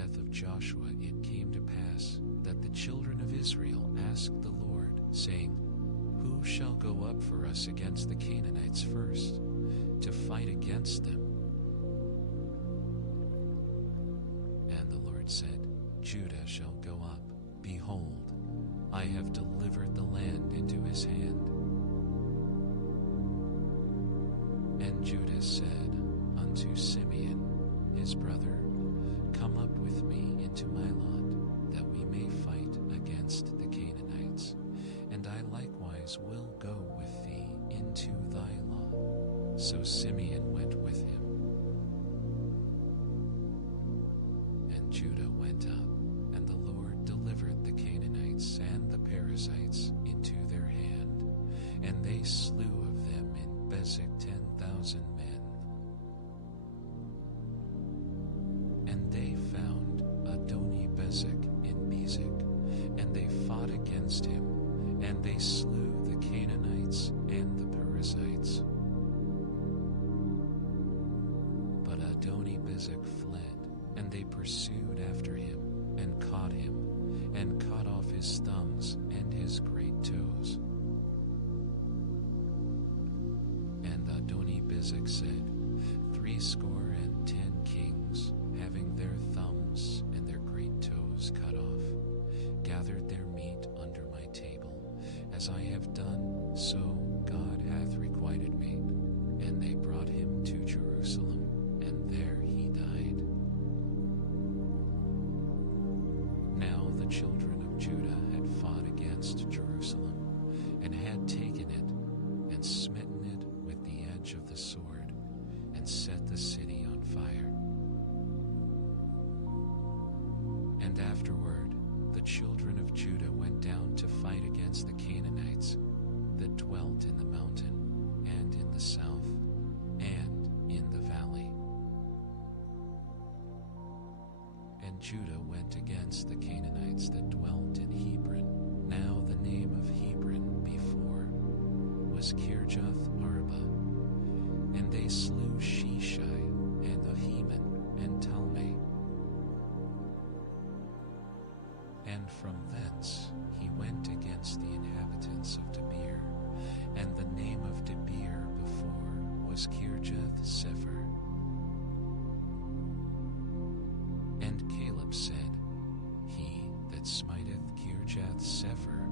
death of Joshua it came to pass that the children of Israel asked the Lord, saying, Who shall go up for us against the Canaanites first, to fight against them? And the Lord said, Judah shall go up. Behold, I have delivered the land into his hand. And Judah said unto Simeon his brother, Come up with me into my lot, that we may fight against the Canaanites, and I likewise will go with thee into thy lot. So Simeon went with him. And Judah went up, and the Lord delivered the Canaanites and the Perizzites into their hand, and they slew of them in Bezek 10,000 men. And they found Adoni-Bezek in Bezek, and they fought against him, and they slew the Canaanites and the Perizzites. But Adoni-Bezek fled, and they pursued after him, and caught him, and cut off his thumbs and his great toes. And Adoni-Bezek said, 70 kings, having their thumbs and their great toes cut off, gathered their meat under my table. As I have done, so God hath requited me. And they brought him to Jerusalem, and there he died. Now the children of Judah had fought against Jerusalem, and had taken it, and smitten it with the edge of the sword, and set the city on fire. And afterward the children of Judah went down to fight against the Canaanites that dwelt in the mountain, and in the south, and in the valley. And Judah went against the Canaanites that dwelt in Hebron. Now the name of Hebron before was Kirjath-Arba. And they slew Sheshai, and Ahiman, and Talmai. And from thence he went against the inhabitants of Debir, and the name of Debir before was Kirjath-Sepher. And Caleb said, He that smiteth Kirjath-Sepher,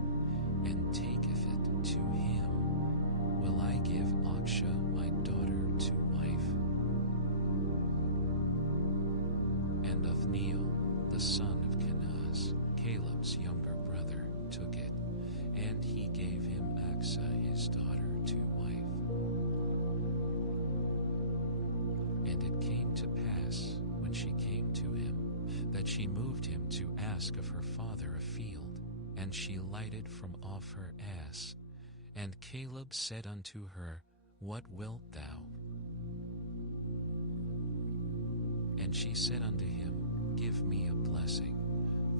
and taketh it to him, will I give Aksha my daughter to wife. And Othniel, the son of Kenaz, Caleb's younger brother, took it, and he gave him Aksah his daughter to wife. And it came to pass, when she came to him, that she moved him to ask of her father a field, and she lighted from off her ass. And Caleb said unto her, What wilt thou? And she said unto him, Give me a blessing,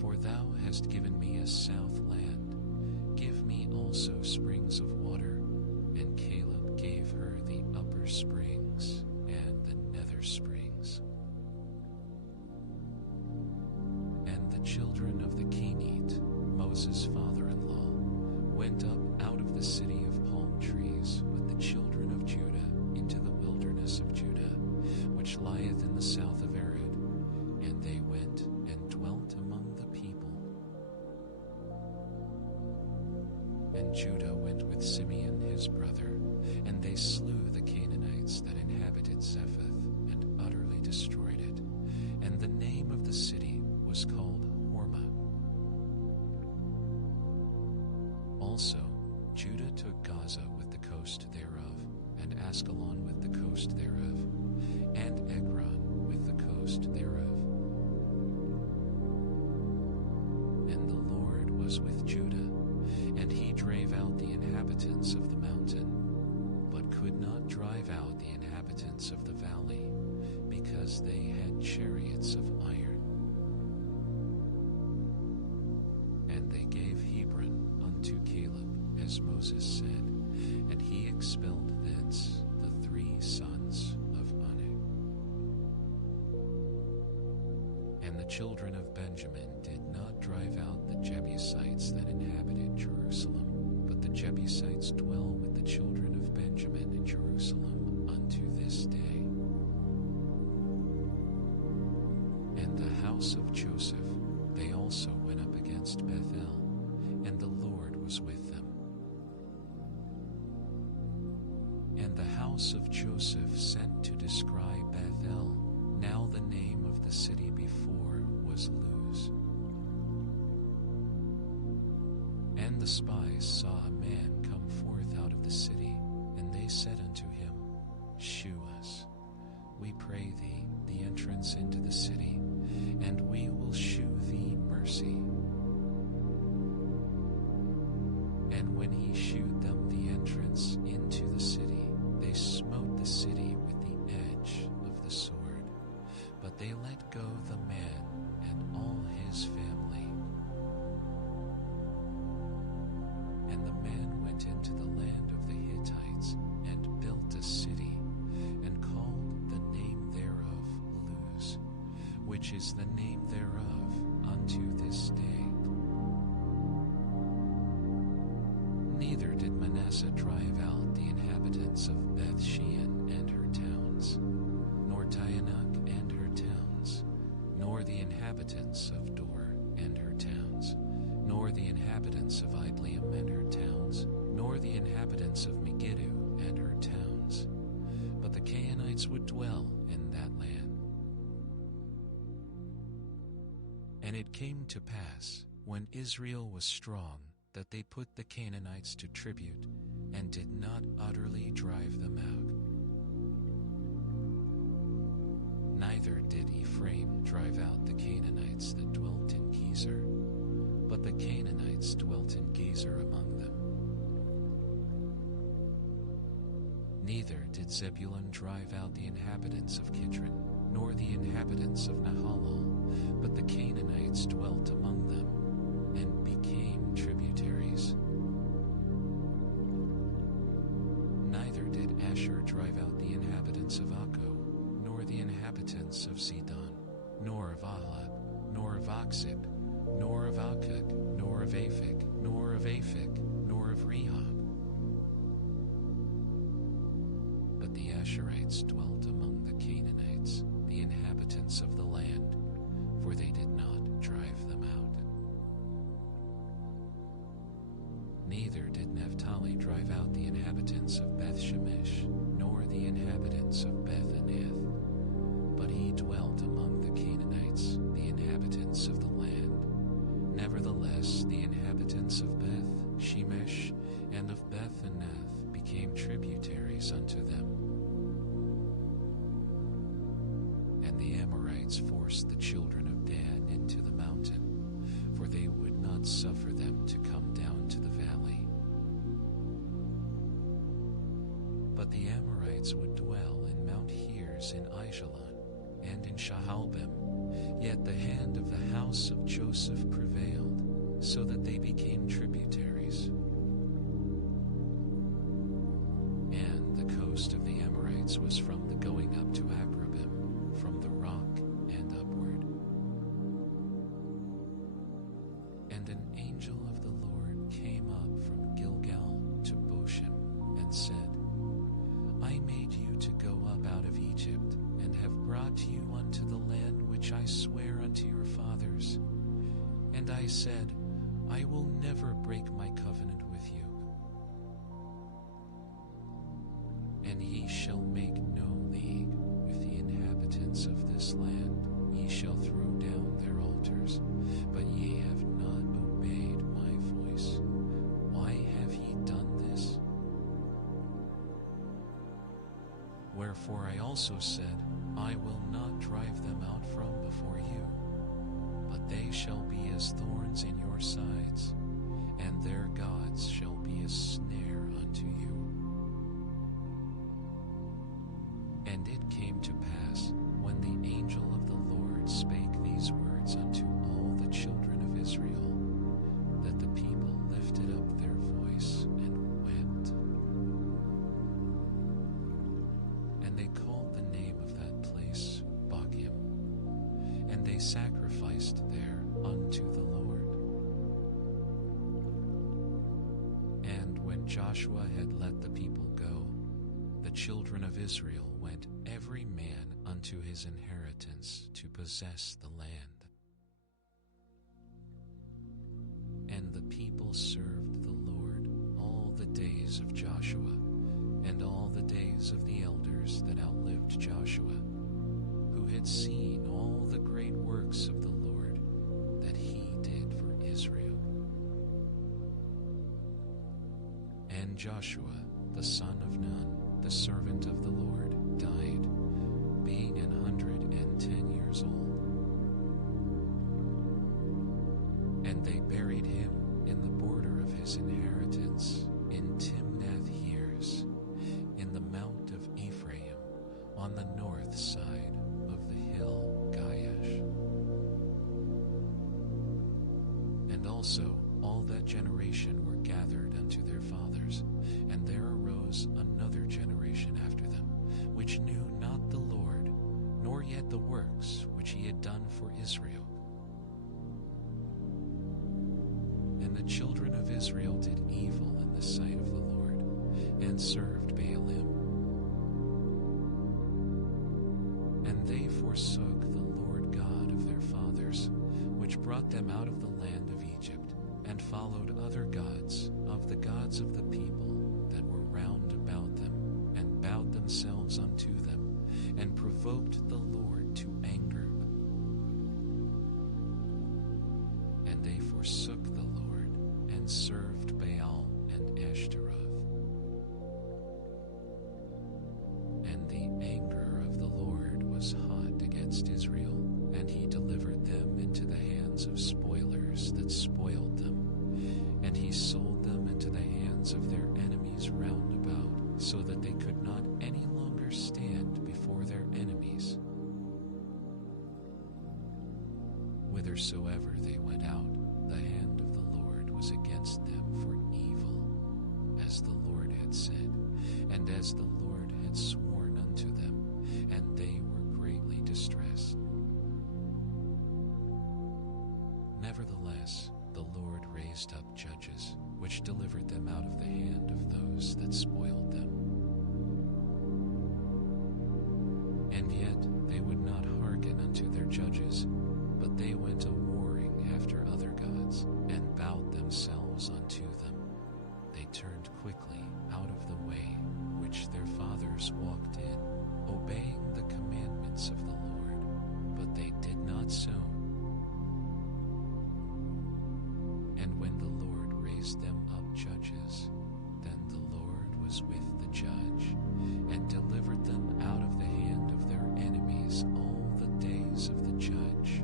for thou hast given me a south land. Give me also springs of water. And Caleb gave her the upper springs and the nether springs. And the children of the Kenite, Moses' father-in-law, went up out of the city of palm trees with the children of Judah into the wilderness of Judah, which lieth in the south of Arad. And they went and dwelt among the people. And Judah went with Simeon his brother, and they slew the Canaanites that inhabited Zephath, and utterly destroyed it. And the name of the city was called Hormah. Also Judah took Gaza with the coast thereof, and Askelon with the coast thereof, and Ekron with the coast thereof. And the Lord was with Judah, and he drave out the inhabitants of the mountain, but could not drive out the inhabitants of the valley, because they had chariots of iron. And they gave Hebron unto Caleb, as Moses said, and he expelled thence the 3 sons of Anak. And And the children of Benjamin did not drive out the Jebusites that inhabited Jerusalem, but the Jebusites dwell with the children of Benjamin in Jerusalem unto this day. And the house of Joseph, they also went up against Bethel, and the Lord was with them. And the house of Joseph sent to descry Bethel. Now the name of the city before was Luz. And the spies saw a man come forth out of the city, and they said unto him, Shew us, we pray thee, the entrance into the city, and we will shew thee mercy. And when he shewed them the entrance into the city, they smote the city with the edge of the sword. But they let go the man and all his family. And the man went into the land of the Hittites and built a city, and called the name thereof Luz, which is the name thereof unto this day. Neither did Manasseh drive out the inhabitants of Beth-shean and her towns, nor Taanach and her towns, nor the inhabitants of Dor and her towns, nor the inhabitants of Ibleam and her towns, nor the inhabitants of Megiddo and her towns. But the Canaanites would dwell in that land. And it came to pass, when Israel was strong, that they put the Canaanites to tribute, and did not utterly drive them out. Neither did Ephraim drive out the Canaanites that dwelt in Gezer, but the Canaanites dwelt in Gezer among them. Neither did Zebulun drive out the inhabitants of Kidron, nor the inhabitants of Nahalal, but the Canaanites dwelt among them, and became tributaries. Neither did Asher drive out the inhabitants of Akko, nor the inhabitants of Zidon, nor of Ahad, nor of Akzib, nor of Alkuk, nor of Aphik, nor of Aphik, nor of Rehob. But the Asherites dwelt among the Canaanites, the inhabitants of the land, for they did not drive them out. Neither did Naphtali drive out the inhabitants of Beth-Shemesh, nor the inhabitants of Beth-Anath, but he dwelt among the Canaanites, the inhabitants of the land. Nevertheless, the inhabitants of Beth-Shemesh and of Beth-Anath became tributaries unto them. And the Amorites forced the children of Dan into the mountain, for they would not suffer them to come down to the valley. But the Amorites would dwell in Mount Heres in Aijalon, and in Shaalbim. Yet the hand of the house of Joseph prevailed, so that they became tributaries. And the coast of the Amorites was from the going up to Akrabim, from the rock and upward. And an angel of the Lord came up from Gilgal to Boshim, and said, I made you to go up out of Egypt, and have brought you unto the land which I swear unto your fathers. And I said, I will never break my covenant with you. And ye shall make no league with the inhabitants of this land. Ye shall throw down their altars, but ye have not obeyed my voice. Why have ye done this? Wherefore I also said, I will not drive them out from before you, but they shall be as thorns in your sides, and their gods shall be a snare unto you. And it came to pass, when the angel of the Lord spake these words unto all the children of Israel, that the people lifted up their voice and wept. And they called the name of that place Bochim, and they sacrificed sacrificed there unto the Lord. And when Joshua had let the people go, the children of Israel went every man unto his inheritance to possess the land. And the people served the Lord all the days of Joshua, and all the days of the elders that outlived Joshua, who had seen all the great works of the Lord that he did for Israel. And Joshua, the son of Nun, the servant of the Lord, died, being 110 years old. And they buried him in the border of his inheritance in Timnath-Heres, in the mount of Ephraim, on the north side of the hill Gaash. And also all that generation were gathered unto their fathers, and there arose another generation after them, which knew not the Lord, nor yet the works which he had done for Israel. And the children of Israel did evil in the sight of the Lord, and served Baalim. And they forsook the Lord God of their fathers, which brought them out of the land of Egypt, and followed other gods of the gods of the people that were round about them, and bowed themselves unto them, and provoked the Lord to anger. And they forsook the Lord, and served Baal and Ashtaroth. And the anger of the Lord was hot against Israel, and he delivered them into the hands of spoilers that spoiled them, and he sold them into the hands of their enemies round about, so that they could not any longer stand before their enemies. Whithersoever they went out, the hand of the Lord was against them for evil, as the Lord had said, and as the Lord had sworn unto them, and they were greatly distressed. Nevertheless, the Lord raised up judges, which delivered them out of the hand of those that spoiled them. And yet they would not hearken unto their judges, but they went a-warring after other gods, and bowed themselves unto them. They turned quickly out of the way which their fathers walked in, obeying the commandments of the Lord, but they did not so. And when the Lord raised them up judges, then the Lord was with the judge, and delivered them out of the hand of their enemies all the days of the judge.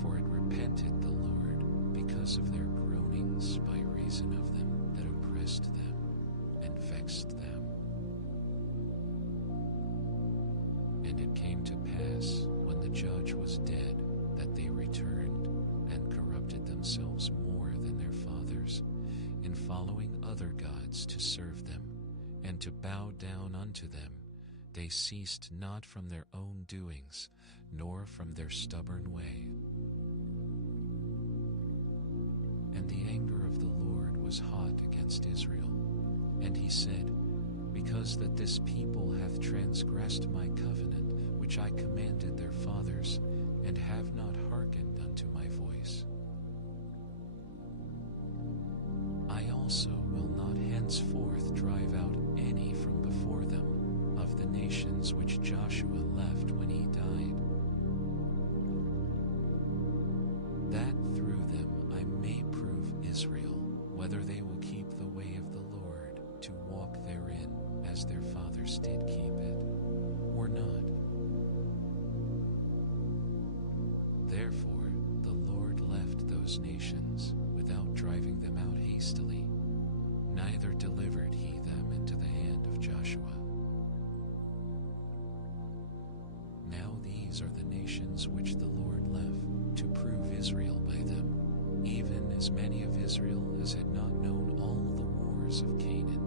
For it repented the Lord because of their groanings by reason of them that oppressed them and vexed them. And it came to pass, when the judge was dead, that they returned and corrupted themselves more than their fathers, in following other gods to serve them, and to bow down unto them. They ceased not from their own doings, nor from their stubborn way. And the anger of the Lord was hot against Israel. And he said, Because that this people hath transgressed my covenant, which I commanded their fathers, and have not hearkened unto my voice, I also will not henceforth drive out any from before them of the nations which Joshua left when he died, that through them I may prove Israel, whether they will keep the way of the Lord, to walk therein as their fathers did keep it, or not. Therefore the Lord left those nations without driving them out hastily, neither delivered he them into the hand of Joshua. Now these are the nations which the Lord left, to prove Israel by them, even as many of Israel as had not known all the wars of Canaan,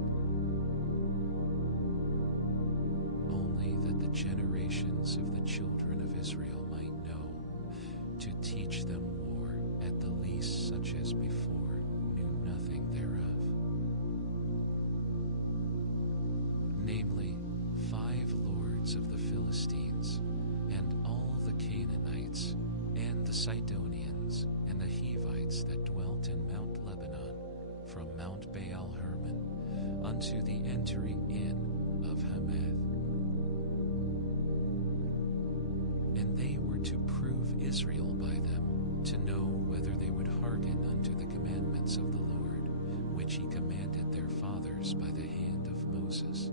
only that the generations of the children of Israel might know, to teach them war, at the least such as before knew nothing thereof. Namely, 5 lords of the Philistines, and all the Canaanites, and the Sidonians, and the Hivites that dwelt in Mount Lebanon, from Mount Baal Hermon unto the entering in of Hamath. And they were to prove Israel by them, to know whether they would hearken unto the commandments of the Lord, which he commanded their fathers by the hand of Moses.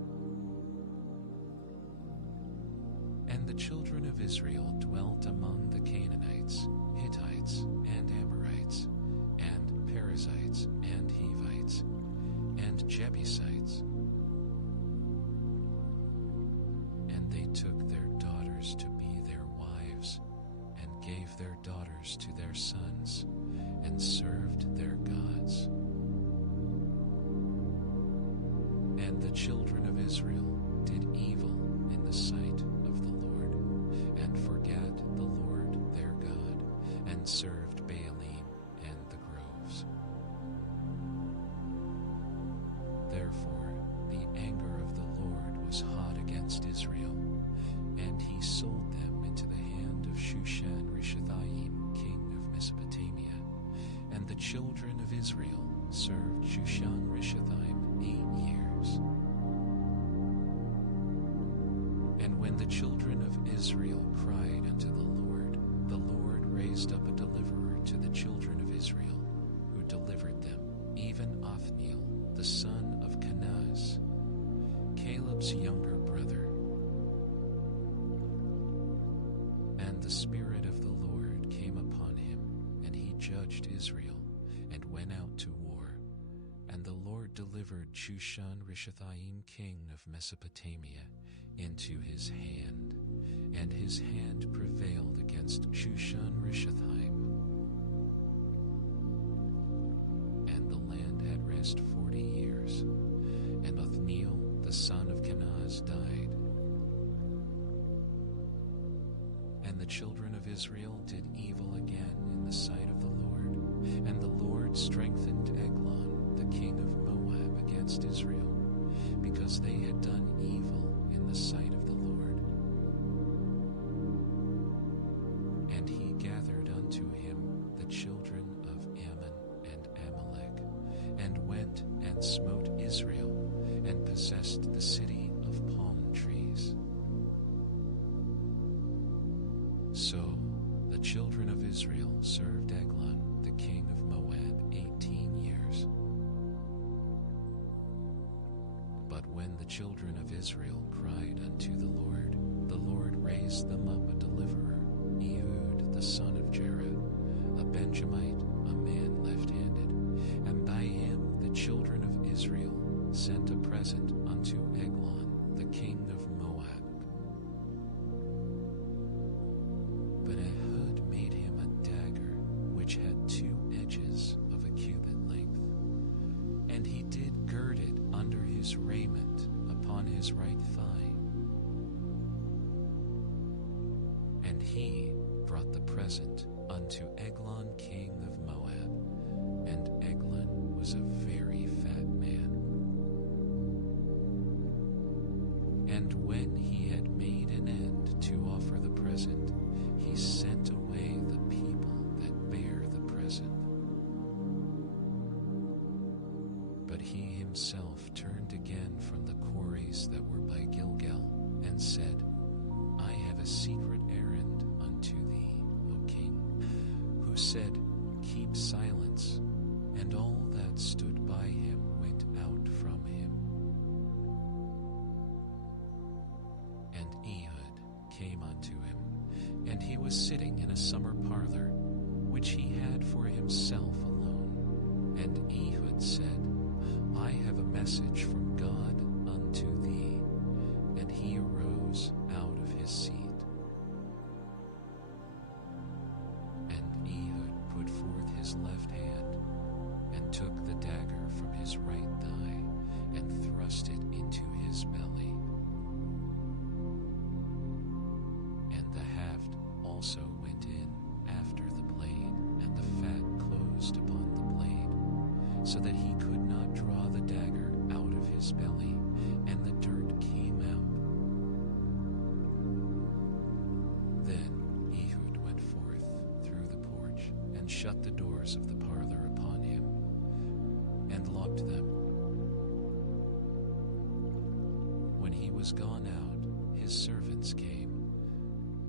And the children of Israel dwelt among the Canaanites, Hittites, and Amorites, and Perizzites, and Hivites, and Jebusites. And they took their daughters to be their wives, and gave their daughters to their sons, and served their gods. And the children of Israel did evil in the sight of the Lord, and forgat the Lord their God, and served Baalim and the groves. Therefore the anger of the Lord was hot against Israel, and he sold them into the hand of Shushan-Rishathaim, king of Mesopotamia. And the children of Israel served Shushan-Rishathaim 8 years. And when the children of Israel cried unto the Lord raised up a deliverer to the children of Israel, who delivered them, even Othniel, the son of Kenaz, Caleb's younger brother. And the Spirit of the Lord came upon him, and he judged Israel, and went out to war. And the Lord delivered Shushan-Rishathaim, king of Mesopotamia, into his hand, and his hand prevailed against Shushan-Rishathaim. And the land had rest 40 years, and Othniel, the son of Kenaz, died. And the children of Israel did evil again in the sight of the Lord, and the Lord strengthened Eglon, the king of Moab, against Israel, because they had done evil in the sight of the Lord. And he gathered unto him the children of Ammon and Amalek, and went and smote Israel, and possessed the city of palm trees. So the children of Israel served Eglon, the king of Moab, 18 years. But when the children of Israel cried unto the Lord raised them up a deliverer, Ehud the son of Jared, a Benjamite, a man left-handed. And by him the children of Israel sent a present unto Eglon, the king of Moab. But Ehud made him a dagger, which had 2 edges of a cubit length. And he did gird it under his raiment upon his right thigh. And he brought the present unto Eglon, king of Moab, and Eglon was a very fat man. And when he had made an end to offer the present, he sent away the people that bare the present. But he himself turned again from the quarries that were by Gilgal, and said, I have a secret errand unto thee, O king, who said, Keep silence. And all that stood by him went out from him. And Ehud came unto him, and he was sitting in a summer parlor, which he had for himself alone. And Ehud said, I have a message from God unto thee. And he arose out of his seat. And Ehud put forth his left hand, and took the dagger from his right thigh, and thrust it into his belly. And the haft also went in after the so that he could not draw the dagger out of his belly, and the dirt came out. Then Ehud went forth through the porch, and shut the doors of the parlor upon him, and locked them. When he was gone out, his servants came,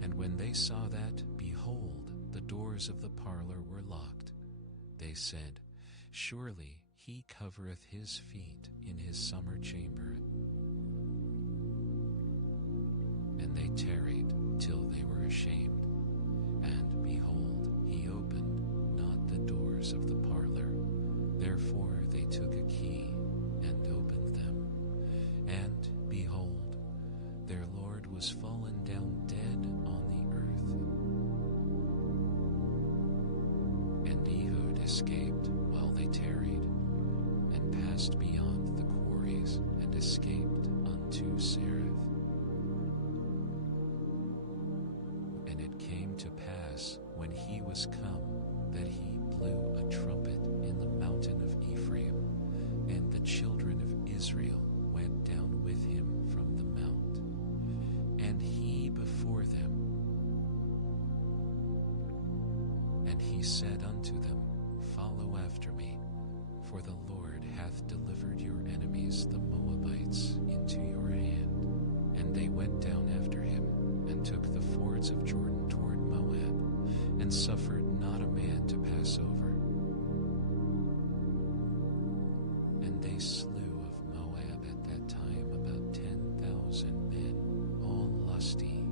and when they saw that, behold, the doors of the parlor were locked, they said, Surely he covereth his feet in his summer chamber. And they tarried till they were ashamed, and behold, he opened not the doors of the parlor. Therefore they took a key and opened them, and behold, their Lord was fallen down dead on the earth. And Ehud escaped while they tarried, and passed beyond the quarries, and escaped unto Seraph. And it came to pass, when he was come, that he blew a trumpet in the mountain of Ephraim, and the children of Israel went down with him from the mount, and he before them. And he said unto them, Follow after me, for the Lord hath delivered your enemies the Moabites into your hand. And they went down after him, and took the fords of Jordan toward Moab, and suffered not a man to pass over. And they slew of Moab at that time about 10,000 men, all lusty,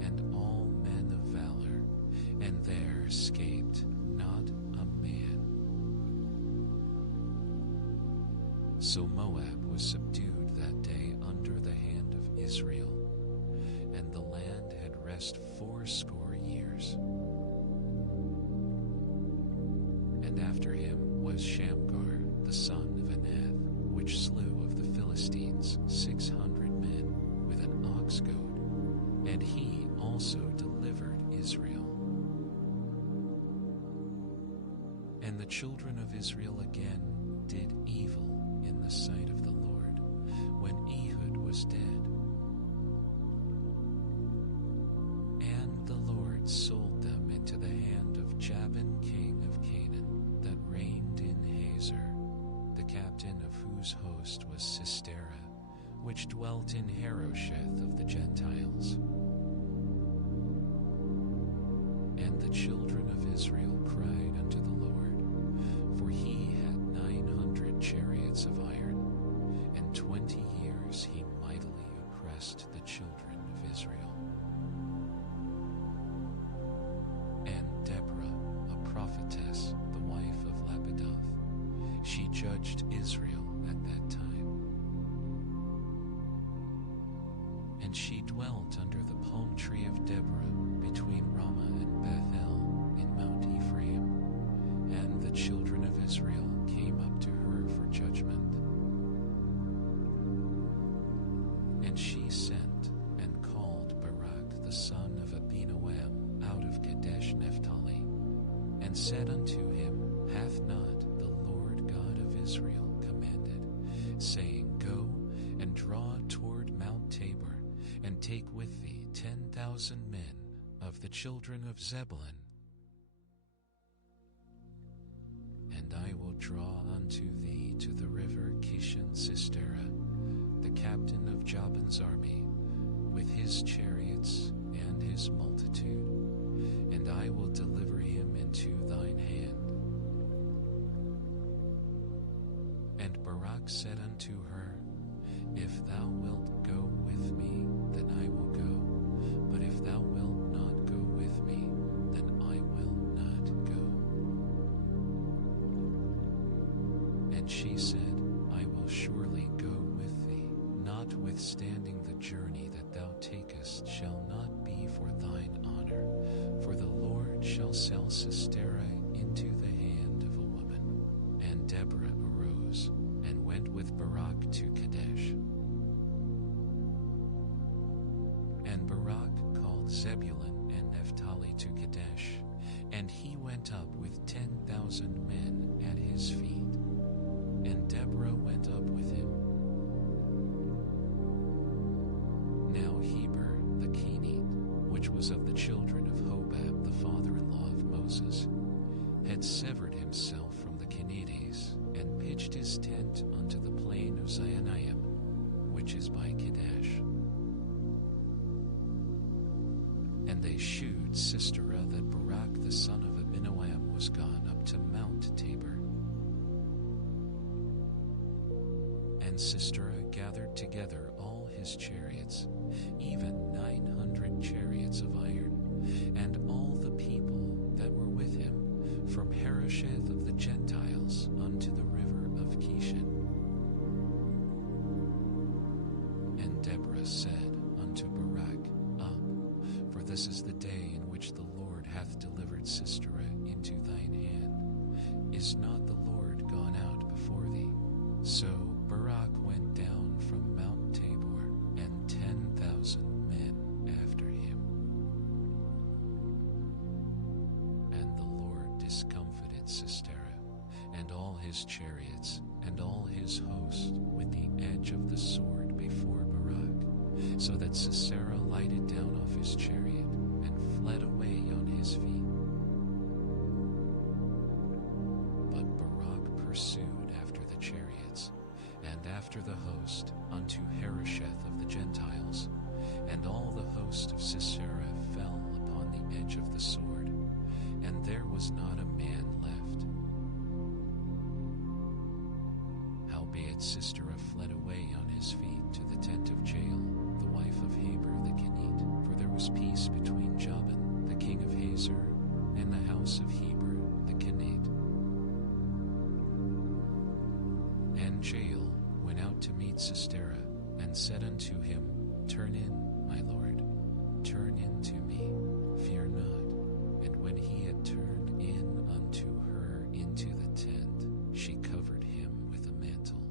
and all men of valor, and there escaped not a man. So Moab was subdued that day under the hand of Israel, and the land had rest 80 years. And after him was Shamgar, the son of Anath, which slew of the Philistines 600 men with an ox goad, and he also delivered Israel. And the children of Israel again did evil in the sight of the Lord, when Ehud was dead. And the Lord sold them into the hand of Jabin king of Canaan, that reigned in Hazor, the captain of whose host was Sisera, which dwelt in Harosheth of the Gentiles. And the children of Israel cried unto the Lord, for he had 900 chariots of iron, and 20 years he mightily oppressed the children of Israel. And Deborah, a prophetess, the wife of Lapidoth, she judged Israel at that time. And she dwelt under the palm tree of Deborah between Ramah and Bethel in Mount Ephraim, and the children of Israel came up to her for judgment. And she sent and called Barak the son of Abinoam out of Kadesh Naphtali, and said unto him, Hath not the Lord God of Israel commanded, saying, Go and draw toward Mount Tabor, and take with thee 10,000 men of the children of Zebulun? And I will draw unto thee to the river Kishon Sisera, the captain of Jabin's army, with his chariots and his multitude, and I will deliver him into thine hand. And Barak said unto her, If thou wilt go with me, then I will go, but if thou wilt not go with me, then I will not go. And she said, I will surely go with thee, notwithstanding the journey that thou takest shall not be for thine honor, for the Lord shall sell Sisera into the hand of a woman. And Deborah arose and went with Barak to Kadesh. And Barak called Zebulun and Naphtali to Kadesh, and he went up with 10,000 men at his feet. and Deborah went up with him. Now Heber the Kenite, which was of the children of Hobab, the father-in-law of Moses, had severed himself from the Kenitites, and pitched his tent unto the plain of Zionaim, which is by Kadesh. And they shewed Sisera that Barak the son of Abinoam was gone up to Mount Tabor. And Sisera gathered together all his chariots, even 900 chariots of iron, and all the people that were with him, from Harosheth of the Gentiles unto the river of Kishon. And Deborah said unto Barak, Up, for this is the day in which the Lord hath delivered Sisera into thine hand. Is not the Lord gone out before thee? So Barak went down from Mount Tabor, and 10,000 men after him. And the Lord discomfited Sisera, and all his chariots, and all his host, with the edge of the sword before Barak, so that Sisera lighted down off his chariot, and fled away on his feet. But Barak pursued after the chariots, and after the host, unto Harosheth of the Gentiles, and all the host of Sisera fell upon the edge of the sword, and there was not a man left. Howbeit Sisera fled away on his feet to the tent of Jael, the wife of Heber the Kenite, for there was peace between Jabin, the king of Hazor, and the house of Heber the Kenite. And Jael went out to meet Sisera, and said unto him, Turn in, my lord, turn in to me, fear not. And when he had turned in unto her into the tent, she covered him with a mantle.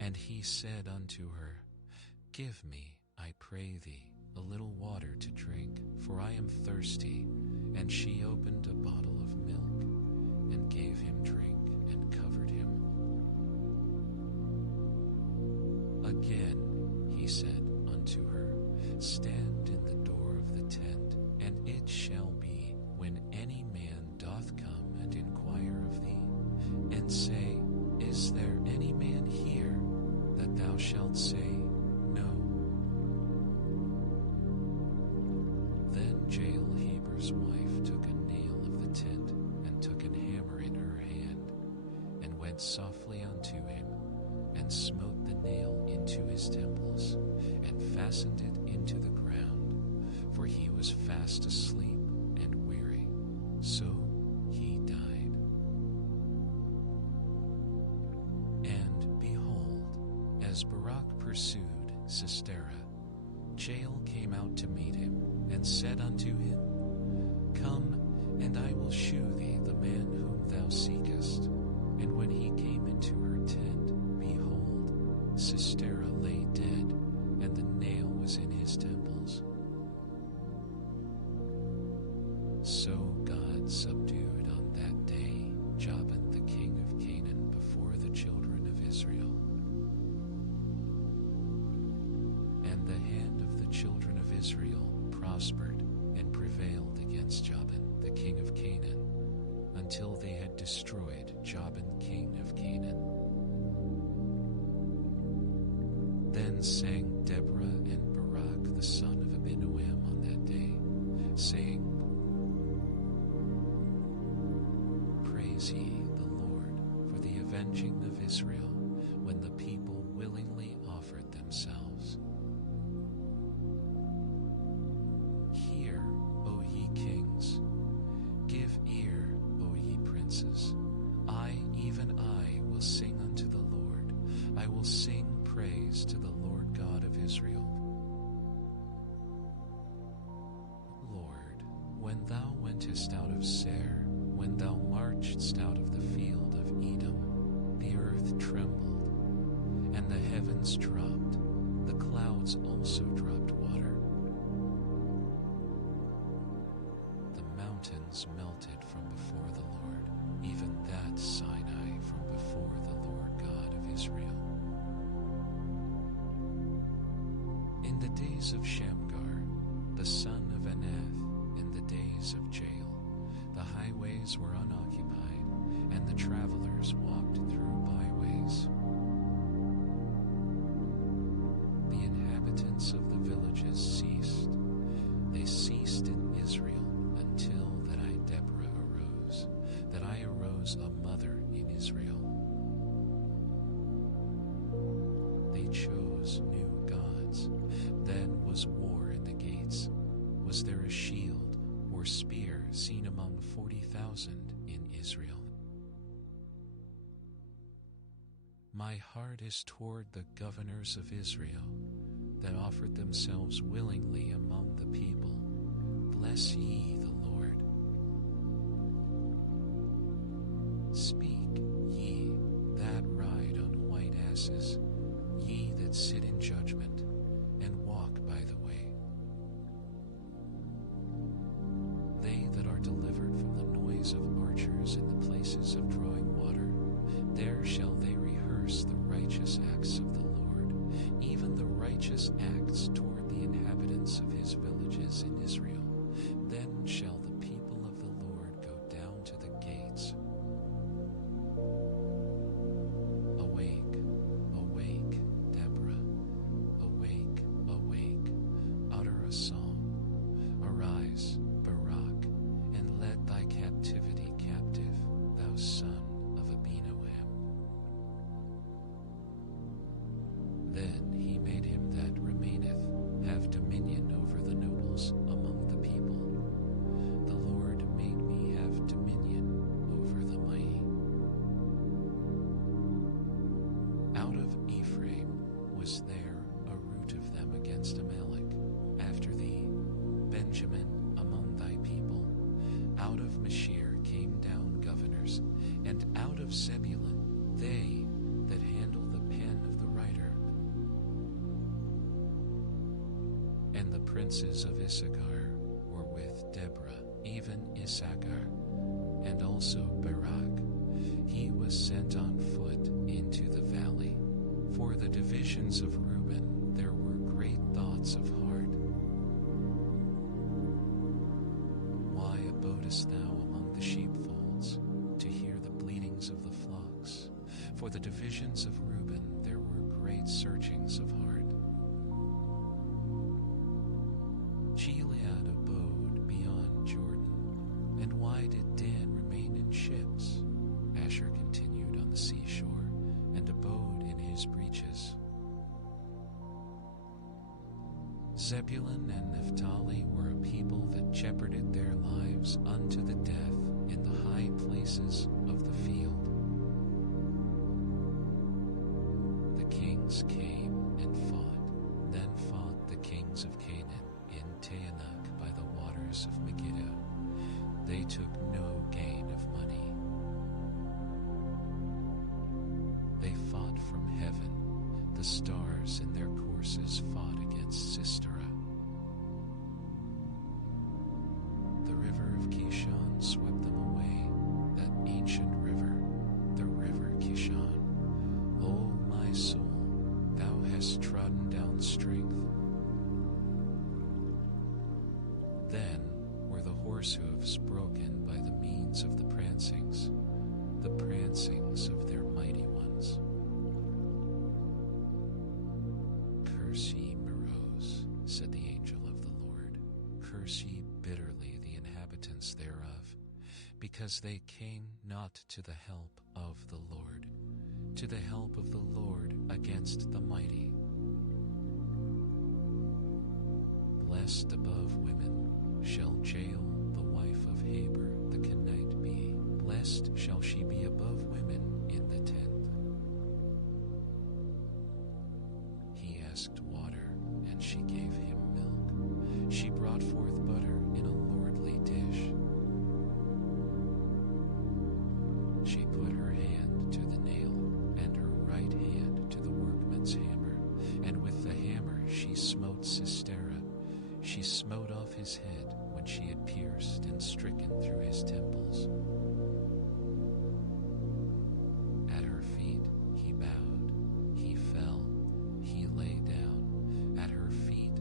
And he said unto her, Give me, I pray thee, a little water to drink, for I am thirsty. And she opened a bottle of milk, and gave him drink, and covered him. Again he said unto her, Stand in the door of the tent, and it shall be, when any man doth come and inquire of thee, and say, Is there any man here? That thou shalt say, No. Then Jael Heber's wife took a nail of the tent, and took an hammer in her hand, and went softly unto him, and smote the nail into his temples, and fastened it into the ground, for he was fast asleep and weary. So he died. And behold, as Barak pursued Sisera, Jael came out to meet him, and said unto him, Come, and I will shew thee the man whom thou seekest. And when he came into her tent, behold, Sisera lay dead, and the nail was in his temples. So God subdued on that day Jabin the king of Canaan before the children of Israel. And the hand of the children of Israel prospered and prevailed against Jabin the king of Canaan, until they had destroyed Jabin king of Canaan. Then sang Deborah and Barak the son of Abinoam on that day, saying, Praise ye the Lord for the avenging of Israel, when the people willingly offered themselves. Hear, O ye kings, give ear, O ye princes. I, even I, will sing unto the Lord. I will sing praise to the Lord God of Israel. Lord, when thou wentest out of Seir, when thou marchedst out of the field of Edom, the earth trembled, and the heavens dropped, the clouds also dropped water. The mountains melted from before the Lord, even that the days of Shamgar, the son of Anath, in the days of Jael, the highways were unoccupied, and the travelers walked through byways. The inhabitants of the villages ceased. They ceased in Israel until that I, Deborah, arose, that I arose a mother in Israel. They chose new gods. Then was war in the gates. Was there a shield or spear seen among 40,000 in Israel? My heart is toward the governors of Israel, that offered themselves willingly among the people. Bless ye the Lord. Speak, ye that ride on white asses, ye that sit in judgment, and walk by the way. They that are delivered from the noise of archers in the places of drawing water, there shall they rehearse the righteous acts of the Lord, even the righteous acts toward the inhabitants of his villages in Israel. Then shall the people of the Lord go down to the gates. Awake, awake, Deborah. Awake, awake, utter a song. Arise, Barak, and lead thy captivity captive, thou son of Abinoam. Then he made him that remaineth have dominion over the nobles among the people. The Lord made me have dominion over the mighty. Out of Ephraim was there a root of them against Amalek, after thee, Benjamin, among thy people. Out of Mashir came down governors, and out of Zebulun they that handle the pen of the writer. And the princes of Issachar were with Deborah, even Issachar, and also Barak. He was sent on foot into the valley. For the divisions of Reuben there were great thoughts of heart. Why abodest thou among the sheepfolds, to hear the bleatings of the flocks? For the divisions of Reuben there were great searchings of heart. Gilead abode beyond Jordan, and why did Dan remain in ships? Asher continued on the seashore, and abode in his breaches. Zebulun and Naphtali were a people that jeoparded their lives unto the death in the high places of the field. The kings came and fought. Then fought the kings of Canaan in Taanach by the waters of Megiddo. They took no gain of money. They fought from heaven. The stars in their courses fought against Sisera. The river of Kishon swept them away, that ancient river, the river Kishon. O my soul, thou hast trodden down strength. Then were the horse hoofs broken by the means of the prancings of their mighty ones. Curse ye Meroz, said the angel of the Lord. Curse ye bitterly the inhabitants thereof, because they came not to the help of the Lord, to the help of the Lord against the mighty. Blessed above women shall Jael, the wife of Heber the Kenite, be. Blessed shall she be above women in the tent. He asked water, and she gave him milk. She brought forth butter in a lordly dish. She put her hand to the nail, and her right hand to the workman's hammer, and with the hammer she smote Sisera. She smote off his head when she had pierced and stricken through his temples. At her feet he bowed, he fell, he lay down. At her feet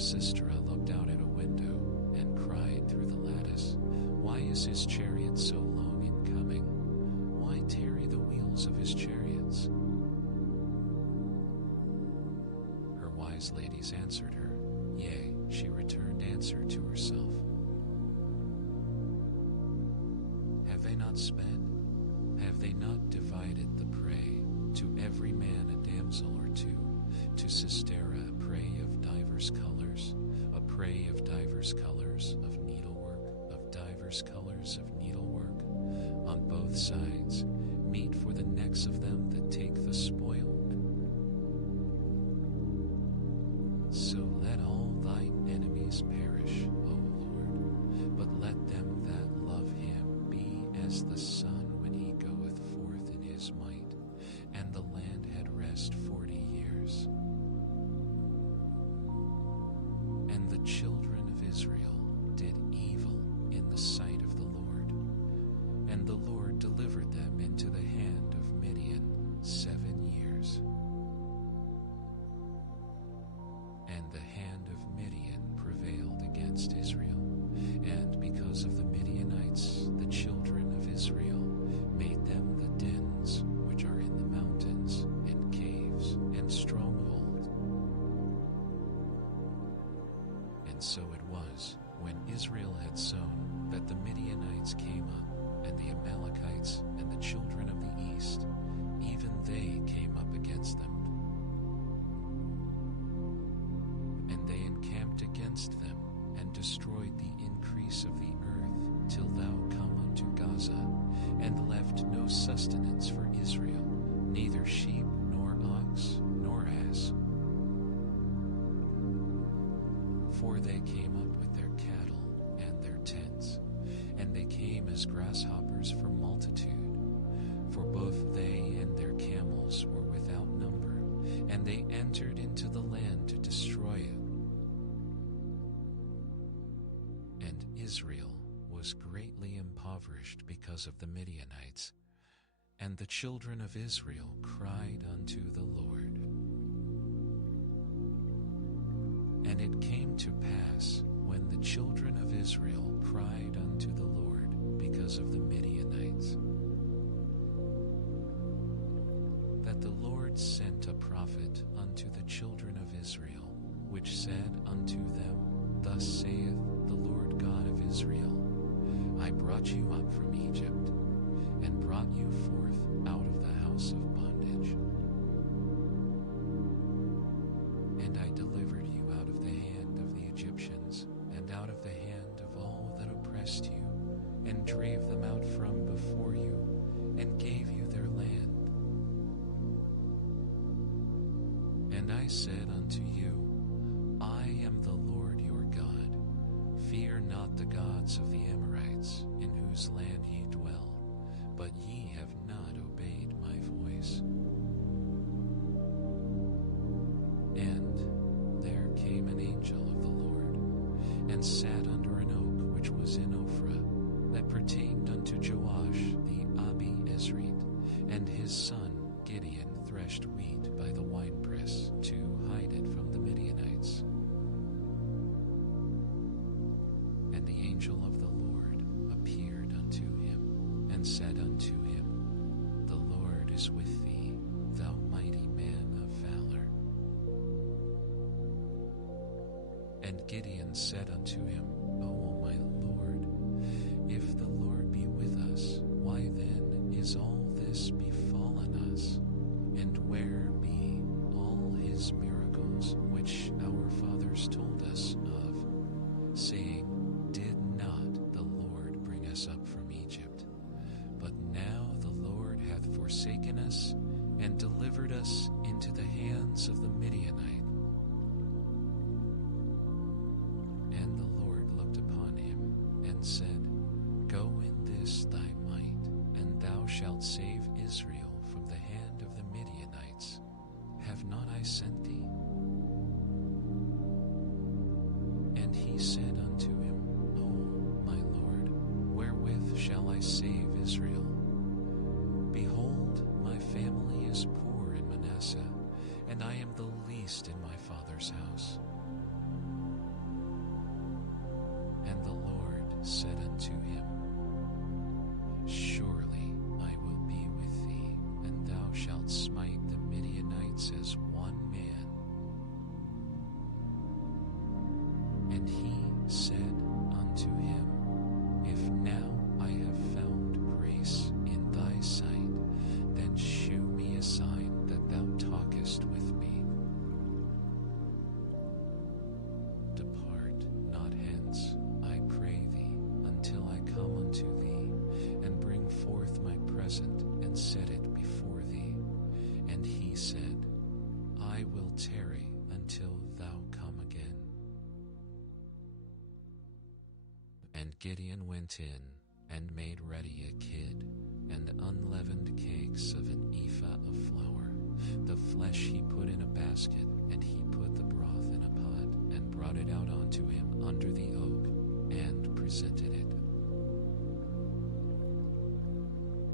Sisera looked out at a window and cried through the lattice, "Why is his chariot so long in coming? Why tarry the wheels of his chariots?" Her wise ladies answered her, yea, she returned answer to herself. Have they not sped? Have they not divided the prey, to every man a damsel or two, to Sisera a prey of divers colors, a prey of divers colors of needlework, of divers colors of needlework, on both sides, meat for the necks of them that take the spoil? So let all thine enemies perish, O Lord, but let them that love him be as the sun when he goeth forth in his might. And the land had rest 40 years. And the children of Israel did evil in the sight of the Lord, and the Lord delivered them into the hand of Midian 7 years. And the hand of Midian prevailed against Israel, and because of the Midianites, the children of Israel made them the dens which are in the mountains, and caves, and stronghold. And so it was, when Israel had sown, that the Midianites came up, and the Amalekites, and the children of the east, even they came up against them. And they encamped against them, and destroyed the increase of the earth, till thou come unto Gaza, and left no sustenance for Israel, neither sheep, nor ox, nor ass. For they came up with their cattle and their tents, and they came as grasshoppers for multitude, for both they and their camels were without number, and they entered into the land to destroy it. And Israel was greatly impoverished because of the Midianites, and the children of Israel cried unto the Lord. And it came to pass, when the children of Israel cried unto the Lord because of the Midianites, that the Lord sent a prophet unto the children of Israel, which said unto them, Thus saith the Lord God of Israel, I brought you up from Egypt, and brought you forth out of the house of bondage. And I delivered you out of the hand of the Egyptians, and out of the hand of all that oppressed you, and drave them out from before you, and gave you their land. And I said unto you, I am the Lord your God. Fear not the gods of the Amorites, in whose land ye dwell, but ye have not obeyed my voice. And there came an angel of the Lord, and sat under an oak which was in Ophrah, that pertained unto Joash the Abi-Ezrite, and his son Gideon threshed wheat by the winepress to hide it from the Midianites. And the angel of the Lord appeared unto him, and said unto him, The Lord is with thee, thou mighty man of valor. And Gideon said unto him, O my Lord, if the Lord be with us, why then is all this befallen us? And where be all his miracles which our fathers told us of, saying, Did not the Lord bring us up from Egypt? But now the Lord hath forsaken us, and delivered us into the hands of the Midianite. And the Lord looked upon him, and said, Go in this thy might, and thou shalt save Israel from the hand of the Midianites. Have not I sent thee? And he said unto him, O my Lord, wherewith shall I save Israel? Behold, my family is poor in Manasseh, and I am the least in my father's house. And the Lord said unto him, Surely I will be with thee, and thou shalt smite the Midianites as one man. And he said unto him, If now I have found grace in thy sight, then shew me a sign that thou talkest with me. Depart not hence, I pray thee, until I come unto thee, and bring forth my present, and set it before thee. And he said, I will tarry until thou come again. And Gideon went in, and made ready a kid, and unleavened cakes of an ephah of flour. The flesh he put in a basket, and he put the broth in a pot, and brought it out unto him under the oak, and presented it.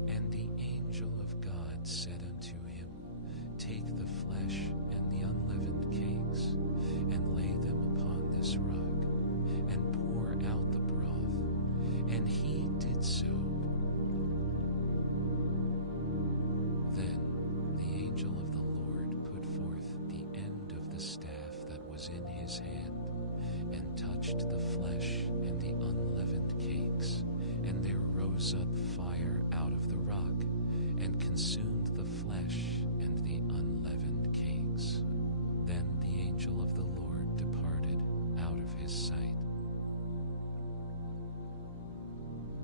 And the angel of God said unto him, Take the flesh and the unleavened cakes, and lay them upon this rock, and pour out the broth. And he did so. Then the angel of the Lord put forth the end of the staff that was in his hand, and touched the flesh and the unleavened cakes, and there rose up fire out of the rock, and consumed the flesh and the unleavened cakes. Then the angel of the Lord departed out of his sight.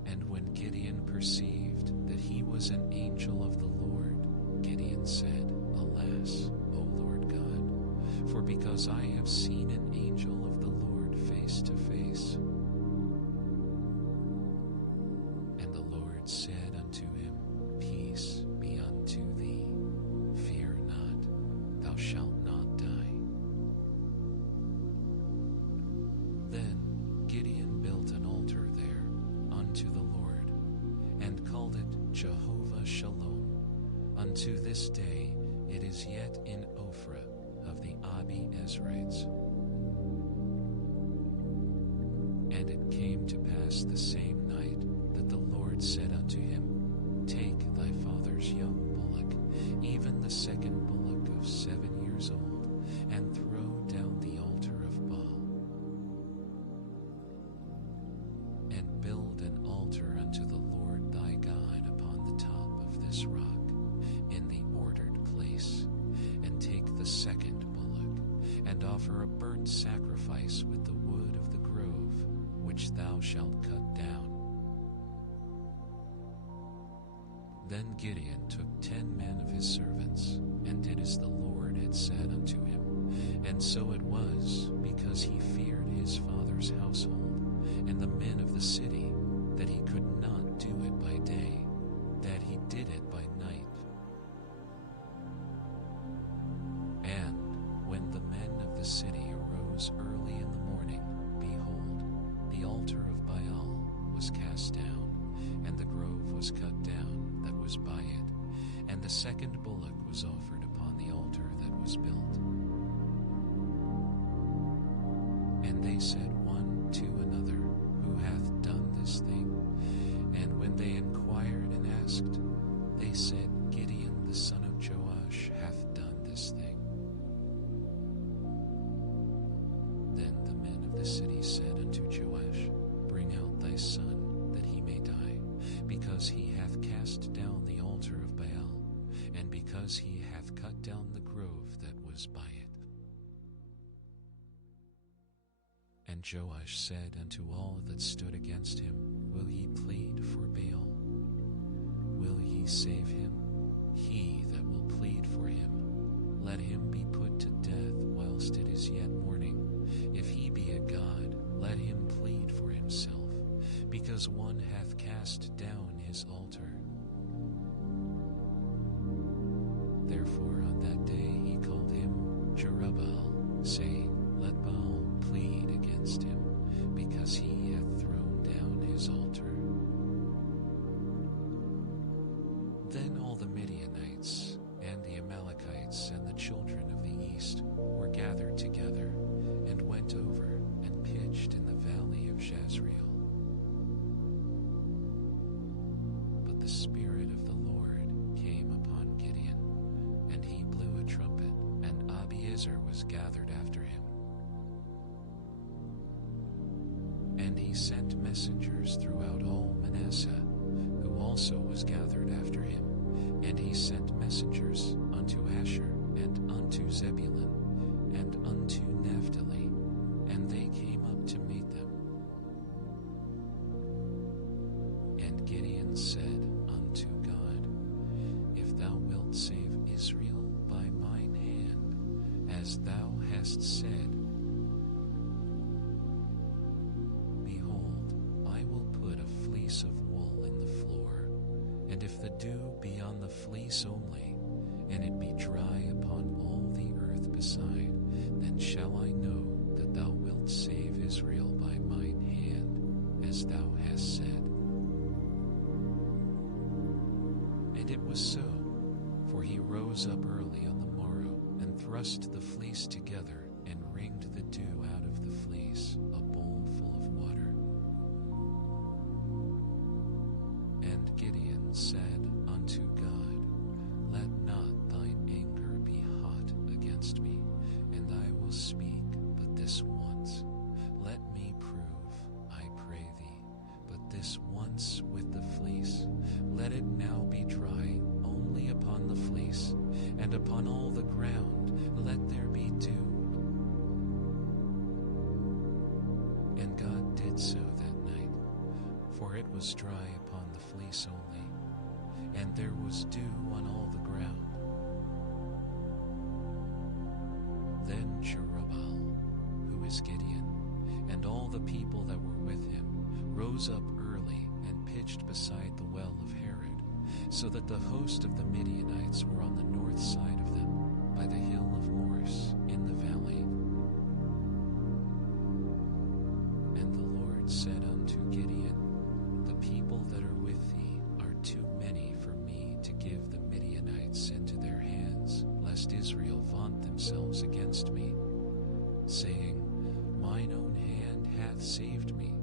And when Gideon perceived that he was an angel of the Lord, Gideon said, Alas, O Lord God, for because I have seen an angel of the Lord face to face. And the Lord said unto him, Peace be unto thee, fear not, thou shalt not die. Then Gideon built an altar there unto the Lord, and called it Jehovah Shalom. Unto this day it is yet in Ophrah of the Abi-Ezrites. And it came to pass the same night that the Lord said unto him, Take thy father's young bullock, even the second bullock of 7 years old, and throw down the altar of Baal, and build an altar unto the Lord thy God upon the top of this rock, in the ordered place, and take the second bullock, and offer a burnt sacrifice with the wood of the grove, which thou shalt cut down. Then Gideon took 10 men of his servants, and did as the Lord had said unto him. And so it was, because he feared his father's household, and the men of the city, that he could not do it by day, that he did it by night. And when the men of the city arose early in the morning, behold, the altar of Baal was cast down, and the grove was cut down that was by it, and the second bullock was offered upon the altar that was built. And they said one to another, Who hath done this thing? And when they inquired and asked, they said, Gideon the son of Joash hath done this thing. Then the men of the city said unto Joash, Bring out thy son, that he may die, because he hath cast down the altar of Baal, and because he hath cut down the grove that was by it. And Joash said unto all that stood against him, Will ye plead for Baal? Will ye save him? He that will plead for him, let him be put to death whilst it is yet morning. If he be a god, let him plead for himself, because one hath cast down his altar. Therefore on that day he called him Jerubbaal, saying, Let Baal plead against him, because he hath thrown down his altar. Then all the Midianites and the Amalekites and the children of the east were gathered together, and went over and pitched in the valley of Jezreel. the Spirit of the Lord came upon Gideon, and he blew a trumpet, and Abiezer was gathered after him. And he sent messengers throughout all Manasseh, who also was gathered after him. And he sent messengers unto Asher, and unto Zebulun, and unto Naphtali, and they came up to meet them. And Gideon said unto God, If thou wilt save Israel by mine hand, as thou hast said, behold, I will put a fleece of wool in the floor, and if the dew be on the fleece only, and it be dry upon all the earth beside, then shall I know that thou wilt save Israel by mine hand, as thou hast said. And it was so, for he rose up early on the morrow, and thrust the fleece together, and wringed the dew out of the fleece, a bowl full of water. And Gideon said unto God, Let not thine anger be hot against me, and I will speak but this once. Let me prove, I pray thee, but this once with the fleece. Let it now be dry only upon the fleece, and upon all the ground let there be dew. And God did so that night, for it was dry upon the fleece only, and there was dew on all the ground. Then Jerubbaal, who is Gideon, and all the people that were with him, rose up early and pitched beside the well of Herod, so that the host of the Midianites were on the north side of them, by the hill of Morse in the valley. And the Lord said unto Gideon, The people that are with thee are too many for me to give the Midianites into their hands, lest Israel vaunt themselves against me, saying, Mine own hand hath saved me.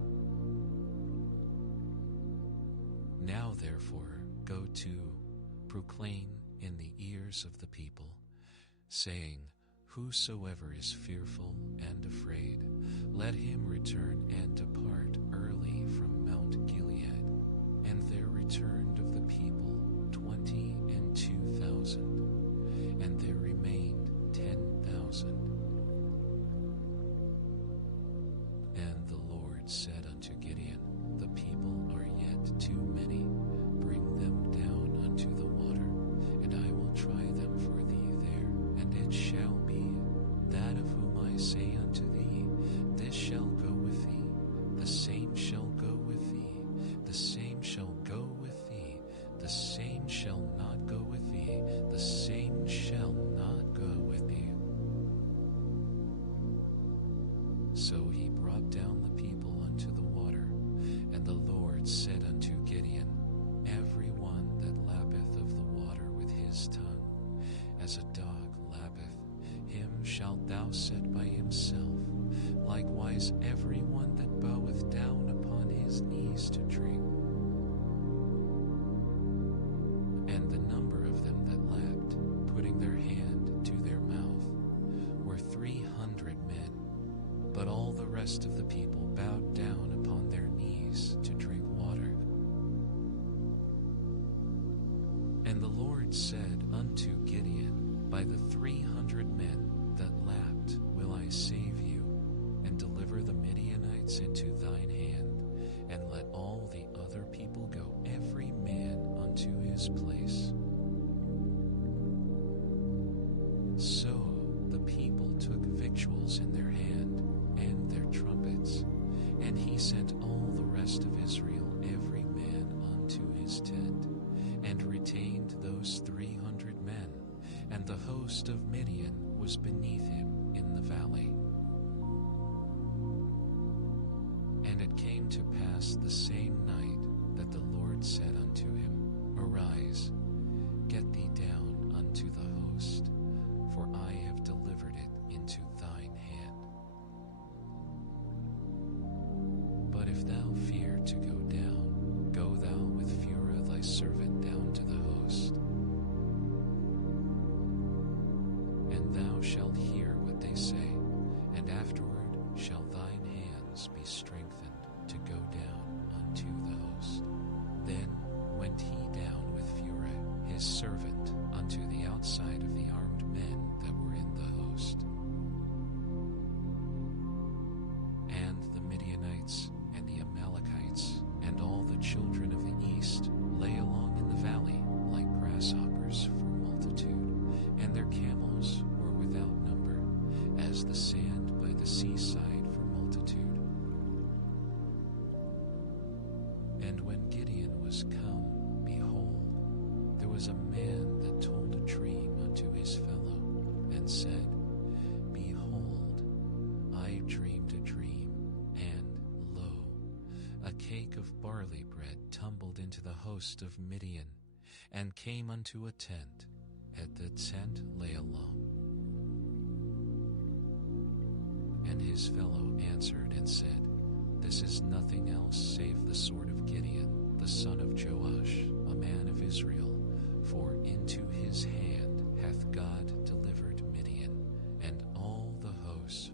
Now therefore go to, proclaim in the ears of the people, saying, Whosoever is fearful and afraid, let him return and depart early from Mount Gilead. And there returned of the people 22,000, and there remained 10,000. And the Lord said unto Gideon, The people are yet too many. Bring them down unto the water, and I will try them for thee there. And it shall be, that of whom I say unto thee, This shall go with thee, the same shall go with thee, the same shall go with thee, the same shall not go with thee, the same shall not go with thee. So he brought down the people unto the water, and the Lord said unto Gideon, Every one that lappeth of the water with his tongue, as a dog lappeth, him shalt thou set by himself. Likewise every one that boweth down upon his knees to drink. And the number of them that lapped, putting their hand to their mouth, were 300 men. But all the rest of the people bowed down upon their knees to drink water. And the Lord said unto Gideon, By the 300 men that lapped will I save you, and deliver the Midianites into thine hand, and let all the other people go, every man unto his place. So the people took victuals in their hand, and their trumpets, and he sent all the rest of Israel, every man unto his tent, and retained those 300 men, and the host of Midian was beneath him in the valley. And it came to pass the same night that the Lord said unto him, Arise, get thee down unto the host, for I have delivered it into thine hand. But if thou fear to go down, go thou with Phurah thy servant was come, behold, there was a man that told a dream unto his fellow, and said, Behold, I dreamed a dream, and, lo, a cake of barley bread tumbled into the host of Midian, and came unto a tent, and the tent lay alone. And his fellow answered and said, This is nothing else save the sword of Gideon, the son of Joash, a man of Israel, for into his hand hath God delivered Midian, and all the host.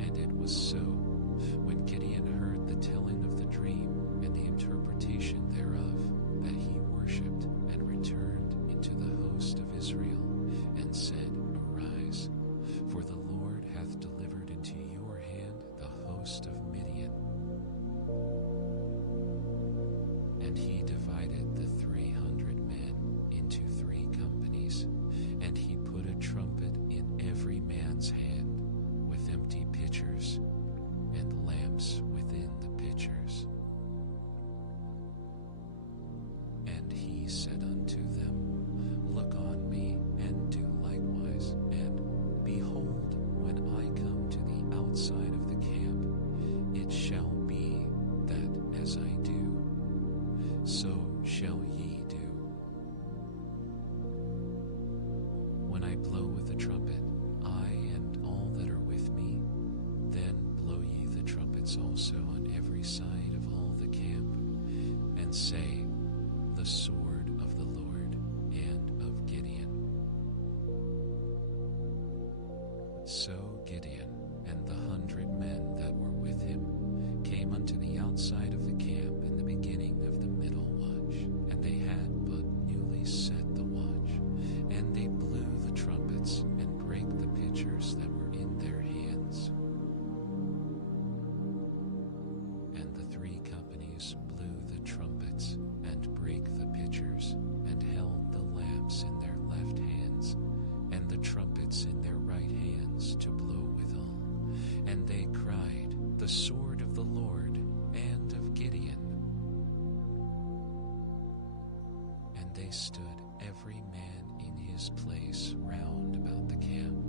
And it was so, when Gideon heard the telling of the dream and the interpretation thereof, that he worshipped and returned into the host of Israel, and said, Arise, for the Lord hath delivered into your hand the host of Midian. And he divided the 300 men into 3 companies, and he put a trumpet in every man's hand, with empty pitchers, and lamps within the pitchers. And he said unto them, Look on me, and do likewise, and behold, when I come to the outside of the camp, it shall be that as I do, so shall ye do. When I blow with the trumpet, I and all that are with me, then blow ye the trumpets also on every side of all the camp, and say, The sword of the Lord and of Gideon. So Gideon and the 100 men that were with him came unto the outside of the camp in the beginning of the middle watch, and they had but newly set the watch, and they blew the trumpets and brake the pitchers that were in their hands. And the 3 companies blew the trumpets and brake the pitchers, and held the lamps in their left hands, and the trumpets in their right hands to blow withal. And they cried, The sword of the Lord and of Gideon. And they stood every man in his place round about the camp,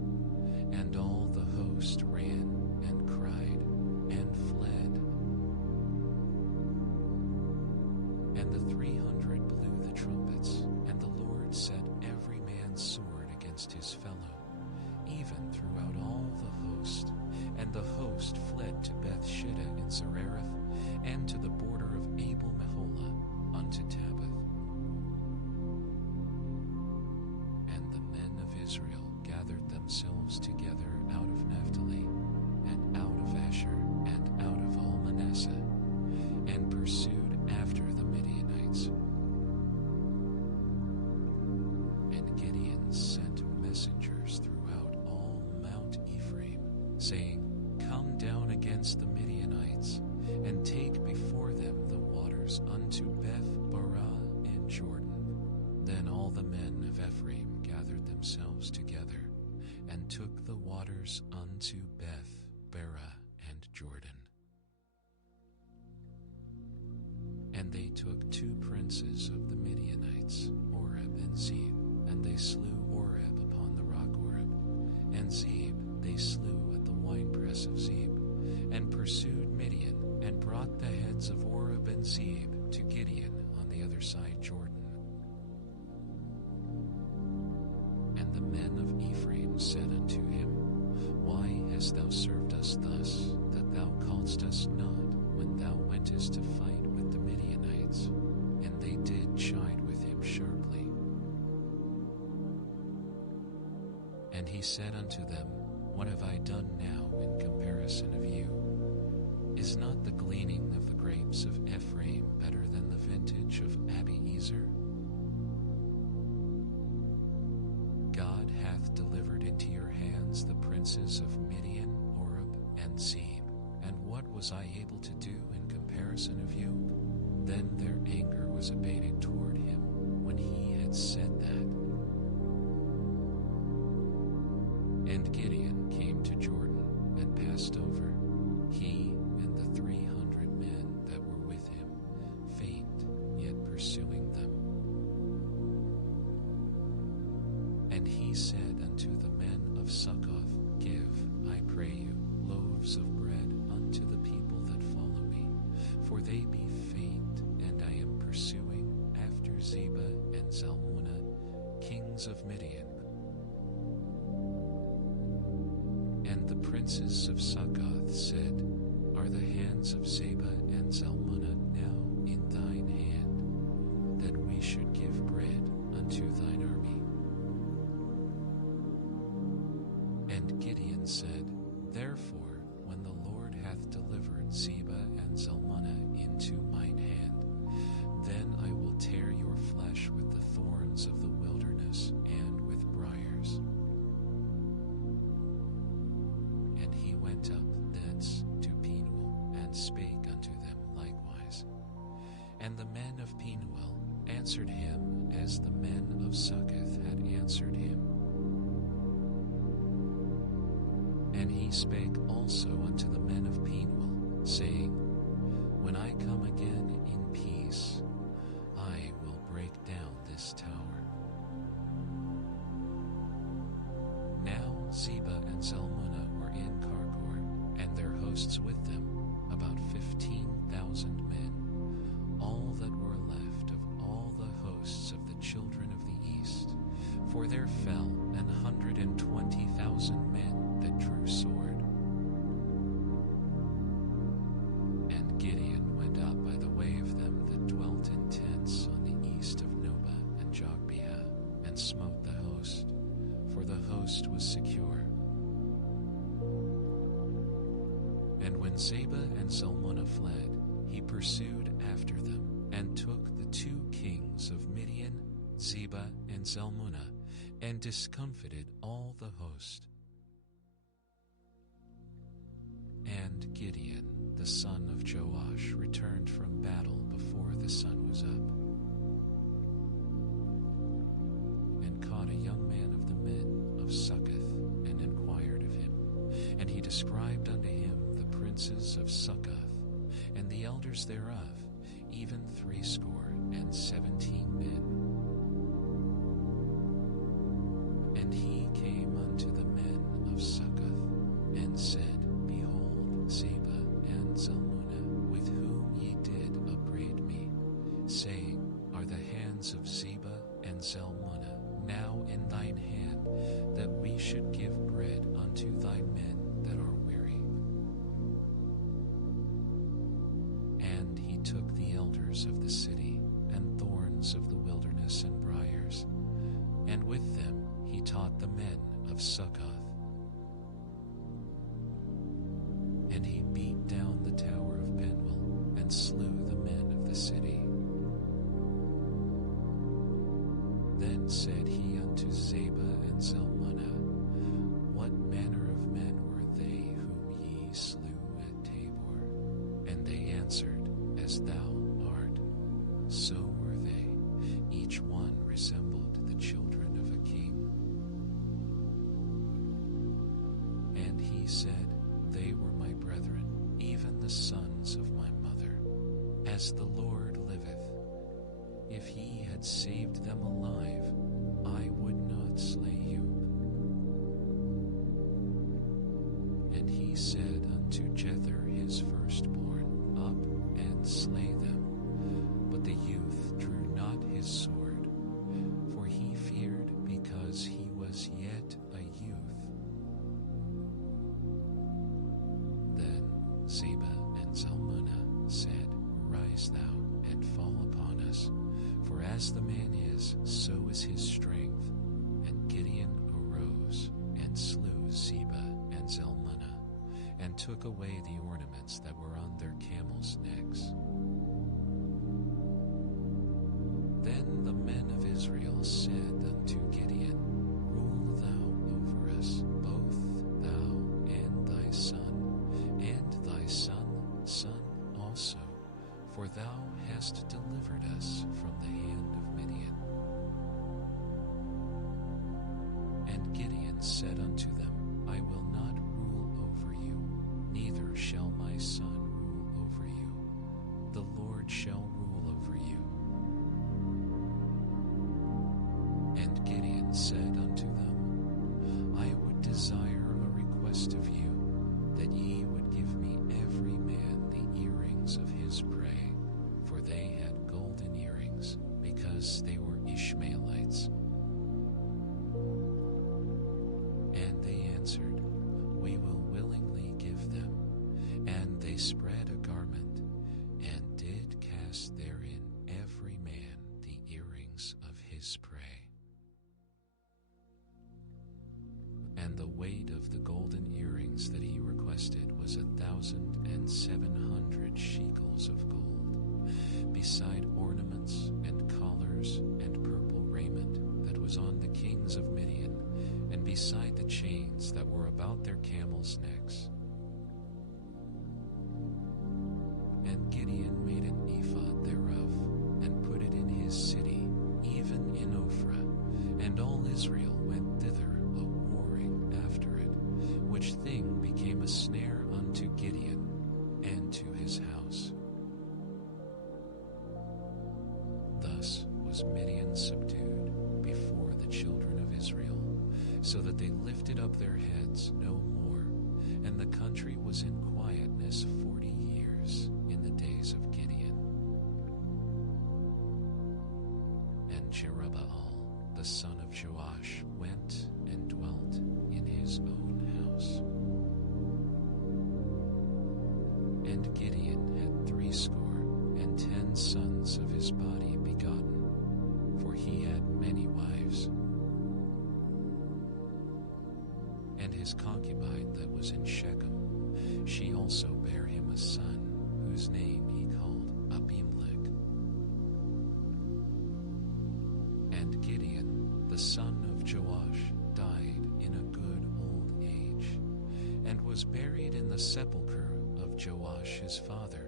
and all the host ran and cried and fled. And the 300 blew the trumpets, and the Lord set every man's sword against his fellow, even throughout all the host. And the host fled to Bethshida in Zererath, and to the border of Abel-Meholah unto Tabbath. And the men of Israel gathered themselves together out of Naphtali, and out of Asher, and out of all Manasseh, and pursued after the Midianites. And Gideon sent messengers throughout all Mount Ephraim, saying, Come down against the Midianites, and take before them the waters unto Beth-barah and Jordan. Then all the men of Ephraim gathered themselves together, and took the waters unto Beth-barah and Jordan. And they took 2 princes of the Midianites, Oreb and Zeb, and they slew Oreb upon the rock Oreb, and Zeb they slew at the winepress of Zeb, and pursued Midian, and brought the heads of Oreb and Zeb to Gideon on the other side Jordan. And the men of Ephraim said unto him, Why hast thou served us thus, that thou calledst us not, when thou wentest to fight with the Midianites? And they did chide with him sharply. And he said unto them, What have I done now in comparison of you? Is not the gleaning of the grapes of Ephraim better than the vintage of Abiezer? God hath delivered into your hands the princes of Midian, Oreb, and Zeb. And what was I able to do in comparison of you? Then their anger was abated toward him when he had said that. And Gideon came to Jordan and passed over, he and the 300 men that he said unto the men of Succoth, Give, I pray you, loaves of bread unto the people that follow me, for they be faint, and I am pursuing after Zebah and Zalmunna, kings of Midian. And the princes of Succoth said, Are the hands of Zebah and Zalmunna now in thine hand, that we should give bread unto thine army? And Gideon said, Therefore, when the Lord hath delivered Zebah and Zalmunna into mine hand, then I will tear your flesh with the thorns of the wilderness and with briars. And he went up thence to Penuel, and spake unto them likewise. And the men of Penuel answered him as the men of Succoth had answered him. And he spake also unto the men of Penuel, saying, When I come again in peace, I will break down this tower. Now Zebah and Zalmunna were in Karkor, and their hosts with them, about 15,000 men, all that were left of all the hosts of the children of the east. For there fell 120,000 men that drew sword. And Gideon went up by the way of them that dwelt in tents on the east of Nobah and Jogbehah, and smote the host, for the host was secure. And when Zebah and Zalmunna fled, he pursued after them, and took the 2 kings of Midian, Zebah and Zalmunna, and discomfited all the host. And Gideon, the son of Joash, returned from battle before the sun was up, and caught a young man of the men of Succoth, and inquired of him. And he described unto him the princes of Succoth, and the elders thereof, even 70 men. And he came unto the men of Succoth, and said, Behold, Zebah and Zalmunna, with whom ye did upbraid me, saying, Are the hands of Zebah and Zalmunna now in thine hand, that we should give bread unto thy men that are weary? And he took the elders of the city, and thorns of the wilderness and briars, and with them he taught the men of Succoth. And he beat down the tower of Penuel, and slew the men of the city. Then said he unto Zebah and Zalmunna, What manner of men were they whom ye slew at Tabor? And they answered, As thou art, so were they. Each one resembled the children of a king. And he said, They were my brethren, even the sons of my mother. As the Lord liveth, if he had saved them alive, I would not slay you. And he said unto Jether his firstborn, Up and slay them. But the youth drew not his sword, for he feared, because he was yet a youth. Then Zebah and Zalmunna said, Rise thou, and fall upon us, for as the man is, so is his strength. And Gideon arose, and slew Zebah and Zalmunna, and took away the ornaments that were on their camels' necks. Then the men of Israel said unto Gideon, Rule thou over us, both thou and thy son, and thy son's son also, for thou hast delivered us from the hand of Midian. And Gideon said unto them, I will not rule over you, neither shall my son rule over you. The Lord shall rule over you. And Gideon said unto them, because they were Ishmaelites. And they answered, We will willingly give them. And they spread a garment, and did cast therein every man the earrings of his prey. And the weight of the golden earrings that he requested was 1,700 shekels of gold, beside ornaments and collars and purple raiment that was on the kings of Midian, and beside the chains that were about their camels' necks. And Gideon made an ephod thereof, and put it in his city, even in Ophrah, and all Israel went thither a-warring after it, which thing became a snare unto Gideon and to his house. Thus was Midian subdued before the children of Israel, so that they lifted up their heads no more, and the country was in quietness 40 years in the days of Gideon. And Jerubbaal, the son of Joash, went and dwelt in his own house. And Gideon had 70 sons of his body begotten, for he had many wives. And his concubine that was in Shechem, she also bare him a son, whose name he called Abimelech. And Gideon, the son of Joash, died in a good old age, and was buried in the sepulchre of Joash his father,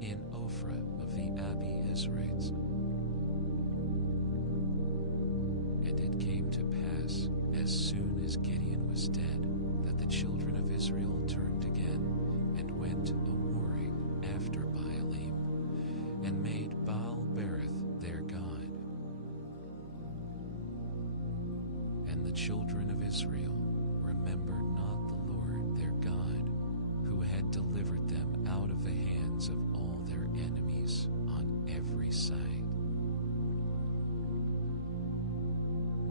in Ophrah of the Abi-Ezrites. And it came to pass, as soon as Gideon was dead, that the children of Israel turned again, and went a-warring after Baalim, and made Baal-berith their god. And the children of Israel remembered not the Lord their God, who had delivered them out of the hands of all their enemies on every side.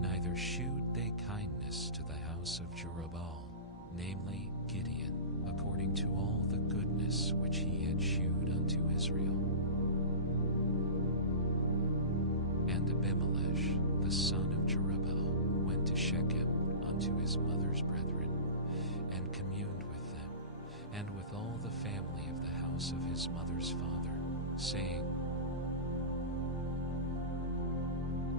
Neither shewed they kindness to the house of Jerubbaal, namely Gideon, according to all the goodness which he had shewed unto Israel. And Abimelech, the son of Jerubbaal, went to Shechem unto his mother's brethren, and communed with them, and with all the family of the house of his mother's father, saying,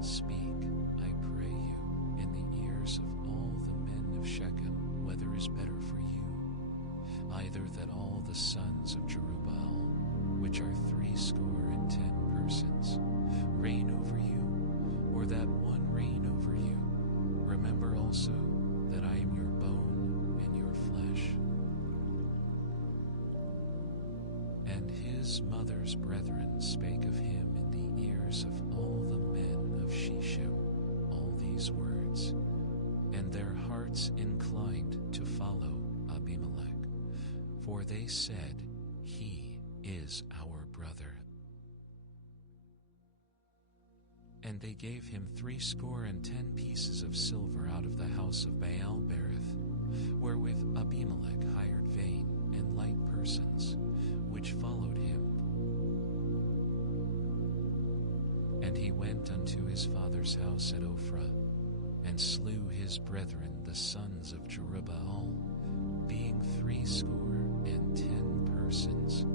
Speak, I pray you, in the ears of all the men of Shechem, whether is better for you, either that all the sons of Jerubbaal, which are 70 persons, reign over you, or that one reign over you. Remember also that I am your bone and your flesh. And his mother's brethren spake of him in the ears of all the men of Shechem all these words, and their hearts inclined to follow Abimelech, for they said, He is our brother. And they gave him 70 pieces of silver out of the house of Baal-berith, wherewith Abimelech hired vain and light persons, which followed him. And he went unto his father's house at Ophrah, and slew his brethren the sons of Jerubbaal, being 70 persons,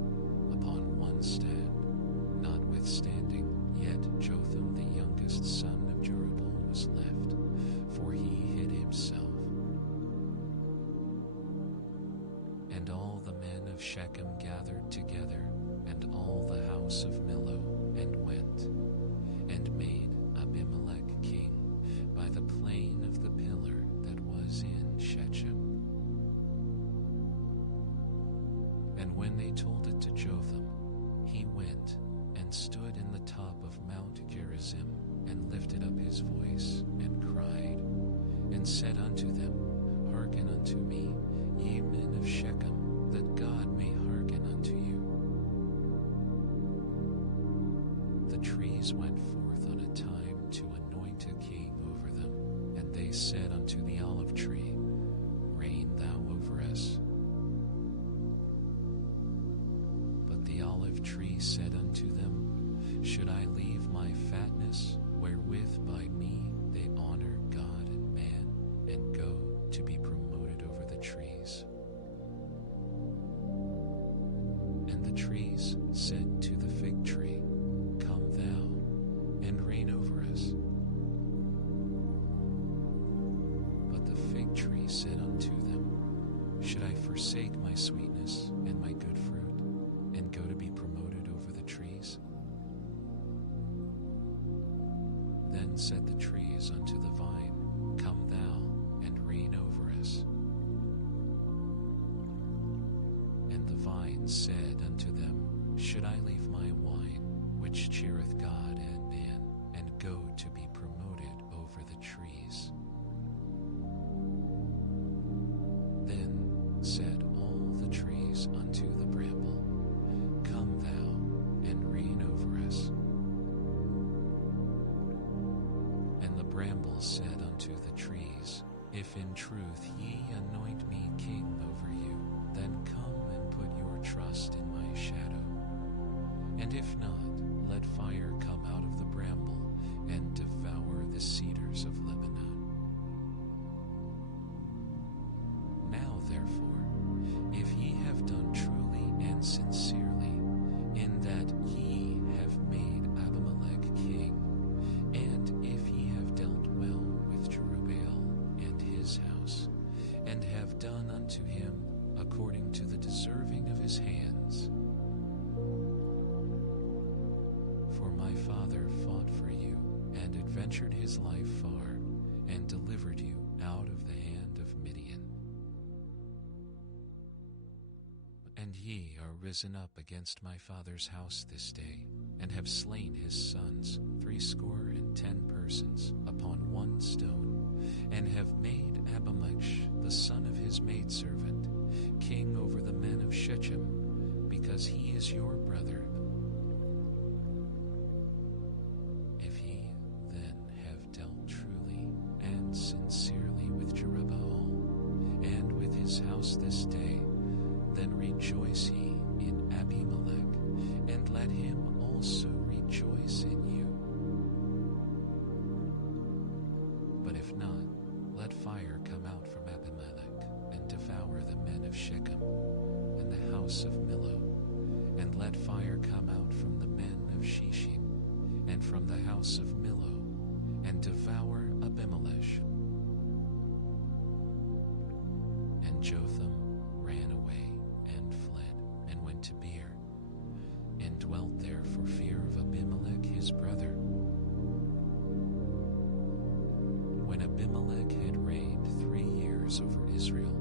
upon one stand. Notwithstanding, yet Jotham the youngest son of Jerubbaal was left, for he hid himself. And all the men of Shechem gathered together, and all the house of Millo, and went, and made Abimelech king by the plain of the pillar that was in Shechem. And when they told it to Jotham, he went and stood in the top of Mount Gerizim, and lifted up his voice, and cried, and said unto them, Hearken unto me, ye men of Shechem, that God may hearken unto you. the trees went forth on a time to anoint a king over them. And they said unto the olive tree, Reign thou over us. But the olive tree said unto them, Should I leave my fatness, wherewith by me they honor God and man, and go to be promoted over the trees? And the trees said to the fig tree, Come thou, and reign over us. But the fig tree said unto them, Should I forsake my sweetness and my good fruit, and go to be promoted over the trees? Then said the trees unto the vine, Come thou, and reign over us. And the vine said unto them, Should I leave my wine, which cheereth God and man, and go to be promoted over the trees? Then said all the trees unto the bramble, Come thou, and reign over us. And the bramble said unto the trees, If in truth ye anoint me king over you, then come and put your trust in my shadow. And if not, let fire come out of the bramble and devour the cedars of Lebanon. Now therefore, if ye have done truly and sincerely, in that ye have made Abimelech king, and if ye have dealt well with Jerubbaal and his house, and have done unto him according to the deserving of his hands, for my father fought for you, and adventured his life far, and delivered you out of the hand of Midian. And ye are risen up against my father's house this day, and have slain his sons 70 persons upon one stone, and have made Abimelech the son of his maidservant king over the men of Shechem, because he is your brother. If ye then have dealt truly and sincerely with Jerubbaal and with his house this day, then rejoice ye in Abimelech, and let him also rejoice in you. But if not, let fire come out from Abimelech, and devour the men of Shechem, and the house of Millo, and let fire come out from the men of Shishim, and from the house of Millo, and devour Abimelech. And Jotham ran away, and fled, and went to Beer, and dwelt there for fear of Abimelech his brother. When Abimelech had reigned 3 years over Israel,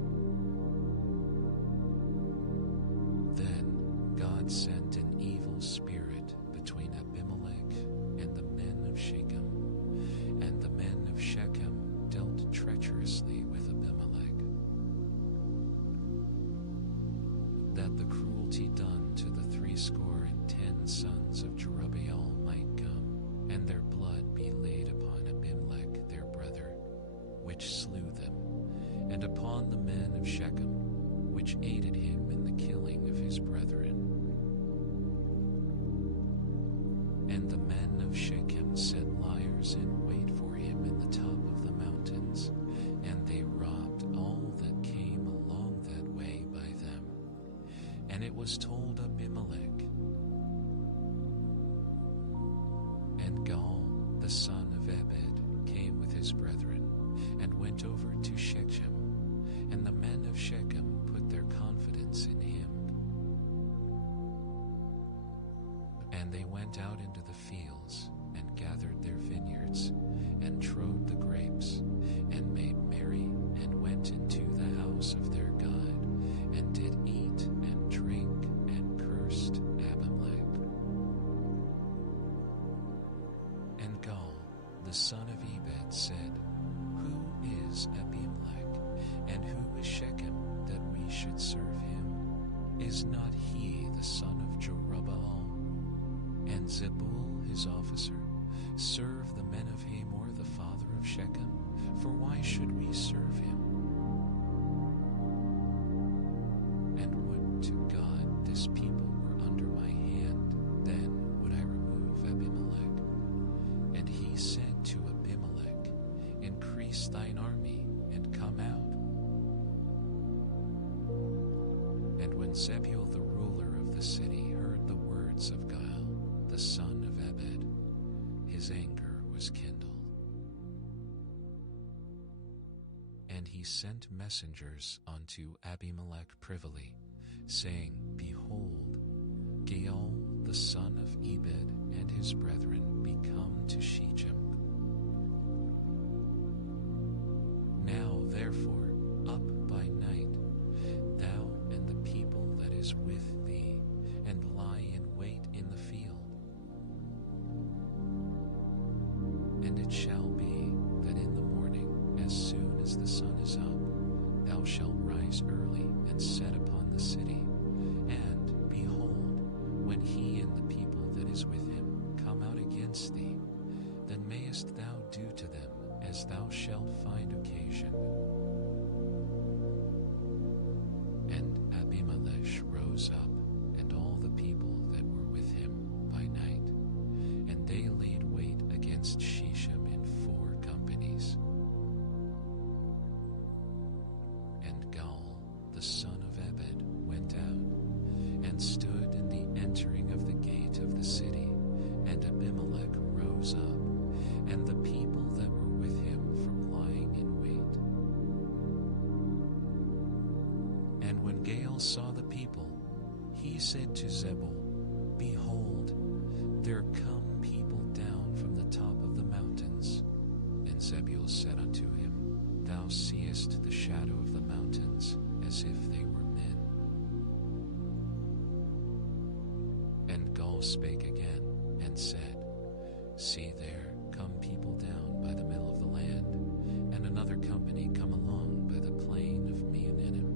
then God sent an evil spirit between Abimelech and the men of Shechem, and the men of Shechem dealt treacherously with Abimelech, that the cruelty done to the 70 sons of Jerubbaal might come, and their blood be laid upon Abimelech their brother, which slew them, and upon the men of Shechem, which aided him in the killing of his brethren. And the men of Shechem set liers in wait for him in the top of the mountains, and they robbed all that came along that way by them. And it was told Abimelech. And Gaal, the son of Ebed, came with his brethren, and went over to Shechem, and the men of Shechem put their confidence in him. And they went out into the fields, and gathered their vineyards, and trode the grapes, and made merry, and went into the house of their God, and did eat and drink, and cursed Abimelech. And Gaal, the son of Ebed, said, Who is Abimelech, and who is Shechem, that we should serve him? Is not he the son of Jerubbaal? And Zebul his officer, "Serve the men of Hamor, the father of Shechem, for why should we serve him? And would to God this people were under my hand, then would I remove Abimelech." And he said to Abimelech, "Increase thine army, and come out." And when Zebul the ruler of the city heard the words of Gaal, the son of Ebed, his anger was kindled. And he sent messengers unto Abimelech privily, saying, "Behold, Gaal the son of Ebed and his brethren be come to Shechem. Now therefore up by night, thou and the people that is with thee, and lie in wait in the field. And it shall be that in the morning, as soon as the sun is up, thou shalt rise early and set upon the city. And, behold, when he and the people that is with him come out against thee, then mayest thou do to them as thou shalt find occasion." And Abimelech rose up, and all the people that were with him by night, and they laid wait against Shechem in 4 companies. And Gaal the son of Ebed went out, and stood in the entering of the gate of the city, and Abimelech rose up, and the people that were with him from lying in wait. And when Gaal saw the people, he said to Zebul, "Behold, there come people down from the top of the mountains." And Zebul said unto him, "Thou seest the shadow of the mountains, as if they were men." And Gaal spake again, and said, "See, there come people down by the middle of the land, and another company come along by the plain of Meoninnim."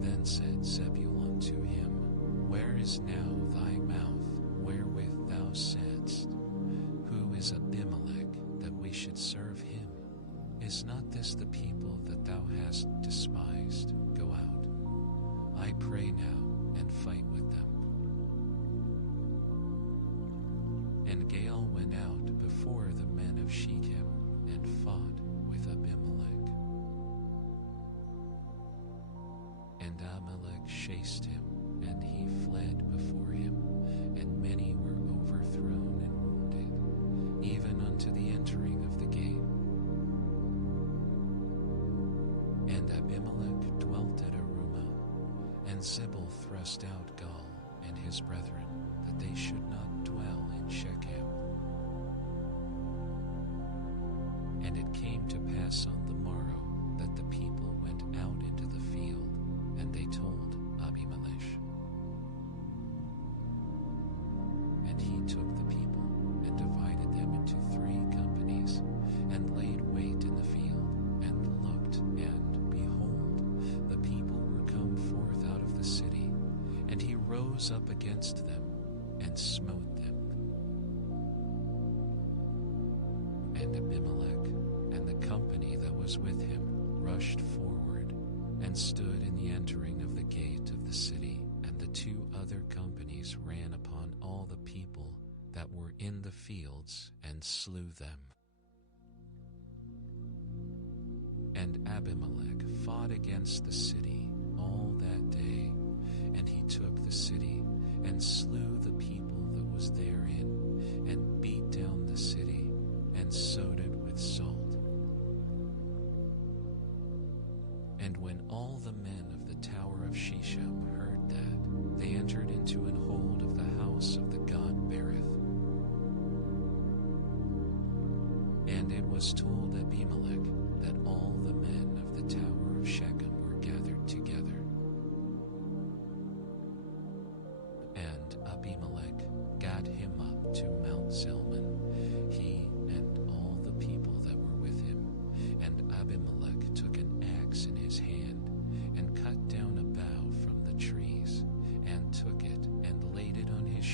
Then said Zebul unto him, "Where is now thy mouth, wherewith thou saidst, Who is Abimelech, that we should serve him? Is not this the people that thou hast despised? Go out, I pray now, and fight with them." And Gaal went out before the men of Shechem, and fought with Abimelech. And Abimelech chased him, and he fled before him, and many were overthrown and wounded, even unto the entering of the gate. And Abimelech dwelt at Arumah, and Zebul thrust out Gaal and his brethren, that they should not dwell in Shechem. And it came to pass on the morrow that the people went out into the field, and they told Abimelech. And he took the people, and divided them into 3 companies, and laid wait in the field, and looked, and, behold, the people were come forth out of the city, and he rose up against them, and smote them. And Abimelech and the company that was with him rushed forward, and stood in the entering of the gate of the city, and the 2 other companies ran upon all the people that were in the fields, and slew them. And Abimelech fought against the city all that day, and he took the city, and slew the people that was therein, and beat down the city, and sowed it with salt. And when all the men of the tower of Shechem heard that, they entered into an hold of the house of the god Berith. And it was told Abimelech that all the men of the tower of Shechem were gathered together. And Abimelech gat him up to Mount Zelmon, he and all the people that were with him. And Abimelech took an axe in his hand, and cut down a bough from the trees, and took it, and laid it on his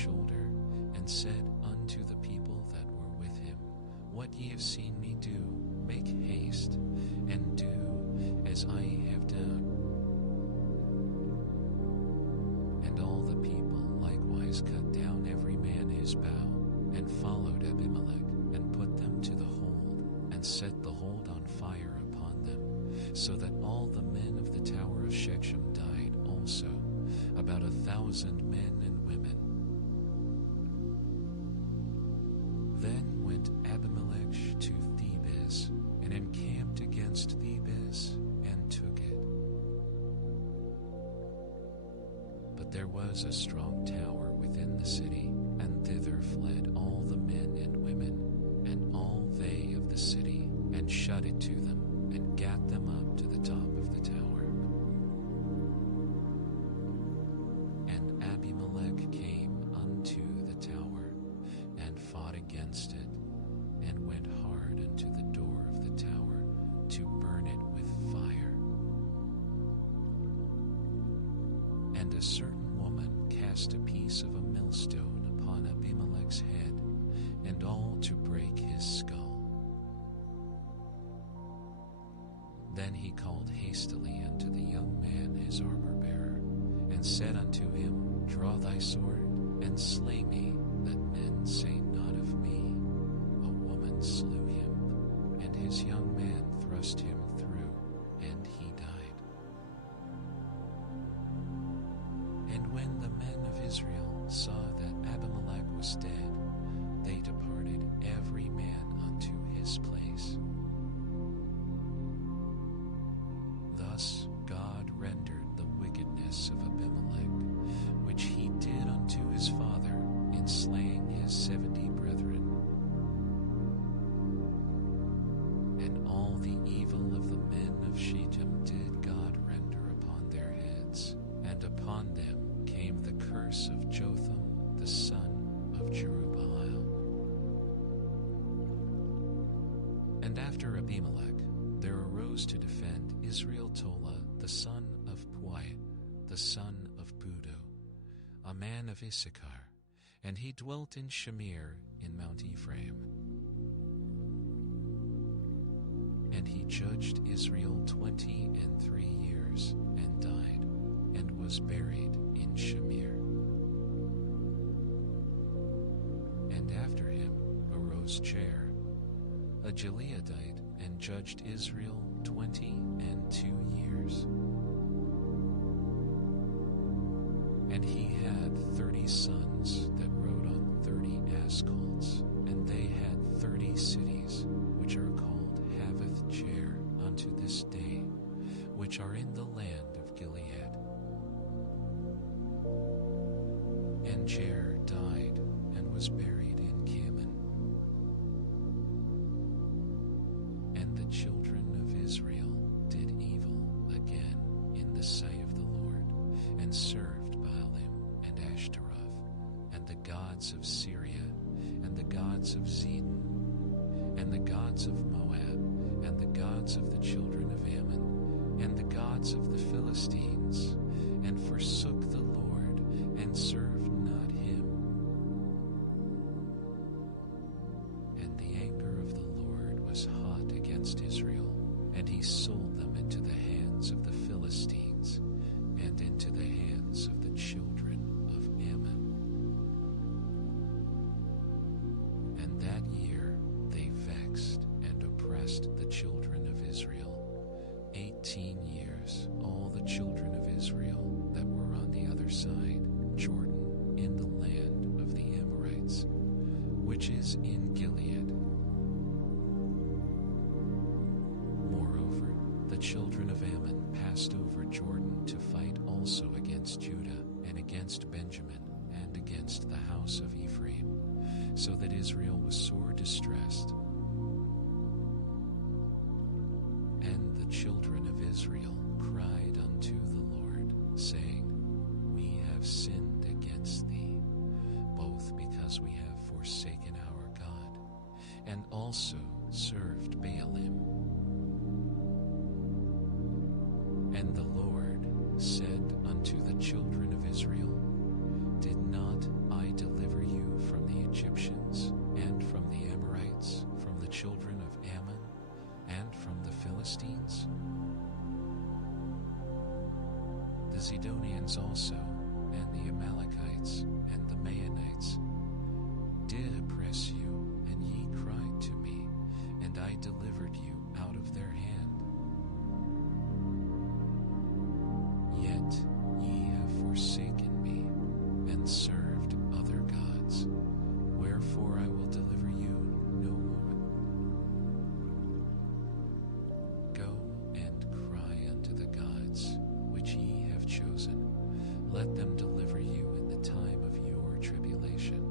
have seen me do, make haste, and do as I have done. And all the people likewise cut down every man his bow, and followed Abimelech, and put them to the hold, and set the hold on fire upon them, so that all the men of the tower of Shechem died also, about 1,000 men and women. Then went Abimelech to Thebez, and encamped against Thebez, and took it. But there was a strong tower within the city, and thither fled all the men and women, and all they of the city, and shut it to them, and gat them up to the top of the tower. And Abimelech came unto the tower, and fought against it, and went hard unto the door of the tower, to burn it with fire. And a certain woman cast a piece of a millstone upon Abimelech's head, and all to break his skull. Then he called hastily unto the young man his armor-bearer, and said unto him, Draw thy sword, and slay me, that men say not of me, A woman slew him. And his young man thrust him through, and he died. And when the men of Israel saw that Abimelech was dead, they departed every man unto his place. Thus God rendered the wickedness of Abimelech, which he did unto his father, in slaying his 70 brethren. And all the evil of the men of Shechem did God render upon their heads, and upon them came the curse of Jotham the son of Jerubbaal. And after Abimelech, there arose to defend Israel Tola the son of Puai, the son of Budo, a man of Issachar, and he dwelt in Shamir in Mount Ephraim. And he judged Israel 23 years, and died, and was buried in Shamir. And after him arose Jair, a Gileadite, and judged Israel 22 years. And he had 30 sons that rode on 30 ass colts, and they had 30 cities, which are called Havoth Jair unto this day, which are in the land of Gilead. And Jair died, and was buried in Cammon. And the children of Israel did evil again in the sight of the Lord, and served Baalim and Ashtaroth, and the gods of Syria, and the gods of Zidon, and the gods of Moab, and the gods of the children of Ammon, and the gods of the Philistines, and forsook the Lord, and served not him. And the anger of the Lord was hot against Israel, and he sold them into the hands of the Philistines, and into the hands of the children of Ammon. And that year they vexed and oppressed the children of Israel 18 years, all the children of Israel that were on the other side, Jordan, in the land of the Amorites, which is in Gilead. Moreover, the children of Ammon passed over Jordan to fight also against Judah, and against Benjamin, and against the house of Ephraim, so that Israel was sore distressed. And the children of Israel cried unto the Lord, saying, We have sinned against thee, both because we have forsaken our God, and also served Baalim. And the Lord said unto the children of Israel, Did not I deliver you from the Egyptians, and from the Amorites, from the children Philistines? The Zidonians also, and the Amalekites, and the Maonites, did oppress you, and ye cried to me, and I delivered you out of their hand. Yet ye have forsaken me, and served other gods, wherefore I will deliver you no more. Go and cry unto the gods which ye have chosen. Let them deliver you in the time of your tribulation.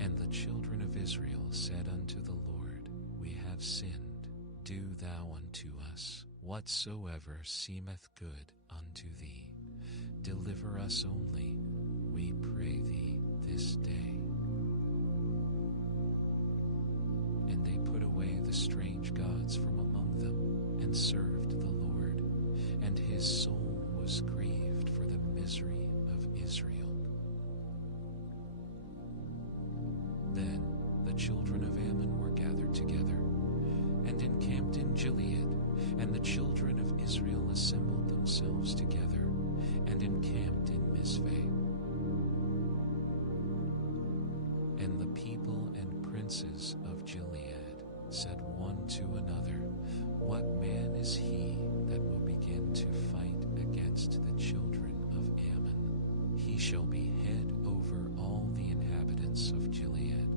And the children of Israel said unto the Lord, We have sinned. Do thou unto us whatsoever seemeth good unto thee. Deliver us only, we pray thee, this day. And they put away the strange gods from among them, and served the Lord, and his soul was grieved for the misery of Israel. Then the children of Ammon were gathered together, and encamped in Gilead, and the children of Israel assembled themselves together, and encamped in Mizpeh. And the people and princes of Gilead said one to another, What man is he that will begin to fight against the children of Ammon? He shall be head over all the inhabitants of Gilead.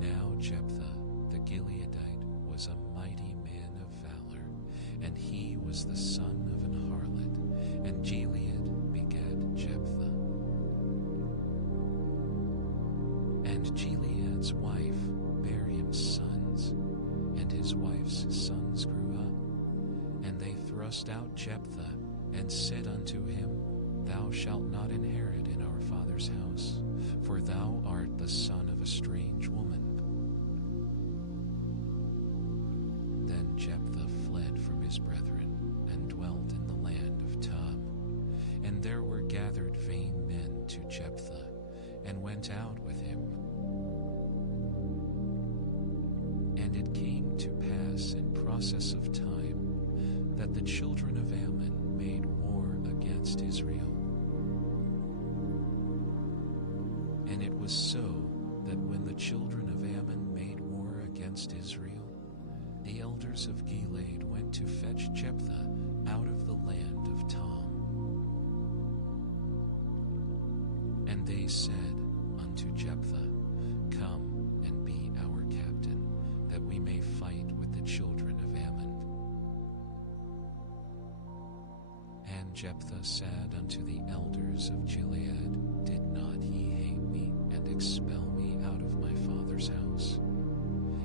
Now Jephthah the Gileadite was a mighty man of valor, and he was the son of an harlot, and Gilead begat Jephthah. And Gilead's wife bare him sons, and his wife's sons grew up. And they thrust out Jephthah, and said unto him, Thou shalt not inherit in our father's house, for thou art the son of a strange woman. Then Jephthah fled from his brethren, and dwelt in the land of Tob. And there were gathered vain men to Jephthah, and went out with him. And it came to pass in process of time that the children of Ammon made war against Israel. And it was so that when the children of Ammon made war against Israel, the elders of Gilead went to fetch Jephthah out of the land of Tom. And they said unto Jephthah, Come and be our captain, that we may fight with the children of Ammon. And Jephthah said unto the elders of Gilead, Did not ye hate me, and expel me out of my father's house?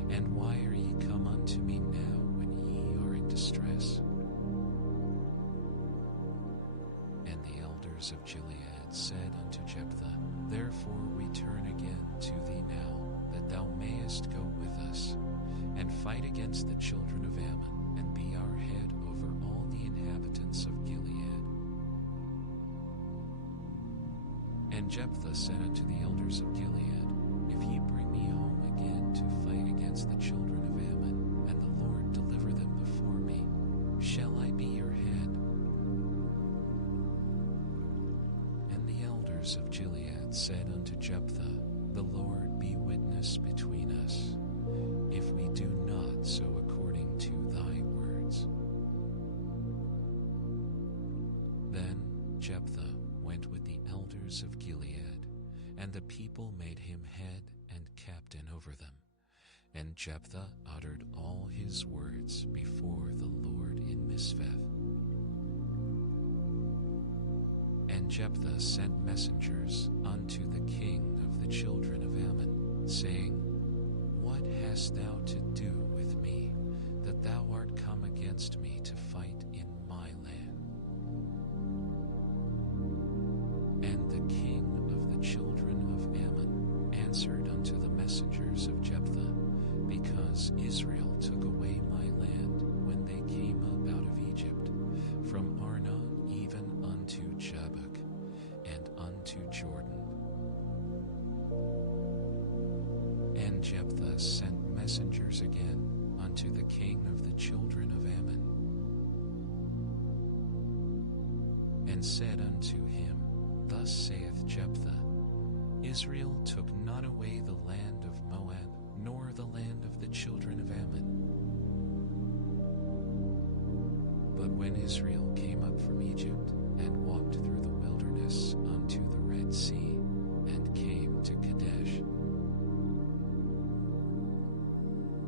And why are ye come unto me now when ye are in distress? And the elders of Gilead said unto Jephthah, Therefore we turn again to thee now, that thou mayest go with us, and fight against the children of Ammon, and be our head over all the inhabitants of Gilead. And Jephthah said unto the elders of Gilead, If ye bring me home again to fight against the children of Ammon, and the Lord deliver them before me, shall I be your head? And the elders of Gilead said unto Jephthah, The Lord be witness between us, if we do not so according to thy words. Then Jephthah went with the elders of Gilead, and the people made him head and captain over them. And Jephthah uttered all his words before the Lord in Mizpeh. And Jephthah sent messengers unto the king of the children of Ammon, saying, What hast thou to do with me, that thou art come against me to fight in my land? And the king of the children of Ammon answered unto the messengers of Jephthah, Because Israel took away my land when they came up out of Egypt, from Arnon even unto Jabbok, and unto Jordan. Jephthah sent messengers again unto the king of the children of Ammon, and said unto him, Thus saith Jephthah, Israel took not away the land of Moab, nor the land of the children of Ammon. But when Israel came up from Egypt, and walked through the wilderness unto the Red Sea, and came to Kadesh,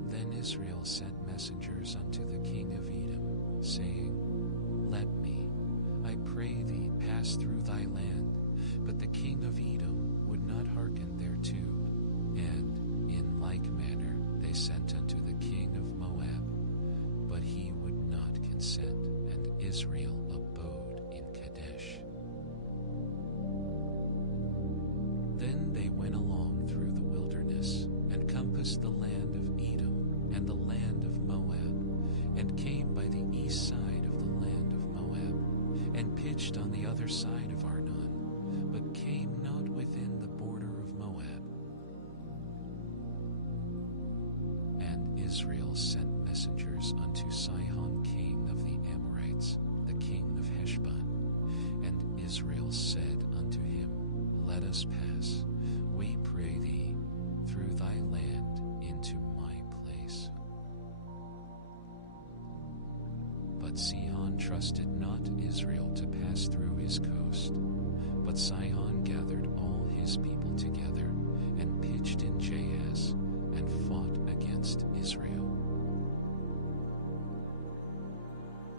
then Israel sent messengers unto the king of Edom, saying, Let me, I pray thee, pass through thy land. But the king of Edom would not hearken thereto, and in like manner they sent unto the king of Moab, but he would not consent, and Israel abode in Kadesh. Then they went along through the wilderness, and compassed the land of Edom, and the land of Moab, and came by the east side of the land of Moab, and pitched on the other side of Arnon, but came not within the border of Moab. And Israel sent messengers unto Sihon king of the Amorites, the king of Heshbon. And Israel said unto him, Let us pass, we pray thee, through thy land into my place. But Sihon trusted not Israel to pass through his coast. But Sihon gathered all his people together, and pitched in Jahaz, and fought against Israel.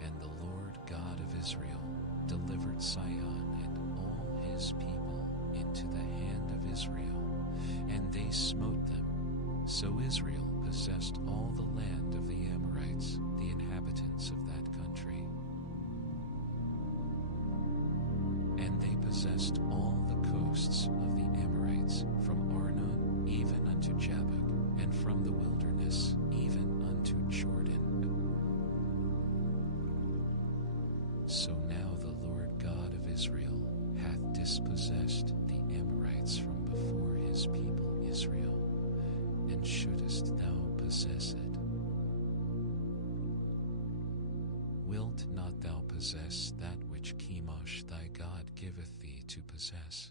And the Lord God of Israel delivered Sihon and all his people into the hand of Israel, and they smote them. So Israel possessed all the land of the Amorites, the inhabitants of that country. And they possessed all the coasts of the Amorites, from Arnon even unto Jabbok, and from the wilderness even unto Jordan. So now the Lord God of Israel hath dispossessed the Amorites from before his people Israel, and shouldest thou possess it? Wilt not thou possess that which Chemosh thy God giveth thee to possess?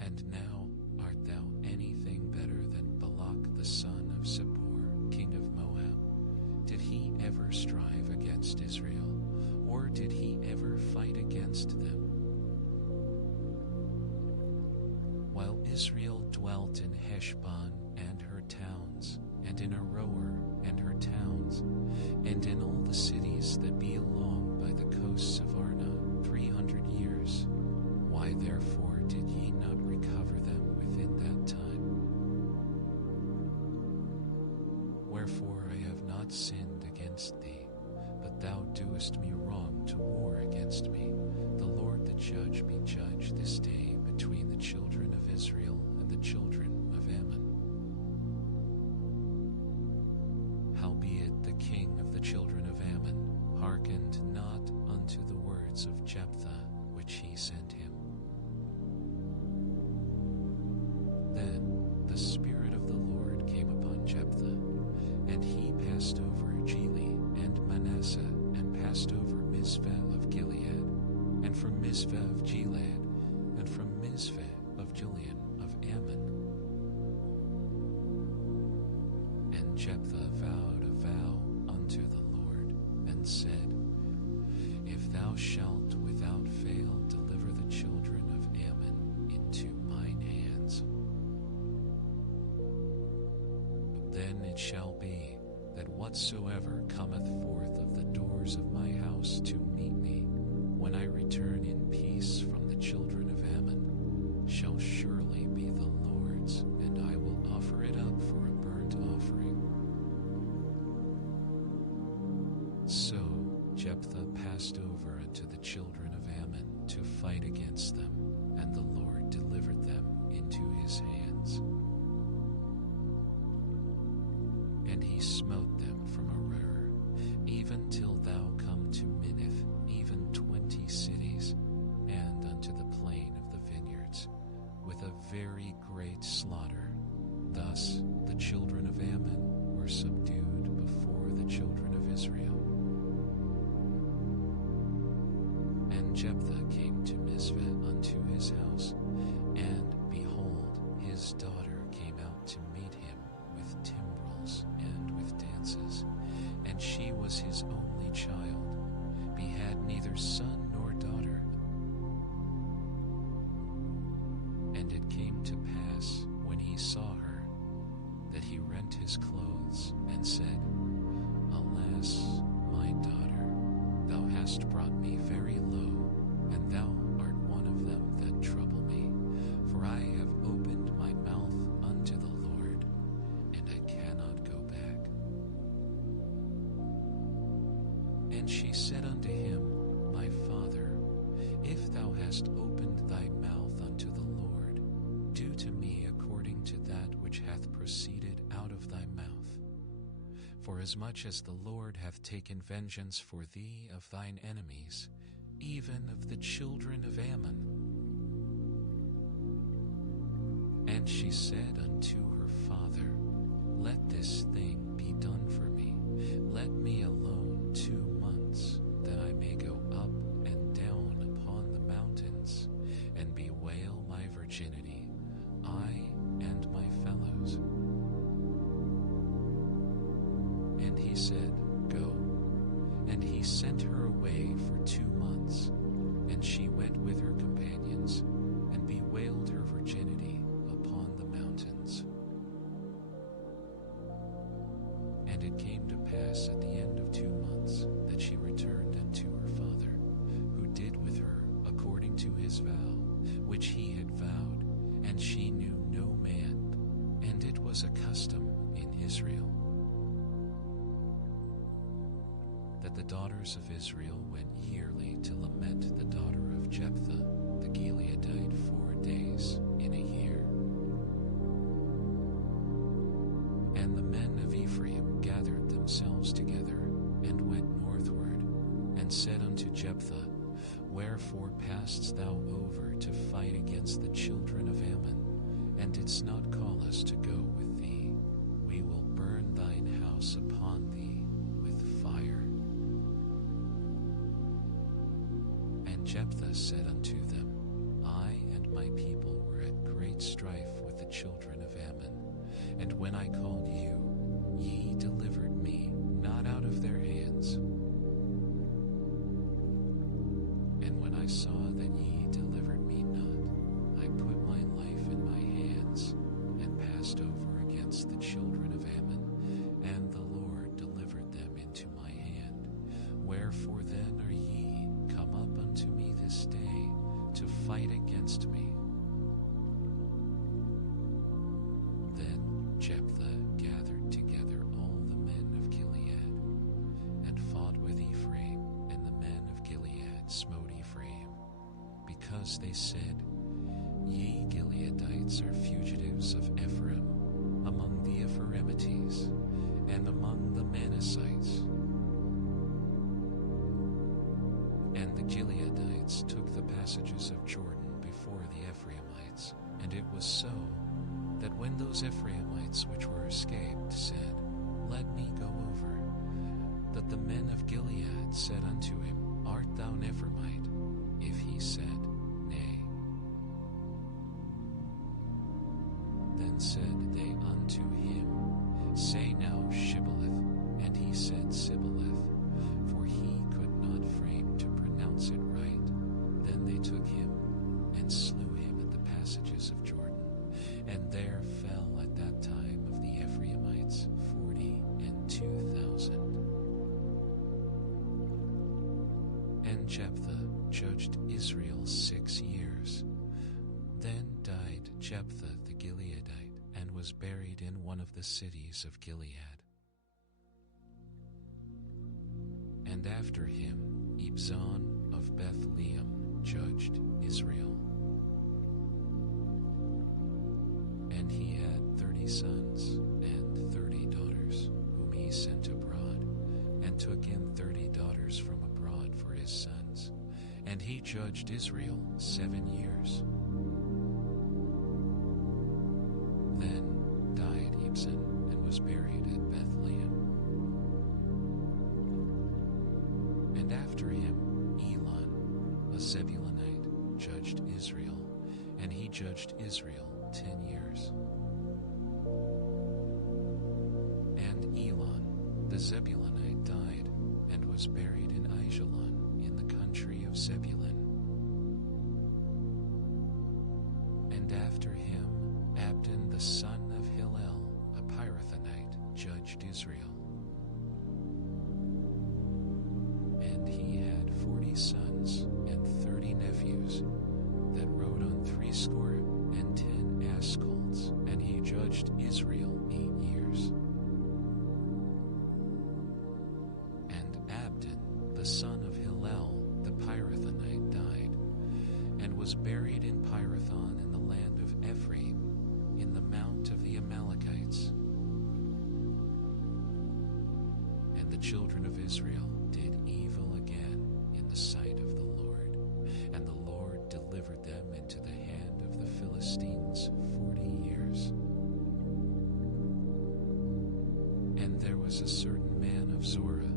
And now art thou anything better than Balak the son of Zippor, king of Moab? Did he ever strive against Israel, or did he ever fight against them? While Israel dwelt in Heshbon and her towns, and in Aroer and her towns, and in all the cities that be along by the coasts of Arnon 300 years, why therefore did ye not recover them within that time? Wherefore I have not sinned against thee, but thou doest me wrong to war against me. The Lord the judge be judge this day between the children of Israel and the children of Ammon. Howbeit the king of the children of Ammon hearkened not unto the words of Jephthah which he sent him. Then the Spirit of the Lord came upon Jephthah, and he passed over Gilead and Manasseh, and passed over Mizpeh of Gilead, and from Mizpeh of Gilead, and from Mizpeh of Gilead of Ammon. And Jephthah vowed a vow unto the Lord, and said, If thou shalt without fail deliver the children of Ammon into mine hands, then it shall be that whatsoever cometh forth of the doors of my house to meet me, when I return in peace from the children of Ammon, shall surely be the Lord's, and I will offer it up for a burnt offering. So Jephthah passed over unto the children of Ammon to fight against them, and the Lord delivered them into his hands. And he smote them from Aroer, even till thou come to Minnith, even 20 cities, and unto the plain of the vineyards, with a very great slaughter. Thus the children of Ammon were subdued before the children of Israel. And Jephthah came to Mizpeh unto his house, and behold, his daughter came out to meet him with timbrels and with dances, and she was his only child, he had neither son nor daughter. And it came to pass, when he saw her, that he rent his clothes, and said, Alas, my daughter, thou hast brought me very low, and thou art one of them that trouble me. For I have opened my mouth unto the Lord, and I cannot go back. And she said unto him, My father, if thou hast opened thy mouth unto the Lord, do to me according to that which hath proceeded out of thy mouth. Forasmuch as the Lord hath taken vengeance for thee of thine enemies, even of the children of Ammon. And she said unto her father, Let this thing be done for me. Let me alone 2 months, that I may go up and down upon the mountains, and bewail my virginity, I and my fellows. And he said, Go. And he sent her away for 2 months, and she went with her companions, and bewailed her virginity upon the mountains. And it came to pass at the end of 2 months that she returned unto her father, who did with her according to his vow, which he had vowed, and she knew no man, and it was a custom in Israel that the daughters of Israel went yearly to lament the daughter of Jephthah the Gileadite 4 days in a year. And the men of Ephraim gathered themselves together, and went northward, and said unto Jephthah, Wherefore passedst thou over to fight against the children of Ammon, and didst not call us to go with thee? We will burn thine house upon thee with fire. And Jephthah said unto them, I and my people were at great strife with the children of Ammon, and when I called you, ye delivered me not out of their hands. And when I saw that ye delivered me not, I put my life in my hands, and passed over against the children of Ammon, and the Lord delivered them into my hand. Wherefore then are ye come up unto me this day to fight against me? Then Jephthah gathered together all the men of Gilead, and fought with Ephraim, and the men of Gilead smote Ephraim, because they said, Ye Gileadites are fugitives of Ephraim, among the Ephraimites, and among the Manassites. And the Gileadites took the passages of Jordan before the Ephraimites. And it was so, that when those Ephraimites which were escaped said, Let me go over, that the men of Gilead said unto him, Art thou an Ephraimite? If he said, Nay. Then said they unto him, Say now Shibboleth. And he said Sibboleth, for he could not frame to pronounce it right. Then they took him, and slew him at the passages of Jordan. And there fell at that time of the Ephraimites 42,000. And Jephthah judged Israel 6 years. Then died Jephthah the Gileadite, and was buried in one of the cities of Gilead. And after him Ibzan of Bethlehem judged Israel. And he had 30 sons and 30 daughters, whom he sent abroad, and took in 30 daughters from abroad for his sons. And he judged Israel 7 years. Zebulunite, judged Israel, and he judged Israel 10 years. And Elon, the Zebulunite, died and was buried in Aijalon in the country of Zebulun. And after him, Abdon the son of Hillel, a Pirathonite, judged Israel. And he had 40 sons and 30 nephews that rode on 70 ass colts, and he judged Israel 8 years. And Abdon, the son of Hillel, the Pirathonite, died, and was buried in Pirathon in the land of Ephraim, in the mount of the Amalekites. And the children of Israel did evil again in the sight of the Lord, and the Lord delivered them into the hand of the Philistines 40 years. And there was a certain man of Zorah,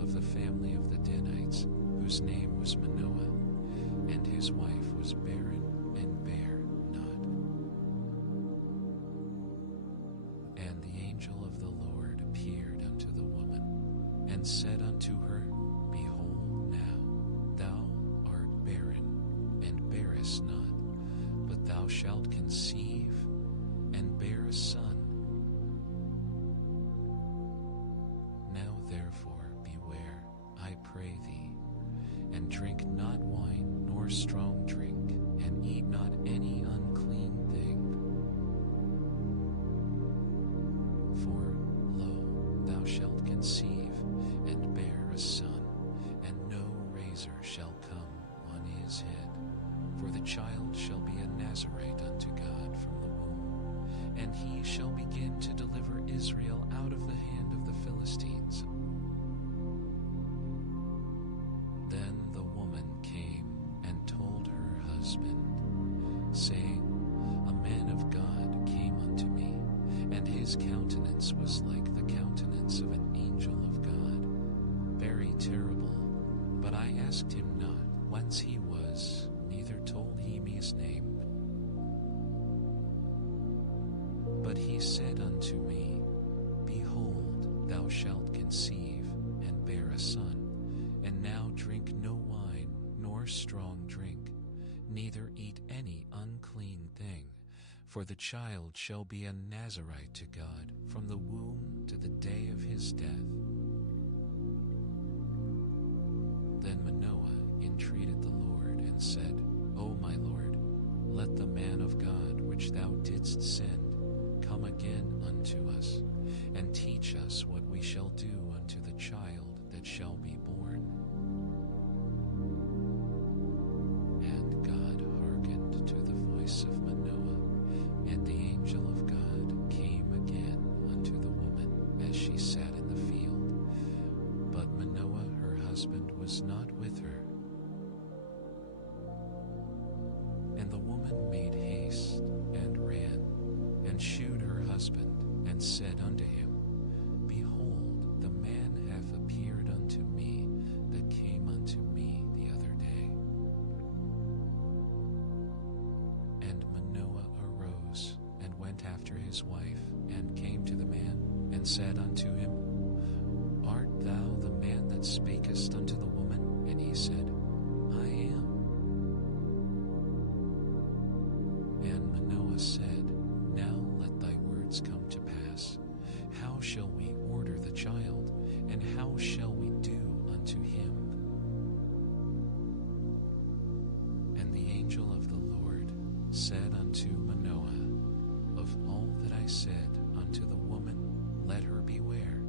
of the family of the Danites, whose name was Manoah, and his wife was barren and bare not. And the angel of the Lord appeared unto the woman, and said unto her, Behold now, thou art barren, and bearest not, but thou shalt conceive, and bear a son. Now therefore beware, I pray thee, and drink not wine nor strong drink, and eat not any unclean thing. For, lo, thou shalt conceive, and bear a son, and no razor shall come on his head. For the child shall be a Nazarite unto God from the womb, and he shall begin to deliver Israel out of the hand of the Philistines. Then the woman came and told her husband, saying, A man of God came unto me, and his countenance was like the countenance of an angel of God, very terrible. But I asked him not whence he was, neither told he me his name. But he said unto me, Behold, thou shalt conceive, and bear a son, and now drink no wine, nor strong drink, neither eat any unclean thing, for the child shall be a Nazarite to God from the womb to the day of his death. Then Manoah entreated the Lord, and said, O my Lord, let the man of God which thou didst send come again unto us, and teach us what we shall do unto the child that shall be born. And God hearkened to the voice of Manoah, and the angel of God came again unto the woman as she sat in the field. But Manoah her husband was not with her. And the woman made haste, and ran, and shewed her husband, and said unto him, Behold, the man hath appeared unto me that came unto me the other day. And Manoah arose, and went after his wife, and came to the man, and said unto him, Art thou the man that spakest unto the woman? And he said, I am. And Manoah said, Now let thy words come to pass. How shall we order the child, and how shall we do unto him? And the angel of the Lord said unto Manoah, Of all that I said unto the woman, let her beware.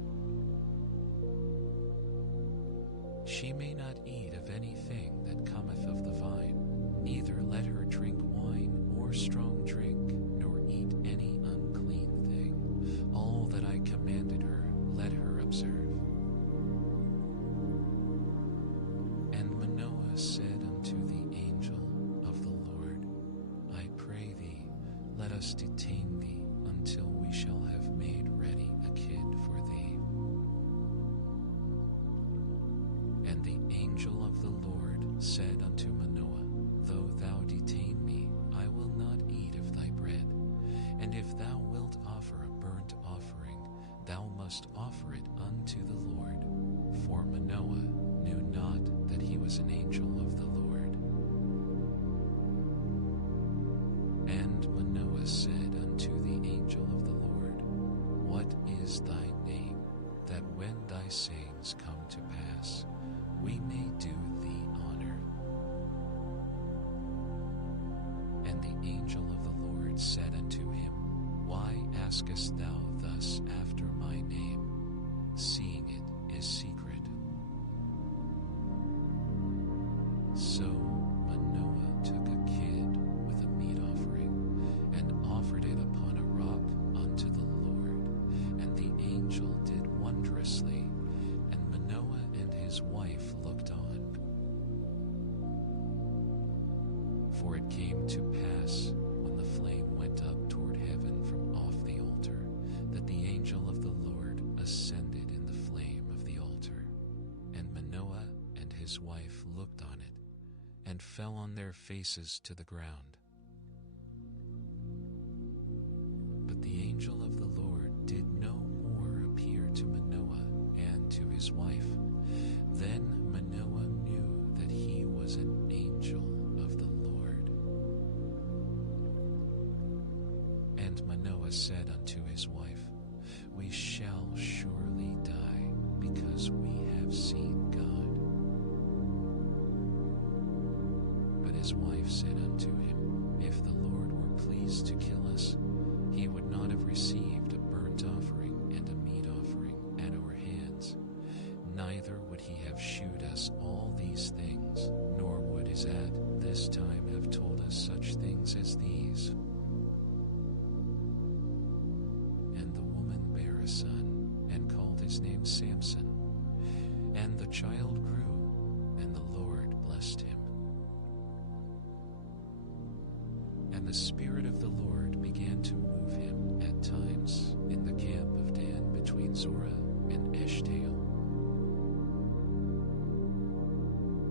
She may not eat of anything that cometh of the vine, neither let her drink wine or strong drink, nor eat any unclean thing. All that I commanded her, let her observe. And Manoah said unto the angel of the Lord, I pray thee, let us detain thee until we shall have made ready a kid for thee. And And the angel of the Lord said unto Manoah, Though thou detain me, I will not eat of thy bread. And if thou wilt offer a burnt offering, thou must offer it unto the Lord. For Manoah knew not that he was an angel of the Lord. And Manoah said unto the angel of the Lord, What is thy name, that when thy sayings come to pass, we may do thee honor? And the angel of the Lord said unto him, Why askest thou thus after my name, seeing it is secret? So Manoah took a kid with a meat offering, and offered it upon a rock unto the Lord. And the angel did wondrously, and Manoah and his wife looked on. For it came to pass, when the flame went up toward heaven from off the altar, that the angel of the Lord ascended in the flame of the altar. And Manoah and his wife looked on it, and fell on their faces to the ground. But the angel of the Lord did no more appear to Manoah and to his wife. Then Manoah knew that he was an angel of the Lord. And Manoah said unto his wife, We shall surely die, because we have seen God. But his wife said unto him, If the Lord were pleased to kill us, he would not have received a burnt offering and a meat offering at our hands, neither would he have shewed us all these things, nor would his at this time have told us such things as these. And the woman bare a son, and called his name Samson. And the child grew, and the Lord blessed him. And the Spirit of the Lord began to move him at times in the camp of Dan between Zorah and Eshtaol.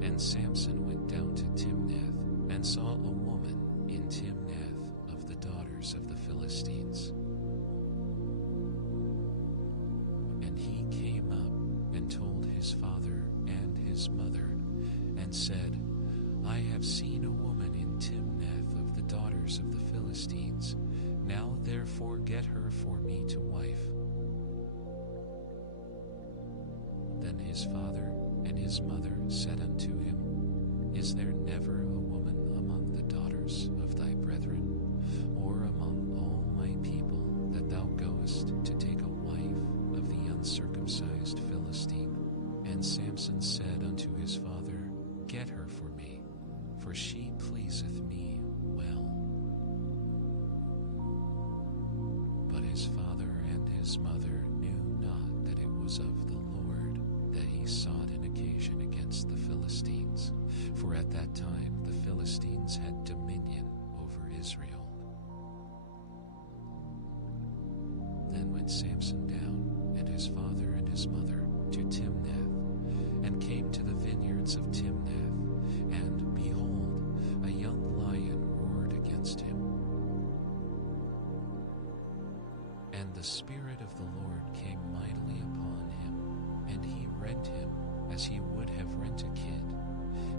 And Samson went down to Timnath, and saw a woman in Timnath of the daughters of the Philistines. And he came up and told his father and his mother, and said, I have seen a woman in Timnath of the daughters of the Philistines. Now therefore get her for me to wife. Then his father and his mother said unto him, Is there never a woman among the daughters of thy brethren, or among all my people, that thou goest to take a wife of the uncircumcised Philistine? And Samson said unto his father, Get her for me, for she pleaseth me well. But his father and his mother knew not that it was of the Lord that he sought an occasion against the Philistines, for at that time the Philistines had dominion over Israel. Then went Samson down, and his father and his mother, to Timnath, and came to the vineyards of Timnath, and behold, a young lion roared against him. And the Spirit of the Lord came mightily upon him, and he rent him as he would have rent a kid,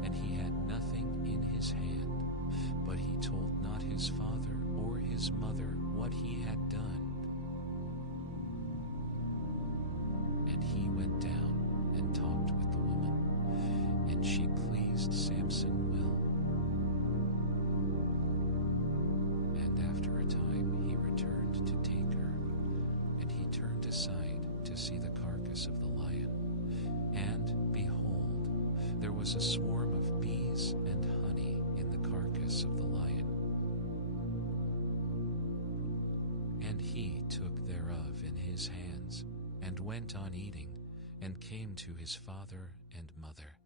and he had nothing in his hand, but he told not his father or his mother what he had done. And he went down and talked with the woman, and she pleased Samson well. And after a time he returned to take her, and he turned aside to see the carcass of the lion. And behold, there was a swarm of bees and honey in the carcass of the lion. And he took thereof in his hands, and went on eating, and came to his father and mother.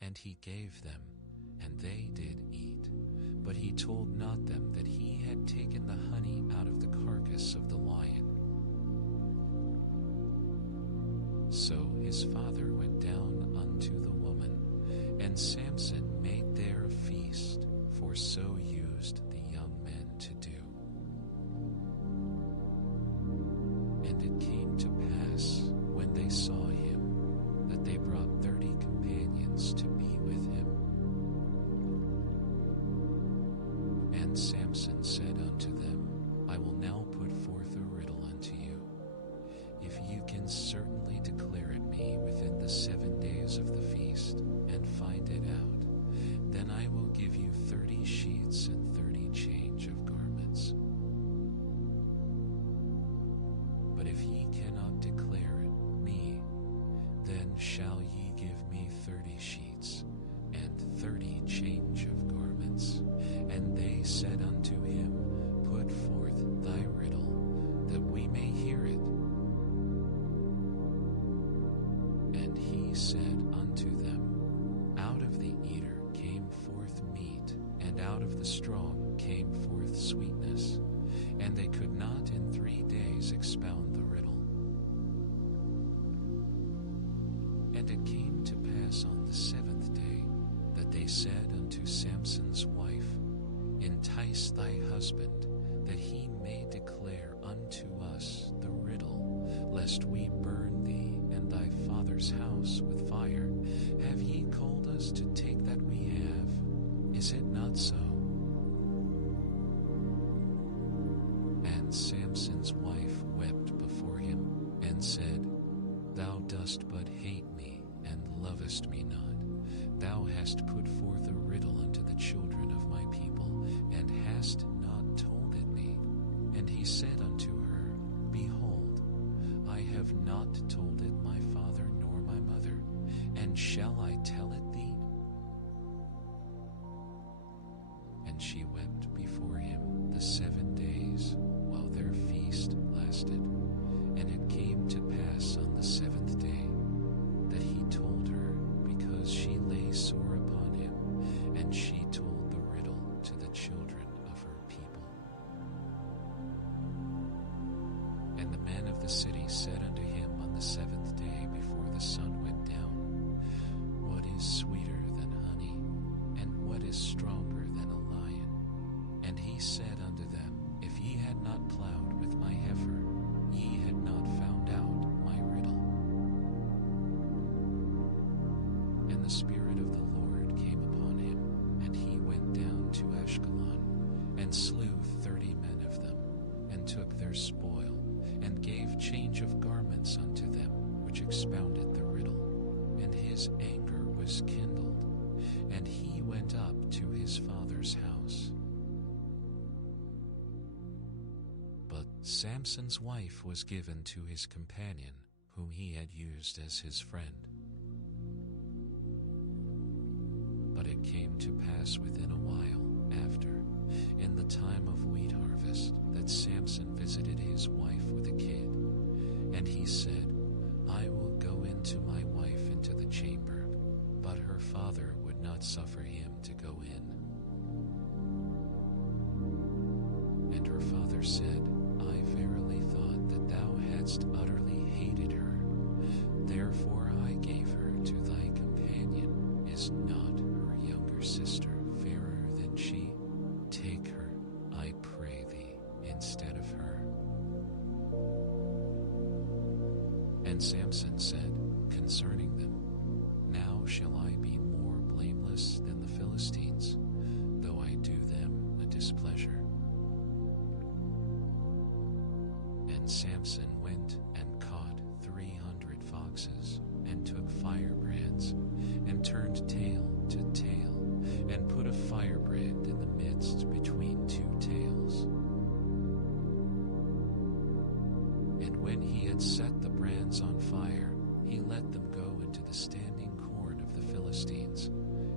And he gave them, and they did eat. But he told not them that he had taken the honey out of the carcass of the lion. So his father went down unto the woman, And Samson made there a feast, for so used the young men to do. And it came to pass, when they saw him, that they brought 30 companions to be with him. And Samson said unto them, I will now put forth a riddle unto you. If you can certainly declare it me within the 7 days of the feast, and find it out, then I will give you 30 sheets and 30 change of garments. But if ye cannot declare it me, then shall ye give me 30 sheets and 30 change of garments. And they said unto him, Put forth thy riddle, that we may hear it. And he said unto them, Out of the eater came forth meat, and out of the strong came forth sweetness. And they could not in 3 days expound the riddle. And it came to pass on the 7th day, that they said unto Samson's wife, Entice thy husband, that he may declare unto us the riddle, lest we burn thee and thy father's house with fire. Have ye called us to take that we have? Is it not so? And Samson's wife wept before him, and said, Thou dost but hate me, and lovest me not. Thou hast put forth a riddle unto the children of my people, and hast not told it me. And he said unto her, Behold, I have not told it my father nor my mother, and shall I tell it thee? And she wept before him the 7 days, while their feast lasted. And it came to pass on the 7th day, that he told her, because she lay sore upon him, and she told the riddle to the children of her people. And the men of the city said unto him on the 7th day before the sun went down, What is sweeter than honey, and what is stronger than a lion? And he said unto them, If ye had not plowed with my heifer, ye had not found out my riddle. And the Spirit of the Lord came upon him, and he went down to Ashkelon, and slew 30 men of them, and took their spoil, and gave change of garments unto them, which expounded the riddle. And his anger was kindled, and he went up to his father's house. But Samson's wife was given to his companion, whom he had used as his friend. But it came to pass within a while after, in the time of wheat harvest, that Samson visited his wife with a kid. And he said, I will go into my wife into the chamber. But her father would not suffer him to go in. And her father said, I verily thought that thou hadst utterly hated her. Therefore I gave her to thy companion. Is not her younger sister fairer than she? Take her, I pray thee, instead of her. And Samson said concerning them, Now shall I be more blameless than the Philistines, though I do them a displeasure. And Samson went and caught 300 foxes, and took firebrands, and turned tail to tail, and put a firebrand in the midst between 2 tails. And when he had set the brands on fire, he let them go into the standing corn of the Philistines,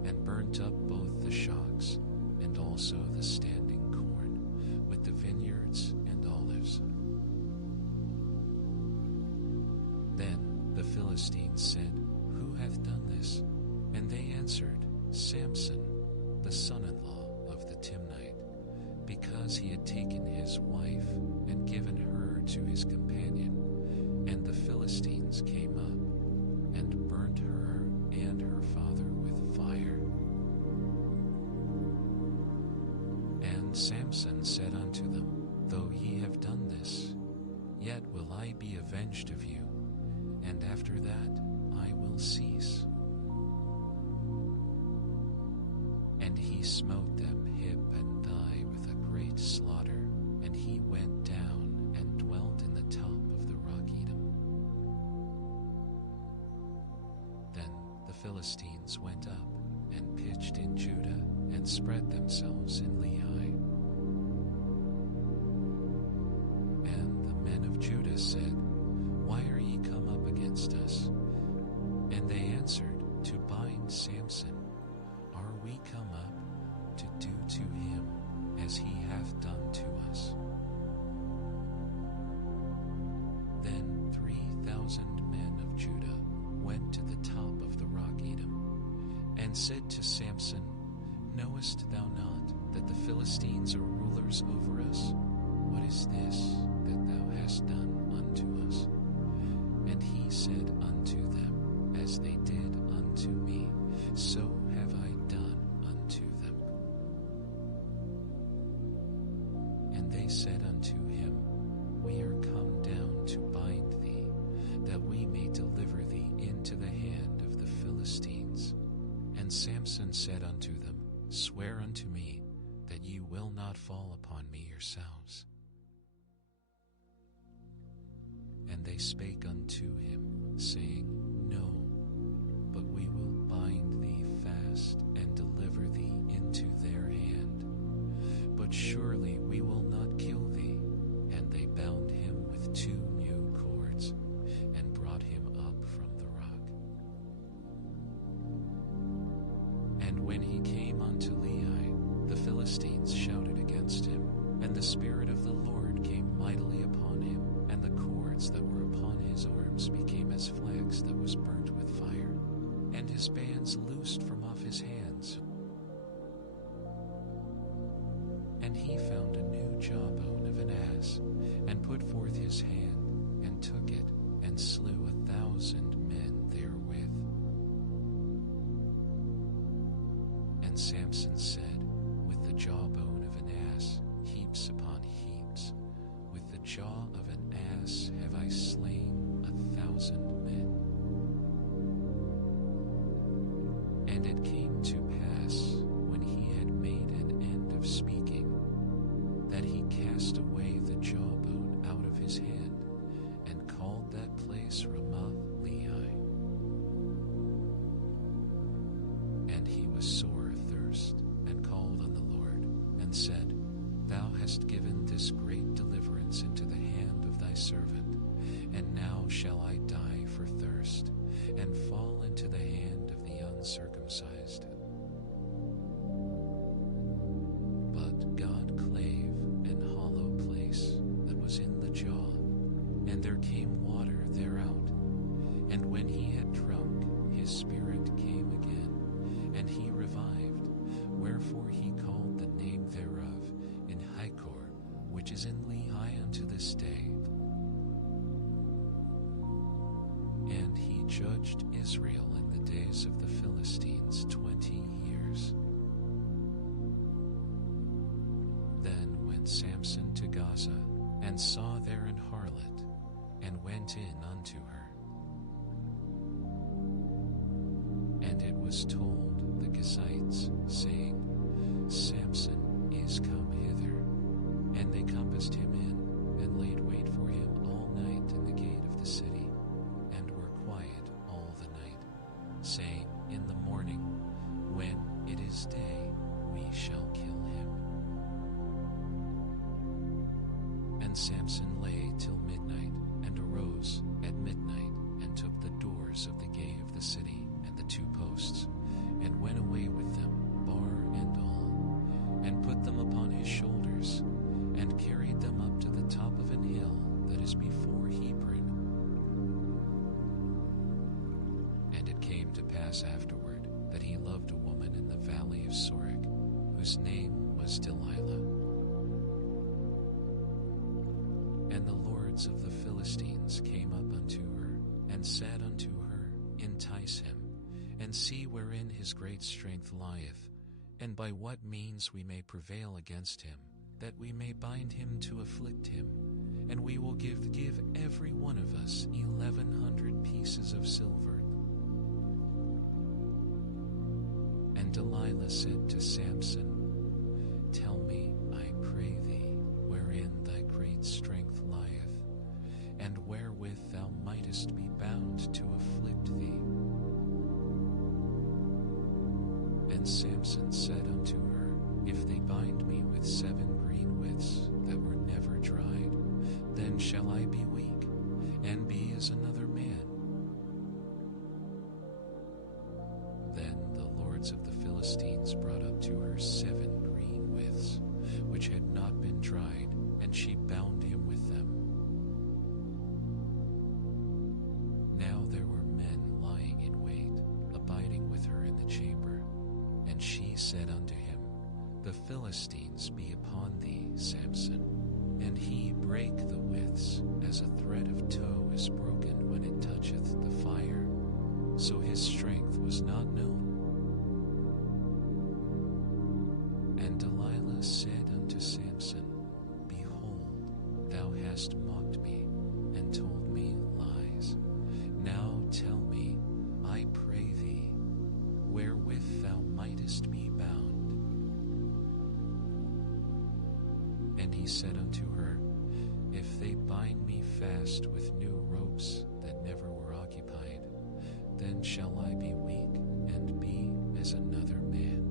and burnt up both the shocks, and also the standing corn, with the vineyards and olives. Then the Philistines said, Who hath done this? And they answered, Samson, the son-in-law of the Timnite, because he had taken his wife, and given her to his companion. And the Philistines came up, and burnt her and her father with fire. And Samson said unto them, Though ye have done this, yet will I be avenged of you, and after that I will cease. And he smote them hip and thigh with a great slaughter, and he went down and dwelt in the top of the rock Edom. Then the Philistines went up and pitched in Judah and spread themselves in Lehi. And the men of Judah said, Why are ye come up against us? And they answered, To bind Samson. Are we come up to do to him as he hath done to us? Then 3,000 men of Judah went to the top of the rock Edom, and said to Samson, Knowest thou not that the Philistines are rulers over us? What is this that thou hast done unto us? And he said unto them, As they did unto me, so have I done unto them. And they said unto him, We are come down to bind thee, that we may deliver thee into the hand of the Philistines. And Samson said unto them, Swear unto me that ye will not fall upon me yourselves. And they spake unto him, saying, No, but we will bind thee fast and deliver thee into their hand. But surely we will not kill thee. And they bound him with 2 new cords, and brought him up from the rock. And when he came unto Lehi, the Philistines shouted against him, and the Spirit of the Lord came mightily upon him, and the cords that were upon his arms became as flax that was burnt with fire, and his bands loosed from off his hands. And he found a new jawbone of an ass, and put forth his hand, and took it, and slew 1,000 men therewith. And Samson said, With the jawbone of an ass, heaps upon heaps, with the jaw of an ass have I slain 1,000 men. And it came to pass, when he had made an end of speaking, that he cast away the jawbone out of his hand, and called that place Ramath-Lehi. And he was sore athirst, and called on the Lord, and said, Thou hast given this great deliverance into the hand of thy servant, and now shall I die for thirst, and fall into the hand of the uncircumcised. But God clave an hollow place that was in the jaw, and there came water thereout. And when he had drunk, his spirit came again, and he revived, wherefore he called the name thereof in Hichor, which is in Lehi unto this day. And he judged Israel in the days of the Philistines 20 years. Then went Samson to Gaza, and saw there an harlot, and went in unto her. And it was told the Gazites, saying, Samson is come hither. And they compassed him in, and laid wait for him all night in the gate of the city, and were quiet all the night, saying, In the morning, when it is day, we shall kill him. And Samson lay till midnight, and arose at midnight, and took the doors of the gate of the city, and the 2 posts, and went away with them, bar and all, and put them upon his shoulders, and carried them up to the top of an hill that is before Hebron. And it came to pass afterward that he loved a woman in the valley of Sorek, whose name was Delilah. And the lords of the Philistines came up unto her, and said unto her, Entice him, and see wherein his great strength lieth, and by what means we may prevail against him, that we may bind him to afflict him, and we will give every one of us 1,100 pieces of silver. And Delilah said to Samson, Tell me, I pray thee, wherein thy great strength lieth, and wherewith thou mightest be bound to afflict thee. And Samson said unto her, If they bind me with 7 green withs that were never dried, then shall I be weak, and be as another man. Then the lords of the Philistines brought up to her 7 green withs, which had not been dried, and she bound him with them. Now there were men lying in wait, abiding with her in the chamber. And she said unto him, The Philistines be upon thee, Samson. And he brake the withs, as a thread of tow is broken when it toucheth the fire. So his strength was not known. And Delilah said unto Samson, Behold, thou hast mocked me, and told me lies. Now tell me, I pray thee, wherewith thou mightest be bound. And he said unto her, If they bind me fast with new ropes that never were occupied, then shall I be weak and be as another man.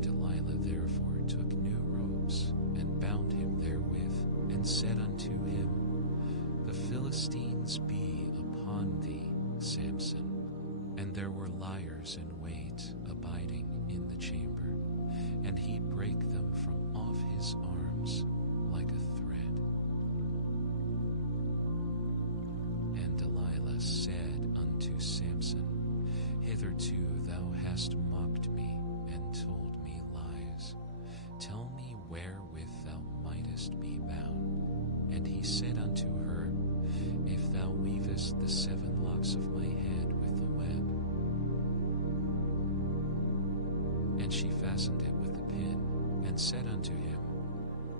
Delilah therefore took new ropes and bound him therewith, and said unto him, The Philistines be upon thee, Samson. And there were liers in wait abiding in the chamber, and he brake them from off his arms like a thread. And Delilah said unto Samson, Hitherto thou hast mocked me and told me lies. Tell me wherewith thou mightest be bound. And he said unto her, If thou weavest the 7 locks of my head with the web. And she fastened it with the pin, and said unto him,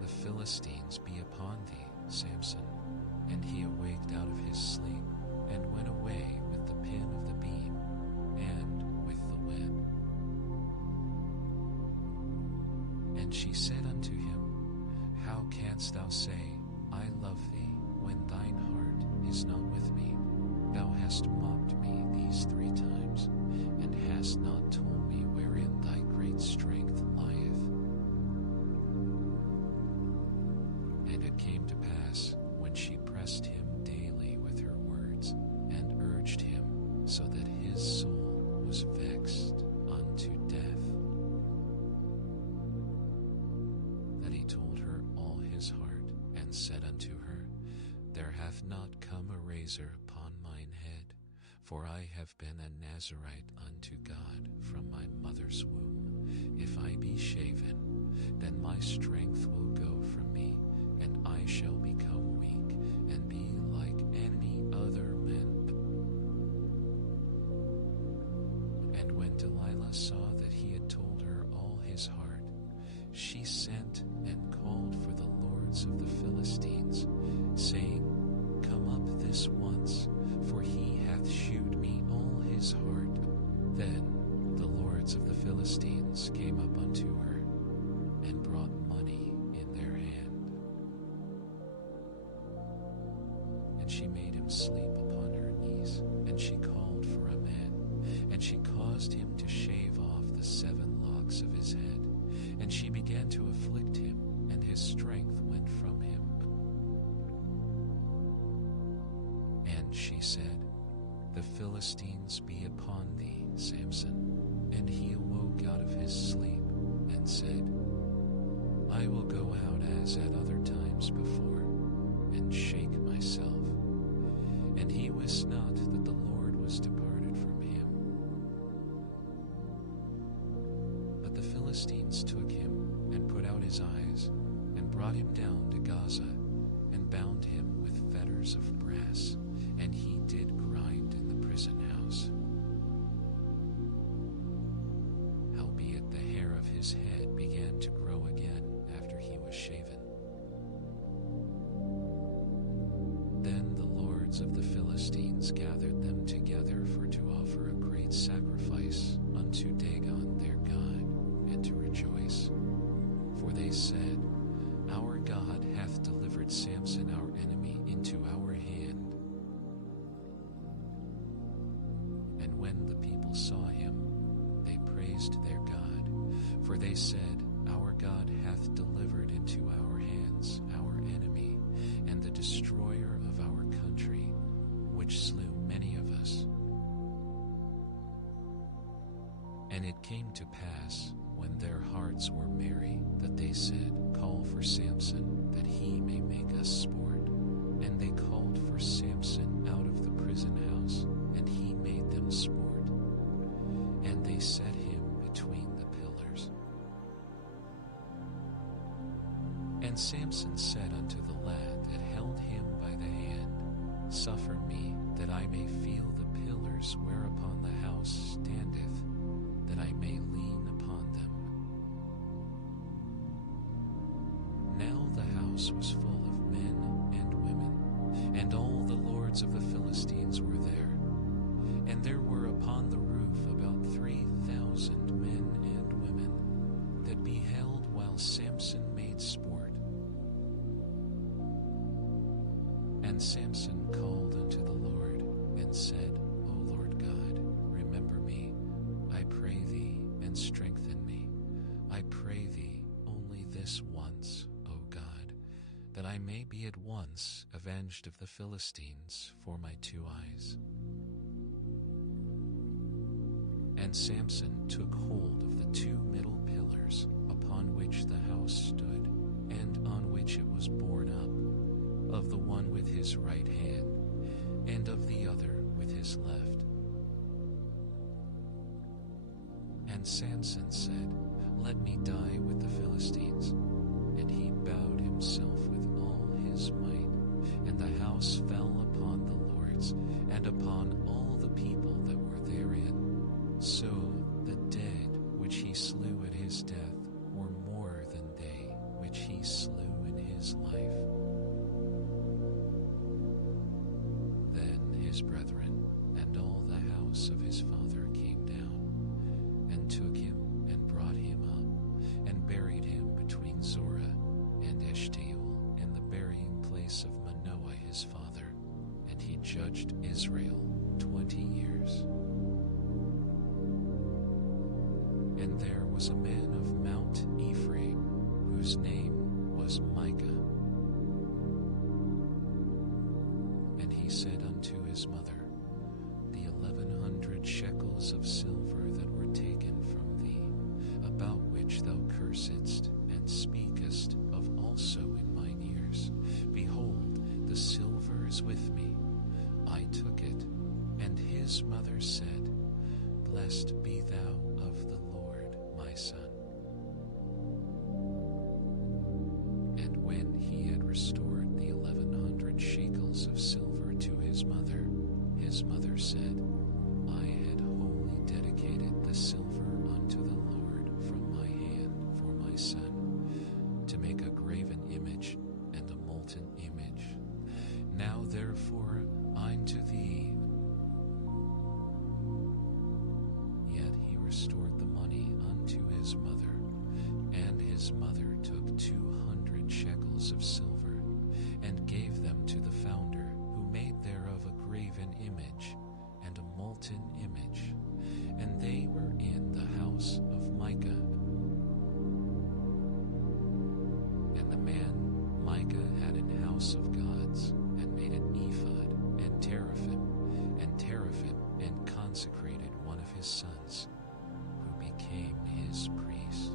The Philistines be upon thee, Samson. And he awaked out of his sleep, and went away with the pin of the beam, and with the web. And she said unto him, How canst thou say, I love thee, when thine heart is not with me? Thou hast mocked me these 3 times, and hast not told me wherein thy great strength lieth. And it came to pass, when she pressed him daily with her words, and urged him, so that his soul was vexed unto death, that he told her all his heart, and said unto her, There hath not come a razor upon mine head, for I have been a Nazarite unto God from my mother's womb. If I be shaven, then my strength will go from me, and I shall become weak, and be like any other men. And when Delilah saw that he had told her all his heart, she sent and called for the lords of the Philistines, saying, Come up this once, for he hath shewed me all his heart. Then the lords of the Philistines came up unto her, and brought money in their hand. And she made him sleep upon her knees, and she called for a man, and she caused him to shave off the 7 locks of his head. And she began to afflict him, and his strength went from him. And she said, The Philistines be upon thee, Samson. And he awoke out of his sleep, and said, I will go out as at other times before, and shake myself. And he wist not that the Lord was departed from him. But the Philistines took him, and put out his eyes, and brought him down to Gaza, and bound him with fetters of brass, and he did grind in the prison house. Philistines gathered them together for to offer a great sacrifice unto Dagon their God, and to rejoice. For they said, Our God hath delivered Samson our enemy into our hand. And when the people saw him, they praised their God, for they said, Our God hath delivered into our hands our enemy, and the destroyer of our country, which slew many of us. And it came to pass, when their hearts were merry, that they said, Call for Samson, that he may make us sport. And they called for Samson out of the prison house, and he made them sport. And they set him between the pillars. And Samson said unto the lad that held him by the hand, Suffer me, that I may feel the pillars whereupon the house standeth, that I may lean upon them. Now the house was full of men and women, and all the lords of the Philistines were there. And there were upon the roof about 3,000 men and women that beheld while Samson made sport. And Samson called unto the Lord, and said, O Lord God, remember me, I pray thee, and strengthen me. I pray thee only this once, O God, that I may be at once avenged of the Philistines for my 2 eyes. And Samson took hold of the 2 middle pillars upon which the house stood, and on which it was borne up, of the one with his right hand, and of the other with his left. And Samson said, Let me die with the Philistines. And he bowed himself with all his might, and the house fell upon the lords, and upon all the people that were therein. So the dead which he slew at his death were more than they which he slew in his life. Then his brethren and all the house of his father came down, and took him and brought him up, and buried him between Zorah and Eshtaol, in the burying place of Manoah his father, and he judged Israel 20 years. And there was a man of Mount Ephraim, whose name was Micah. And he said unto his mother, The 1,100 shekels of silver that were taken from thee, about which thou cursedst and speakest of also in mine ears, behold, the silver is with me. I took it. And his mother said, Blessed be thou of the Lord, my son. And when he had restored the 1,100 shekels of silver to his mother said, I had wholly dedicated the silver unto the Lord from my hand for my son, to make a graven image and a molten image. Now therefore unto thee. Yet he restored the money unto his mother, and his mother took 200 shekels of silver, and gave them to the founder, who made thereof a graven image and a molten image, and they were in the house of Micah. And the man Micah had an house of gods, and made an ephod, and teraphim, and consecrated one of his sons, who became his priest.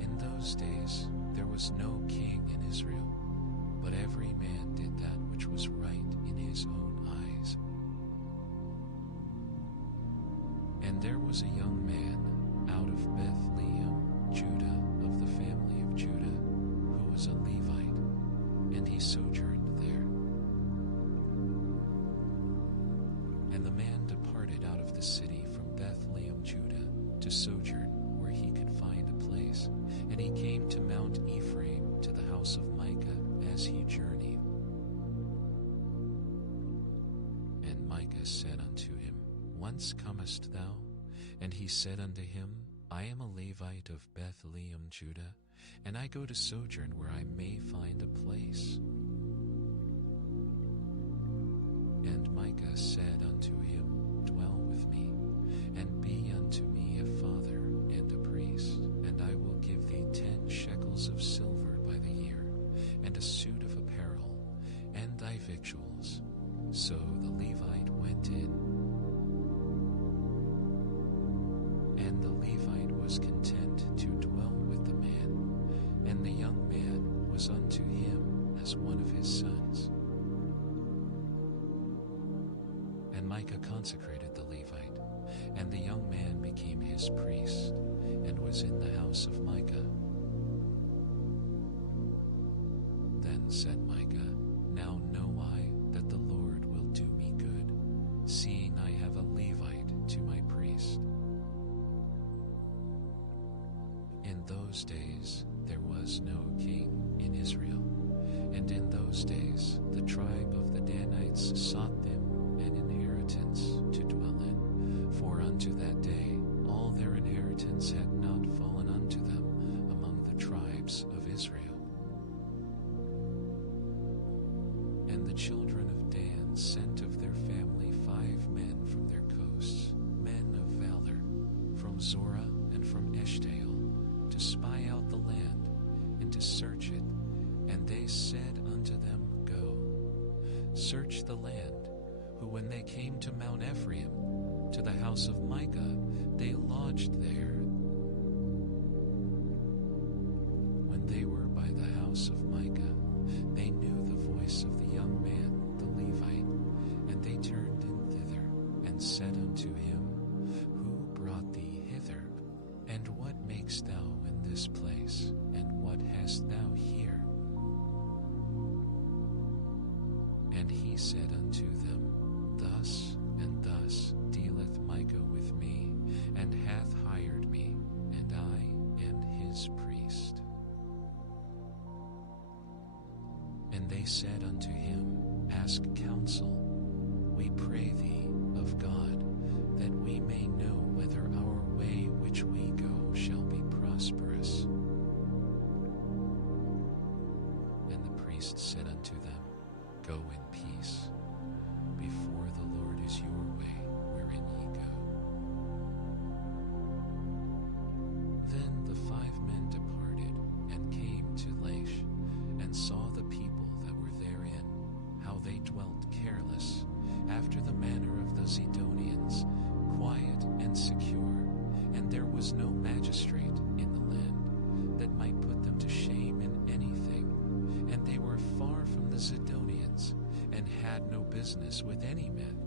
In those days there was no king in Israel, but every man did that which was right in his own eyes. And there was a young man out of Bethlehem, Judah, of the family of Judah, who was a Levite, and he sojourned there. And the man departed out of the city from Bethlehem, Judah, to sojourn where he could find a place. And he came to Mount Ephraim, to the house of Micah, as he journeyed. Micah said unto him, Whence comest thou? And he said unto him, I am a Levite of Bethlehem, Judah, and I go to sojourn where I may find a place. And Micah said unto him, Dwell with me, and be unto me a father and a priest, and I will give thee 10 shekels of silver by the year, and a suit of apparel, and thy victuals. So the Levite went in. And the Levite was content to dwell with the man, and the young man was unto him as one of his sons. And Micah consecrated the Levite, and the young man became his priest, and was in the house of Micah. Then said Micah, Now know I that the Lord will do me good, seeing I have a Levite to my priest. In those days there was no king in Israel, and in those days the tribe of the Danites sought them an inheritance to dwell in, for unto that day all their inheritance had not fallen unto them among the tribes of Israel. And the children of Dan sent of their family 5 men from their coasts, men of valor, from Zorah and from Eshtaol, to spy out the land and to search it. And they said unto them, Go, search the land. Who when they came to Mount Ephraim, to the house of Micah, they lodged there. When they were by the house of Micah, they knew the voice of the young man, the Levite, and they turned in thither, and said unto him, Who brought thee hither? And what makest thou in this place? And what hast thou here? And he said unto them, Thus and thus dealeth Micah with me, and hath hired me, and I am his priest. And they said unto him, Ask counsel, we pray thee, of God, that we may know whether our way which we go shall be prosperous. And the priest said unto them, Go in peace. Before the Lord is your way wherein ye go. Then the 5 men departed, and came to Laish, and saw the people that were therein, how they dwelt careless, after the manner of the Zidonians, quiet and secure, and there was no magistrate in the land that might put them to shame in anything, and they were far from the Zidonians, and had no business with any men.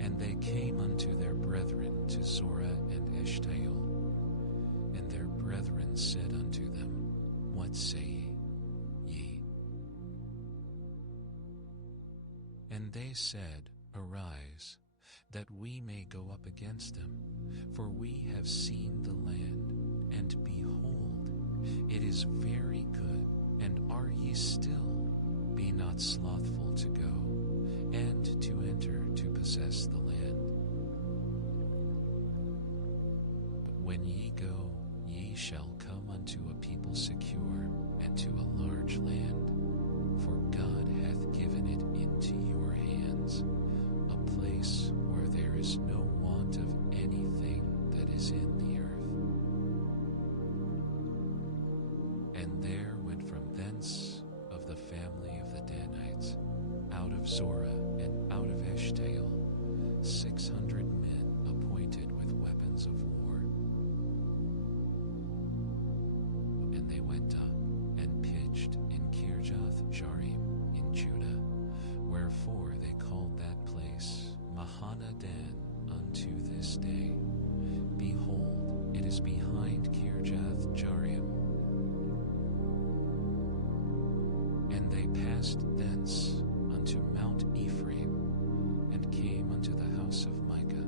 And they came unto their brethren to Zorah and Eshtaol, and their brethren said unto them, What say ye? And they said, Arise, that we may go up against them, for we have seen the land, and behold, it is very good. And are ye still? Be not slothful to go, and to enter to possess the land. But when ye go, ye shall come unto a people secure, and to a large land, for God hath given it into your hands, a place where there is no want of anything that is in the earth. And there went from thence of the family of the Danites, out of Zorah and out of Eshtaol, 600 men appointed with weapons of war. And they went up and pitched in Kirjath-Jearim in Judah, wherefore they called that place Mahanadan unto this day. Behold, it is behind Kirjath-Jearim. And they passed thence unto Mount Ephraim, and came unto the house of Micah.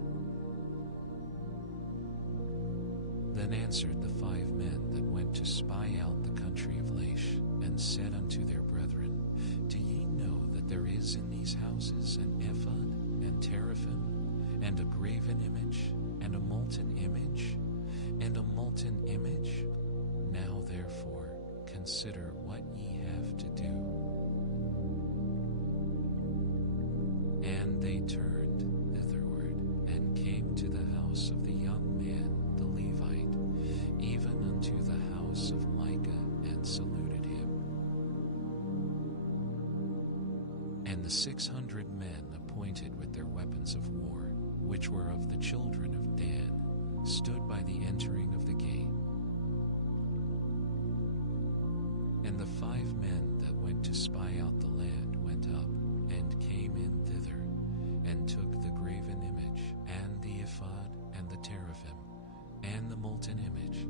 Then answered the 5 men that went to spy out the country of Laish, and said unto their brethren, Do ye know that there is in these houses an ephod and teraphim, and a graven image, and a molten image, and a molten image? Now therefore consider what ye have to do. And they turned thitherward, and came to the house of the young man, the Levite, even unto the house of Micah, and saluted him. And the 600 men appointed with their weapons of war, which were of the children of Dan, stood by the entering of the gate. And the 5 men that went to spy out the land went up, and came in thither, and took the graven image, and the ephod, and the teraphim, and the molten image,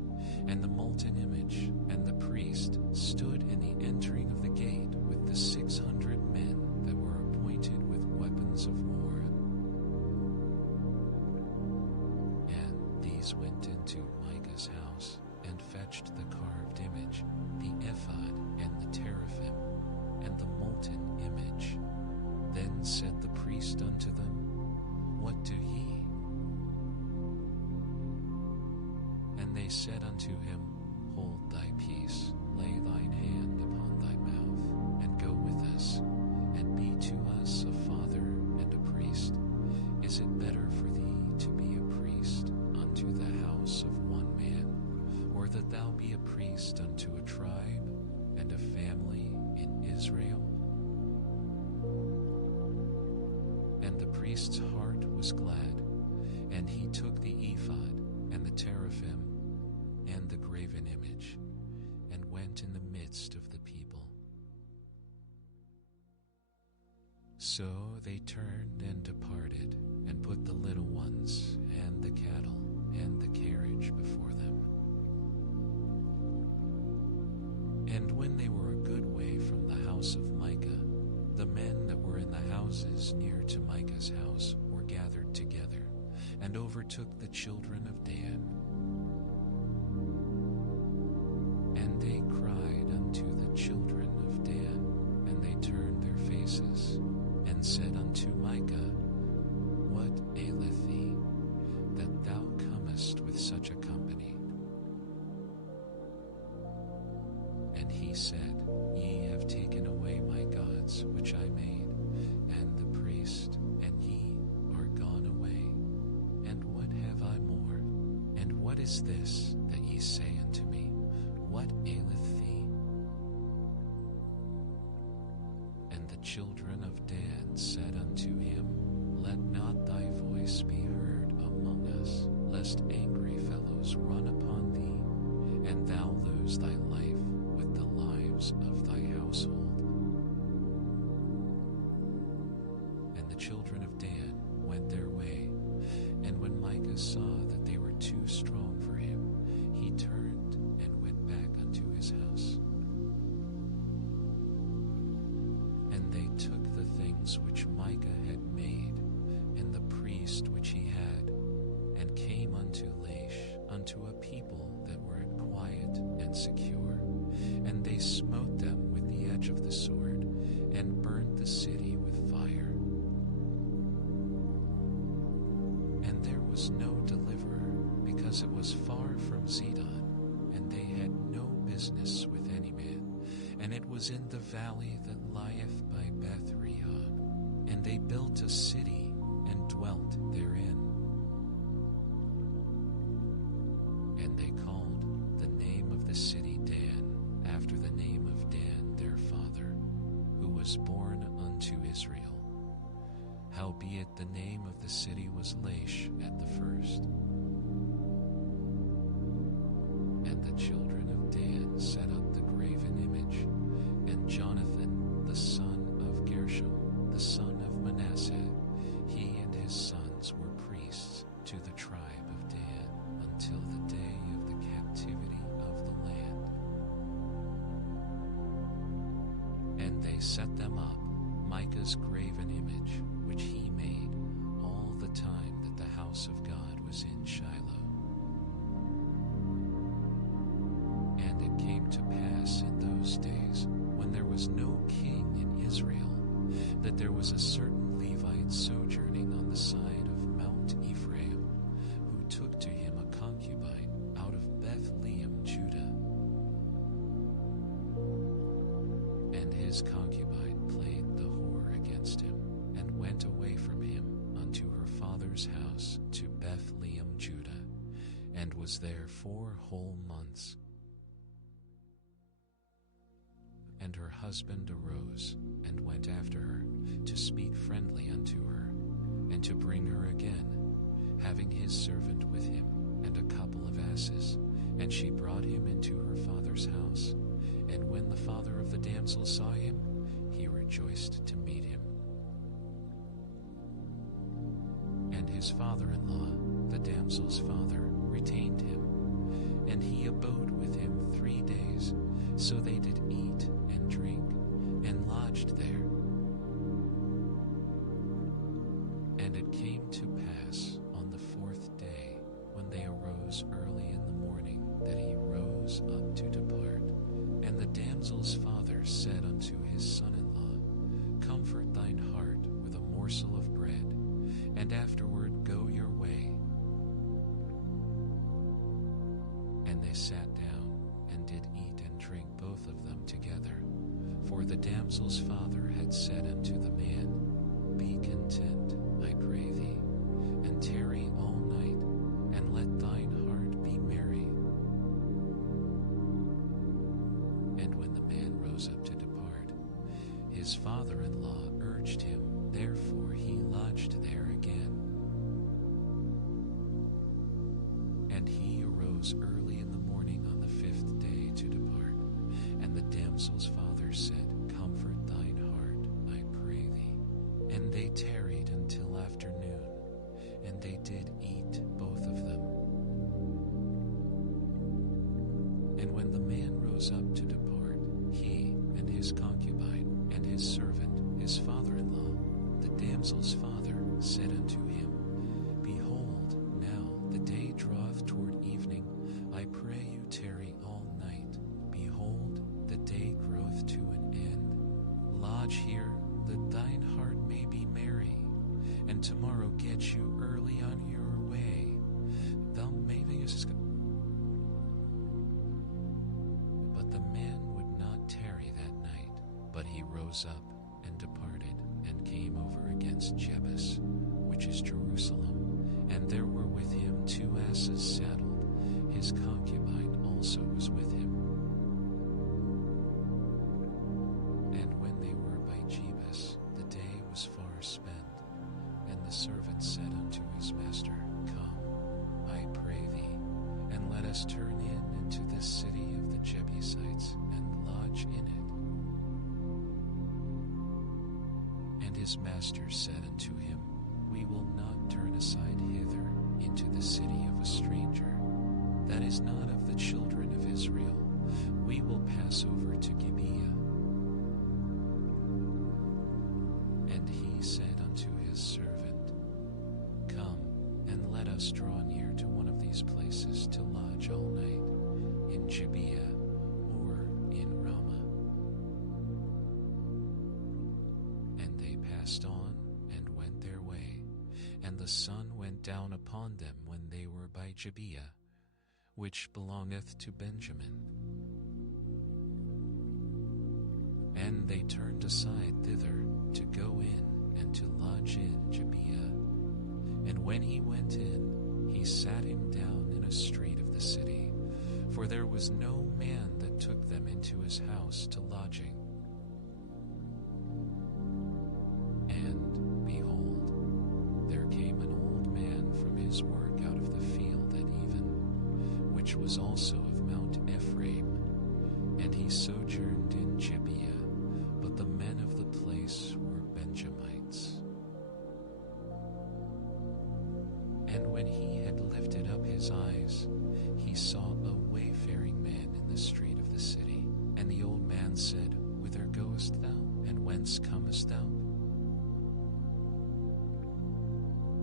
and the molten image, and the priest stood in the entering of the gate with the 600 men that were appointed with weapons of war. And these went into Micah's house, and fetched the carved image, the ephod, and the teraphim, and the molten image. Then said the priest unto them, What do ye? And they said unto him, Hold thy peace, lay thine hand upon thy mouth, and go with us, and be to us a father and a priest. Is it better for thee to be a priest unto the house of one man, or that thou be a priest unto a tribe and a family in Israel? And the priest's heart was glad, and he took the ephod and the teraphim and the graven image, and went in the midst of the people. So they turned and departed, and put the little ones and the cattle and the carriage before them. And when they were a good way from the house of Micah, the men that were in the houses near to Micah's house were gathered together, and overtook the children of Dan. And they cried unto the children of Dan, and they turned their faces, and said unto Micah, What aileth thee, that thou comest with such a company? And he said, Ye have taken away my gods which I made, and the priest, and ye are gone away. And what have I more? And what is this that ye say unto me? What aileth thee? And the children of Dan said unto him, Let not thy voice be heard among us, lest angry fellows run upon thee, and thou lose thy life with the lives of thy household. And the children of Dan went their way, and when Micah saw that they were too strong for him, he turned and went back unto his house. And they took the things which Micah had made, and the priest which he had, and came unto Laish, unto a people that were quiet and secure. And they smote them with the edge of the sword, and burnt the city with fire. And there was no deliverer, because it was far from Zidon, and they had no business with any man. And it was in the valley that lieth by Beth-rehob, and they built a city, and dwelt therein. And they called the name of the city Dan, after the name of Dan their father, who was born unto Israel. Howbeit the name of the city was Laish at the first. And the children of Dan set up the graven image, and Jonathan the son of Gershom, the son of Manasseh, he and his sons were priests to the tribe of Dan until the day of the captivity of the land. And they set them up, Micah's graven image, which he made all the time that the house of God was in Shiloh. And it came to pass in those days, when there was no king in Israel, that there was a certain Levite sojourning on the side of Mount Ephraim, who took to him a concubine out of Bethlehem, Judah. And his concubine played the whore against him, and went away from him unto her father's house to Bethlehem, Judah, and was there 4 whole months. And her husband arose, and went after her, to speak friendly unto her, and to bring her again, having his servant with him, and a couple of asses. And she brought him into her father's house. And when the father of the damsel saw him, he rejoiced to meet him. And his father-in-law, the damsel's father, retained him, and he abode with him 3 days. So they did eat and drink, and lodged there. And it came to pass on the 4th day, when they arose early in the morning, that he rose up to depart. And the damsel's father said unto his son-in-law, Comfort thine heart with a morsel of bread, and afterward go your way. And they sat down, and did eat and drink both of them together. For the damsel's father had said unto the man, Be content, I pray thee, and tarry all night, and let thine heart be merry. And when the man rose up to depart, his father-in-law urged him, therefore he lodged there again. And he arose early in the morning on the 5th day to depart. And the damsel's father said, Comfort thine heart, I pray thee. And they tarried until afternoon, and they did eat both of them. And when the man rose up to depart, he and his concubine and his servant, his father-in-law, the damsel's father, said unto him, Behold, now the day draweth toward evening. I pray you tarry all night. Behold, the day groweth to an end. Lodge here, that thine heart may be merry, and tomorrow get you early on your way. But the man would not tarry that night, but he rose up and departed, and came over against Jebus, which is Jerusalem. And there were with him 2 asses saddled. His concubine also was with him. And when they were by Jebus, the day was far spent. And the servant said unto his master, Come, I pray thee, and let us turn in into this city of the Jebusites, and lodge in it. And his master said unto him, We will not turn aside hither into the city of a stranger, that is not of the children of Israel. We will pass over to Gibeah. And he said unto his servant, Come, and let us draw near to one of these places to lodge all night, in Gibeah or in Ramah. And they passed on, and went their way, and the sun went down upon them when they were by Gibeah, which belongeth to Benjamin. And they turned aside thither to go in and to lodge in Gibeah. And when he went in, he sat him down in a street of the city, for there was no man that took them into his house to lodging. And behold, there came an old man from his work out of the field at even, which was also of Mount Ephraim, and he sojourned in Gibeah, but the men of the place were Benjamites. And when he had lifted up his eyes, he saw a wayfaring man in the street of the city. And the old man said, Whither goest thou, and whence comest thou?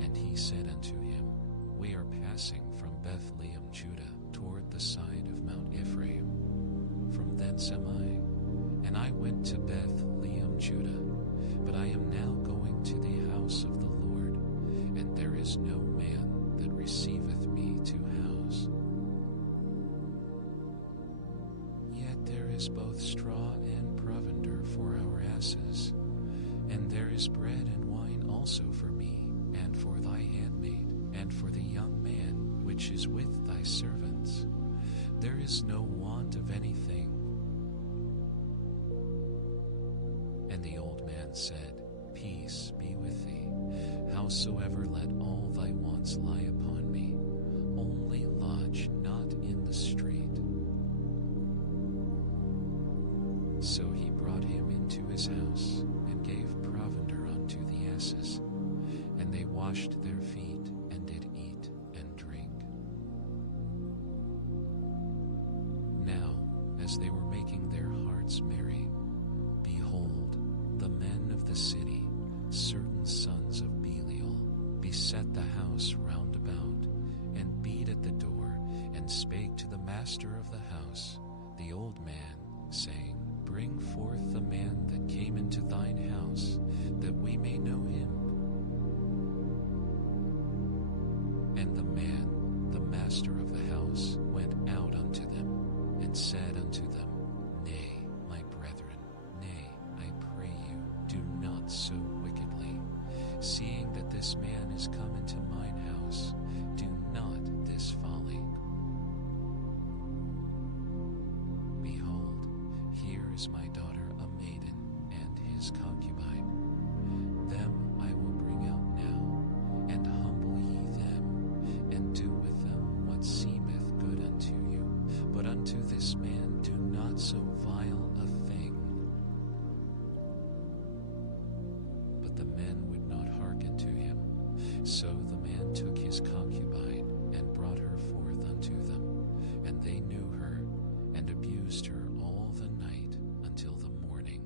And he said unto him, We are passing from Bethlehem, Judah, toward the side of Mount Ephraim. From thence am I. And I went to Bethlehem, Judah, but I am is no man that receiveth me to house. Yet there is both straw and provender for our asses, and there is bread and wine also for me, and for thy handmaid, and for the young man which is with thy servants. There is no want of anything. And the old man said, Peace be with thee. Howsoever, let all thy wants lie upon me. Only lodge not in the street. So he brought him into his house, and gave provender unto the asses, and they washed their feet, and did eat and drink. Now, as they were making their hearts merry, behold, the men of the city, certain sons of Belial, beset the house round about, and beat at the door, and spake to the master of the house, the old man, saying, Bring forth the man that came into thine house, that we may know him. And the man, the master of the house, went out unto them, and said unto them, Nay, my brethren, nay, I pray you, do not so wickedly. Seeing that this man is come into mine house, do not this folly. Behold, here is my daughter a maiden, and his concubine. Them I will bring out now, and humble ye them, and do with them what seemeth good unto you. But unto this man do not so vile a thing. But the men would not hearken to him. So the man took his concubine, and brought her forth unto them. And they knew her, and abused her all the night until the morning.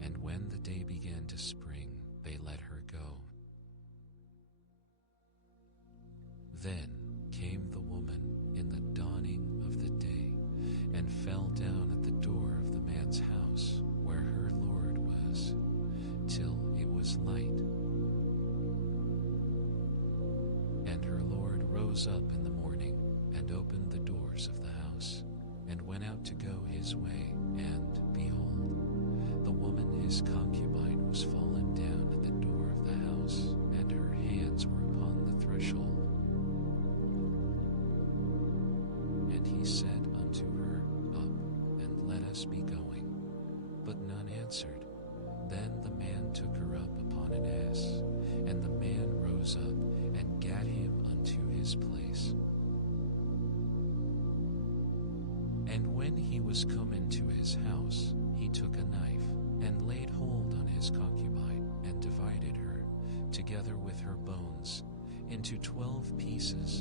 And when the day began to spring, they let her go. Then came the woman in the dawning of the day, and fell down at the door of the man's house, where her Lord was, till it was light. And her Lord rose up in the morning, and opened the doors of the house, and went out to go his way, and, behold, the woman his concubine was fallen down at the door of the house, and her hands were upon the threshold. And he said unto her, Up, and let us be going. But none answered. Then the man took her up upon an ass, and the man rose up, and gat him unto his place. And when he was come into his house, he took a knife, and laid hold on his concubine, and divided her, together with her bones, into 12 pieces,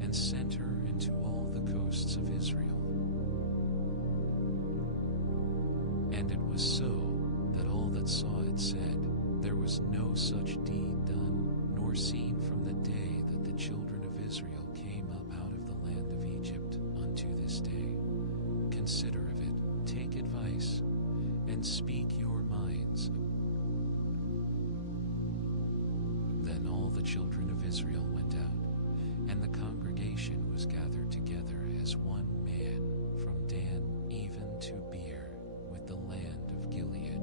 and sent her into all the coasts of Israel. And it was so, that all that saw it said, There was no such deed done, nor seen from the day that the children of Israel came up out of the land of Egypt unto this day. Consider of it, take advice, and speak your minds. Then all the children of Israel went out, and the congregation was gathered together as one man, from Dan even to Beer, with the land of Gilead,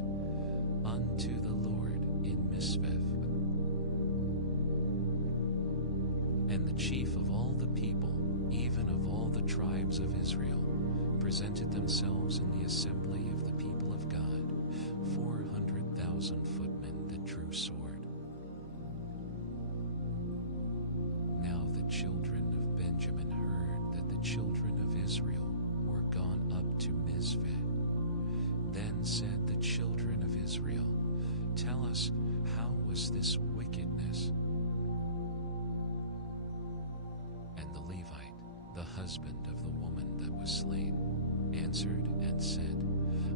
unto the Lord in Mizpeh. And the chief of all the people, even of all the tribes of Israel, presented themselves in the assembly of the people of God, 400,000 footmen that drew sword. Now the children of Benjamin heard that the children of Israel were gone up to Mizpeh. Then said the children of Israel, Tell us, how was this wickedness? And the Levite, the husband of the woman that was slain, answered and said,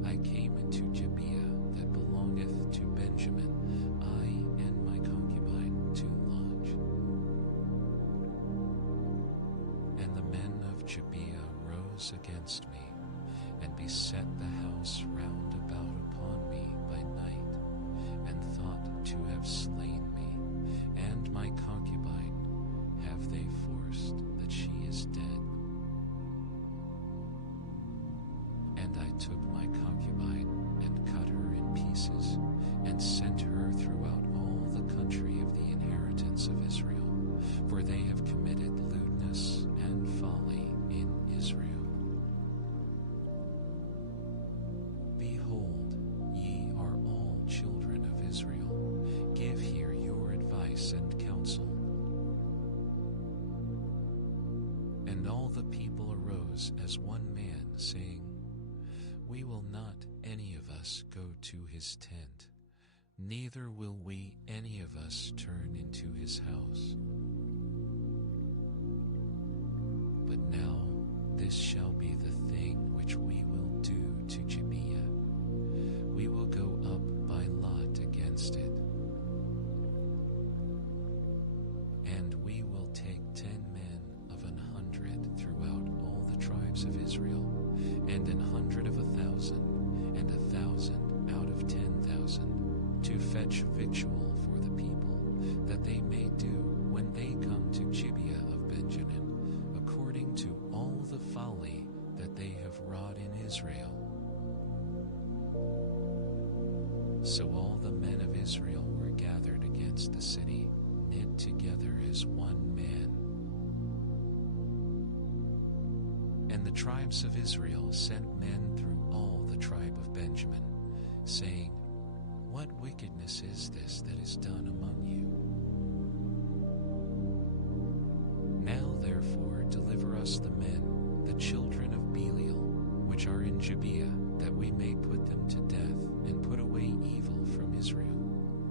I came into Gibeah that belongeth to Benjamin, I and my concubine, to lodge. And the men of Gibeah rose against me, and beset the house round about upon me by night, and thought to have slain me, and my concubine arose as one man, saying, "We will not any of us go to his tent, neither will we any of us turn into his house. But now this shall be the thing which we will do to Gibeah. We will go up by lot against it. And we will take 10 men of 100 throughout all the tribes of Israel, and 100 of 1,000, and 1,000 out of 10,000, to fetch victual for the people, that they may do when they come to Gibeah of Benjamin, according to all the folly that they have wrought in Israel." So all the men of Israel were gathered against the city, knit together as one man. And the tribes of Israel sent men through all the tribe of Benjamin, saying, "What wickedness is this that is done among you? Now therefore deliver us the men, the children of Belial, which are in Gibeah, that we may put them to death, and put away evil from Israel."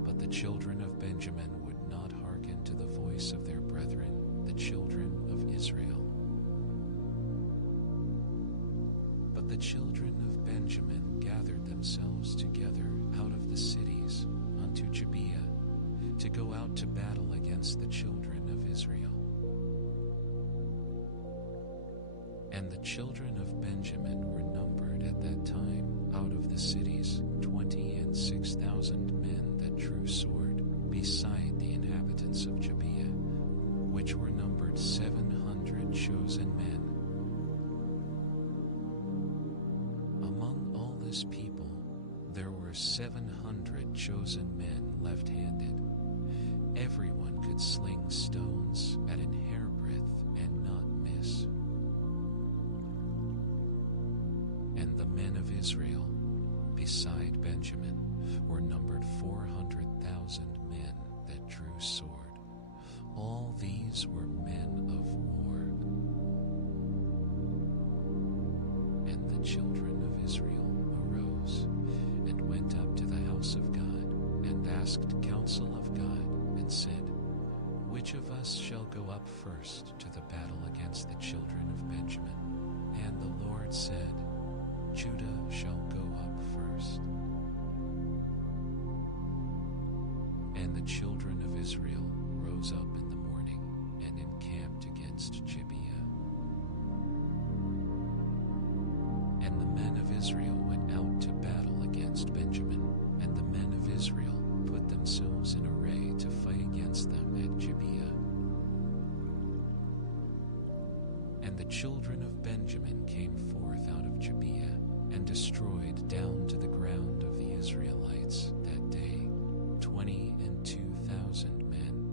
But the children of Benjamin would not hearken to the voice of their brethren, the children of Israel. But the children of Benjamin gathered themselves together out of the cities unto Gibeah, to go out to battle against the children of Israel. And the children of Benjamin were numbered at that time out of the cities 26,000 men that drew sword, beside the inhabitants of Gibeah, which were numbered 700 chosen men. Among all this people there were 700 chosen men left-handed. Everyone could sling stones at an hairbreadth and not miss. And the men of Israel, beside Benjamin, were numbered 400,000 men that drew sword. All these were men of war. And the children of Israel arose and went up to the house of God, and asked counsel of God, and said, "Which of us shall go up first to the battle against the children of Benjamin?" And the Lord said, "Judah shall go up first." And the children of Israel rose up in the morning and encamped against Gibeah. And the men of Israel went out to battle against Benjamin, and the men of Israel put themselves in array to fight against them at Gibeah. And the children of Benjamin came forth out of Gibeah, and destroyed down to the ground of the Israelites that day 22,000 men.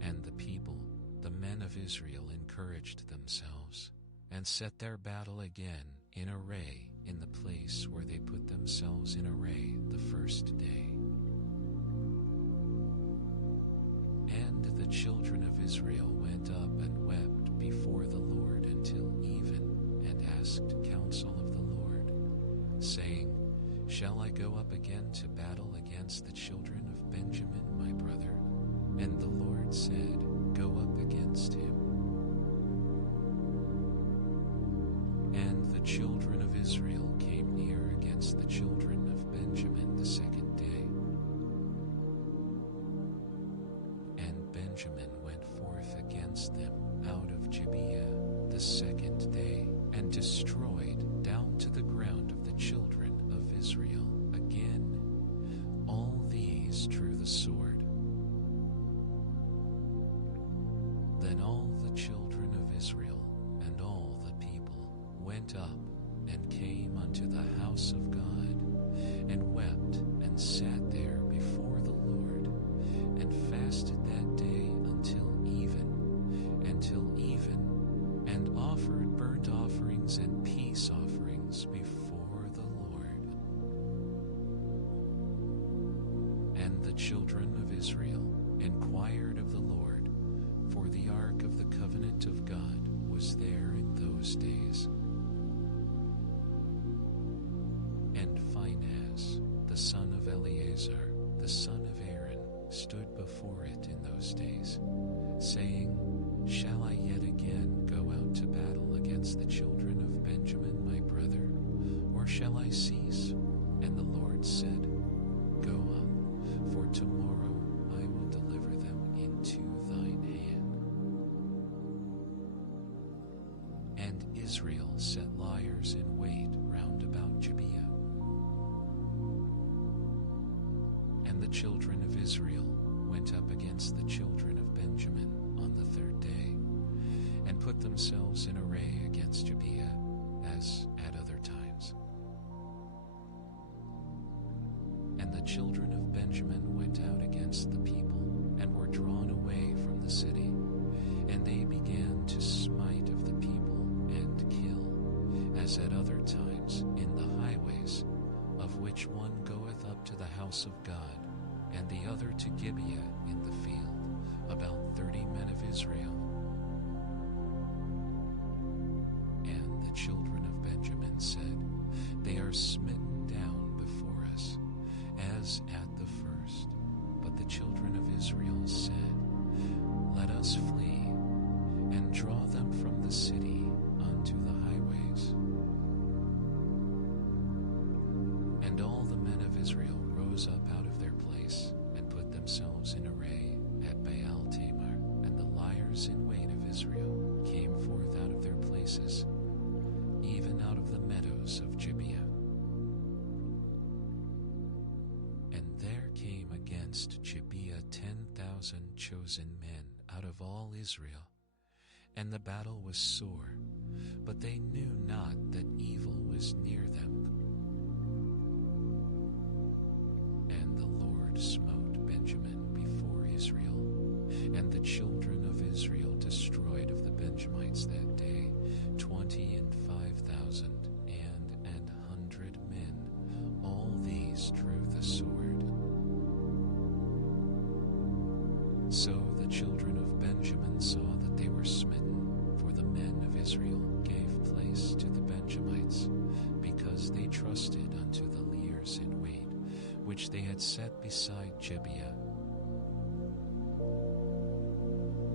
And the people, the men of Israel, encouraged themselves, and set their battle again in array in the place where they put themselves in array the first day. And the children of Israel went up and wept before the Lord until even, and asked counsel of the Lord, saying, "Shall I go up again to battle against the children of Benjamin my brother?" And the Lord said, "Go up against him." And the children of Israel came near against the children of Benjamin the second day. And Benjamin went forth against them out of Gibeah the second day, and destroyed down to the ground of the children of Israel again. All these drew the sword. Then all the children of Israel and all the people went up and came unto the house of God, and wept and sat there before the Lord, and fasted that day until even, and offered burnt offerings and peace offerings before the Lord. And the children of Israel inquired of the Lord, for for the ark of the covenant of God was there in those days. And Phinehas, the son of Eleazar, the son of Aaron, stood before it in those days, saying, Shall I yet again go out to battle against the children of Benjamin my brother, or shall I cease? And the Lord said, Go up, for tomorrow I will deliver them into thine hand. And Israel set liers in wait round about Gibeah. And the children of Israel went up against the children of Benjamin on the third day, and put themselves in array against Gibeah, as at other times. And the children of Benjamin went out against the people, and were drawn away from the city, and they began to smite of the people, and kill, as at other times, in the highways, of which one goeth up to the house of God, and the other to Gibeah in the field, about 30 men of Israel. And the children of Benjamin said, They are smitten down before us, as at the first. But the children of Israel said, Let us flee, and draw them from the city unto the highways. And all the men of Israel rose up out of their place, and put themselves in array at Baal Tamar, and the liers in wait of Israel came forth out of their places, even out of the meadows of Gibeah. And there came against Gibeah 10,000 chosen men out of all Israel, and the battle was sore, but they knew not that evil was near them. And the Lord smote Benjamin before Israel, and the children of Israel destroyed of the Benjamites that day 25,000 and 100 men. All these drew the sword. So the children of Benjamin saw that they were smitten, for the men of Israel gave place to the Benjamites, because they trusted unto the liers in wait, which they had set beside Gibeah.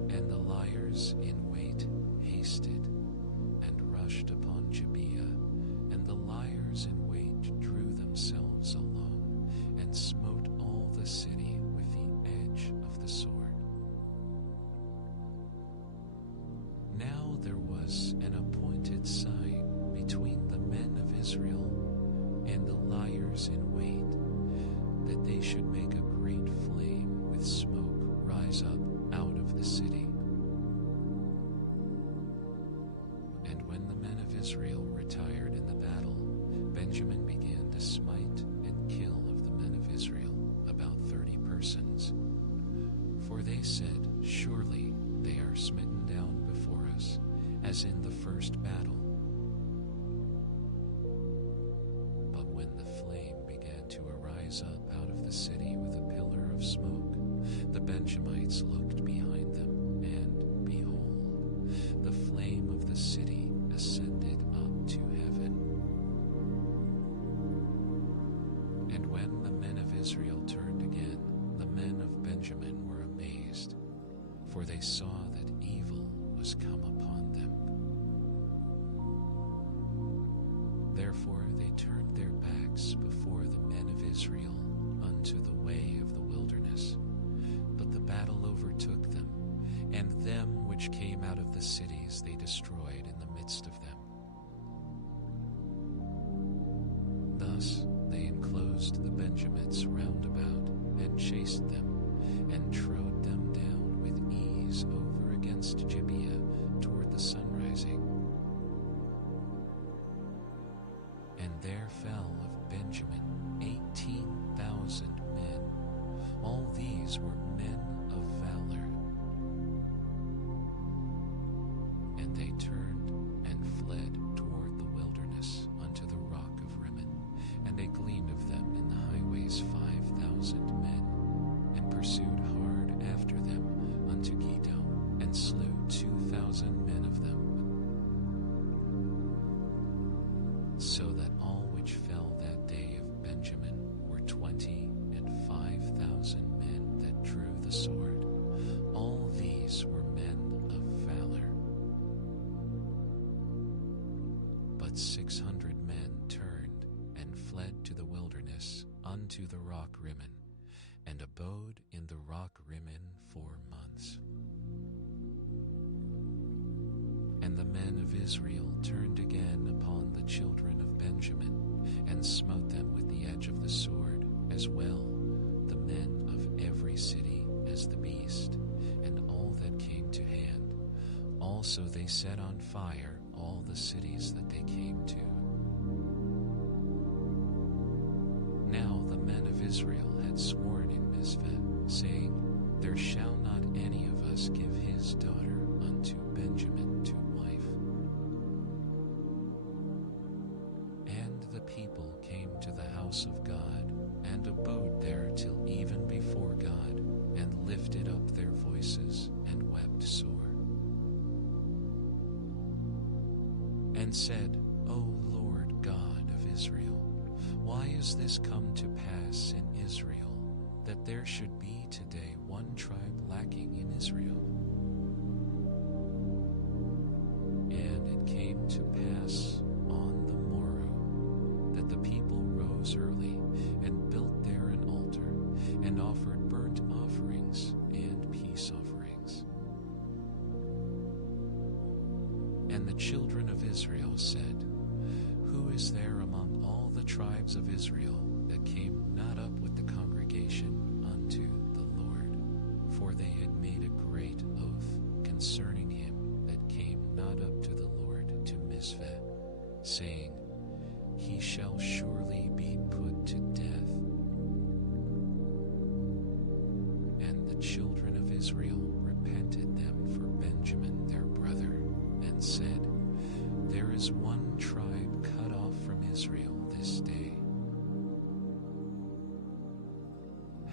And the liers in wait hasted, and rushed upon Gibeah, and the liers in wait drew themselves along, and smote all the city with the edge of the sword. Now there was an appointed sign between the men of Israel and the liers in wait, that they should make a great flame with smoke rise up out of the city. And when the men of Israel retired in the battle, Benjamin began to smite and kill of the men of Israel about 30 persons. For they said, Surely they are smitten down before us, as in the first battle. But when the flame began to arise up out of the city with a pillar of smoke, the Benjamites looked behind them, and behold, the flame of the city ascended up to heaven. And when the men of Israel turned again, the men of Benjamin were amazed, for they saw that evil was come upon them. Therefore they turned their backs before the men of Israel unto the way of the wilderness. But the battle overtook them, and them which came out of the cities they destroyed in the midst of them. Thus they enclosed the Benjamites round about, and chased them, and trode them down with ease over against Gibeah toward the sunrising. And there fell of Benjamin 18,000 men. All these were men of valor. And they turned and fled toward the wilderness unto the rock of Rimmon, and they gleaned of them in the highways 5,000 men, and pursued hard after them unto Gidom, and 600 men turned and fled to the wilderness unto the rock Rimmon, and abode in the rock Rimmon 4 months. And the men of Israel turned again upon the children of Benjamin, and smote them with the edge of the sword, as well the men of every city as the beast, and all that came to hand. Also they set on fire all the cities that they came to. Now the men of Israel had sworn in Mizpeh, saying, There shall not any of us give his daughter unto Benjamin to wife. And the people came to the house of God, and abode there till even before God, and lifted up their voices, and wept sore. And said, O Lord God of Israel, why is this come to pass in Israel, that there should be today one tribe lacking in Israel? And it came to pass on the morrow that the people rose early, and built there an altar, and offered burnt offerings and peace offerings. And the children of Israel said, Who is there among all the tribes of Israel that came not up with the congregation unto the Lord? For they had made a great oath concerning him that came not up to the Lord to Mizpeh, saying, He shall surely be put to death. And the children of Israel repented them for Benjamin their brother, and said, There is one tribe cut off from Israel this day.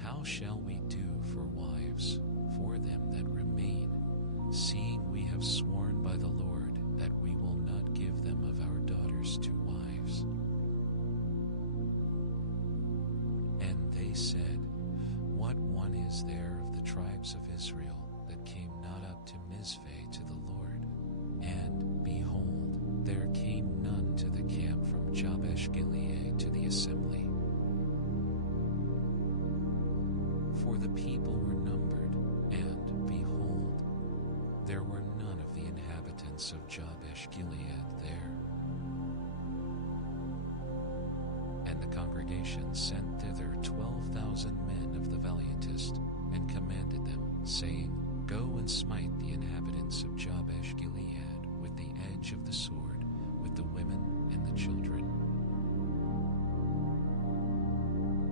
How shall we do for wives for them that remain, seeing we have sworn by the Lord that we will not give them of our daughters to wives? And they said, What one is there of the tribes of Israel that came not up to Mizpeh to the Lord? And behold, there came none to the camp from Jabesh Gilead to the assembly. For the people were numbered, and behold, there were none of the inhabitants of Jabesh Gilead there. And the congregation sent thither 12,000 men of the valiantest, and commanded them, saying, Go and smite the inhabitants of Jabesh Gilead with the edge of the sword, with the women and the children.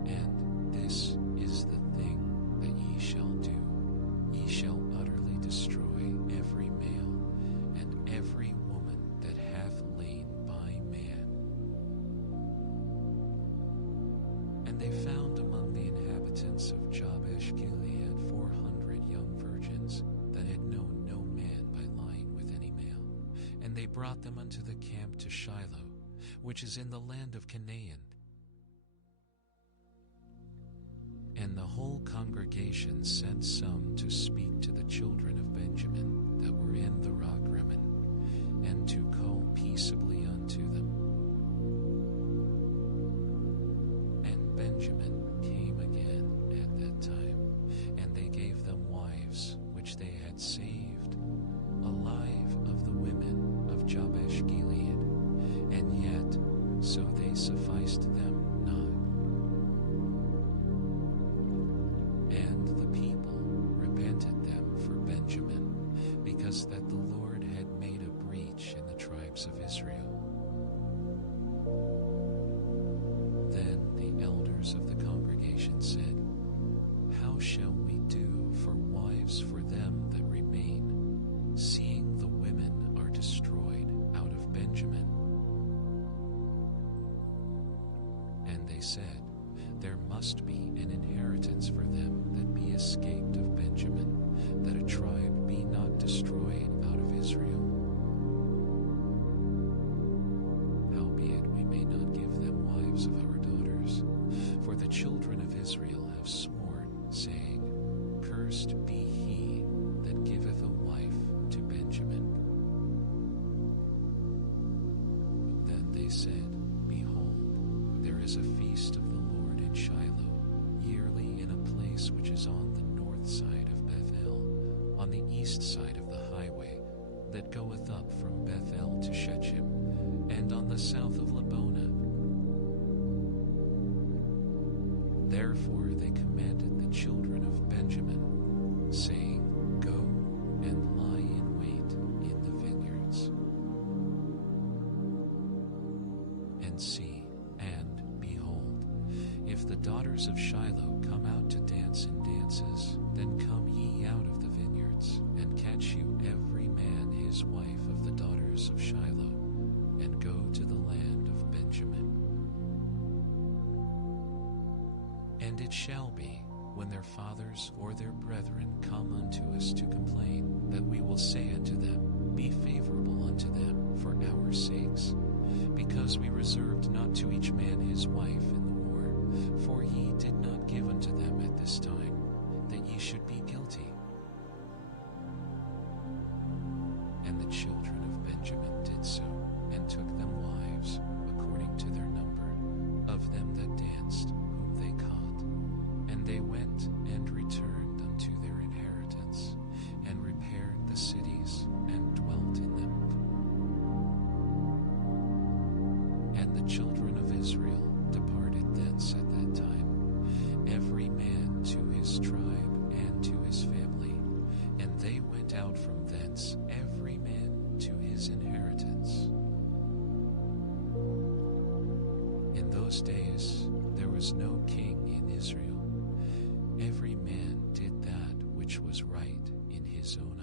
And this is the thing that ye shall do. Ye shall utterly destroy every male and every woman that hath lain by man. And they found among the inhabitants of Jabesh Gilead 400 young virgins that had known no man by lying with any male. And they brought them unto the camp to Shiloh, which is in the land of Canaan. And the whole congregation sent some to speak to the children of Benjamin that were in the rock Rimmon, and to call peaceably unto them. And Benjamin came again at that time, and they gave them wives which they had saved alive of the women of Jabesh Gilead, and yet so they sufficed them not. And the people repented them for Benjamin, because that the Lord had made a breach in the tribes of Israel. Then the elders of the congregation said, How shall we do for wives for them that remain, seeing the women are destroyed out of Benjamin? And they said, There must be an inheritance for them that be escaped of Benjamin, that a tribe be not destroyed out of Israel. Howbeit we may not give them wives of our daughters, for the children of Israel have sworn, saying, Cursed be he that giveth a wife to Benjamin. Then they they said, Behold, there is a feast of the Lord in Shiloh, yearly in a place which is on the north side of Bethel, on the east side of the highway that goeth up from Bethel to Shechem, and on the south of Lebonah. Therefore they commanded the children of Benjamin, saying, Go and lie in wait in the vineyards. And see, and behold, if the daughters of Shiloh come out to dance in dances, then come ye out of the vineyards, and catch you every man his wife of the daughters of Shiloh, and go to the land of Benjamin. And it shall be, when their fathers or their brethren come unto us to complain, that we will say unto them, Be favorable unto them for our sakes, because we reserved not to each man his wife in the war, for ye did not give unto them at this time, that ye should be guilty. And the children of Benjamin did so, and took them wives, according to their number, of them that danced, whom they caught. And they went and returned unto their inheritance, and repaired the cities, and dwelt in them. And the children of Israel departed thence at that time, every man to his tribe and to his family, and they went out from thence, every man to his inheritance. In those days there was no king in Israel. Every man did that which was right in his own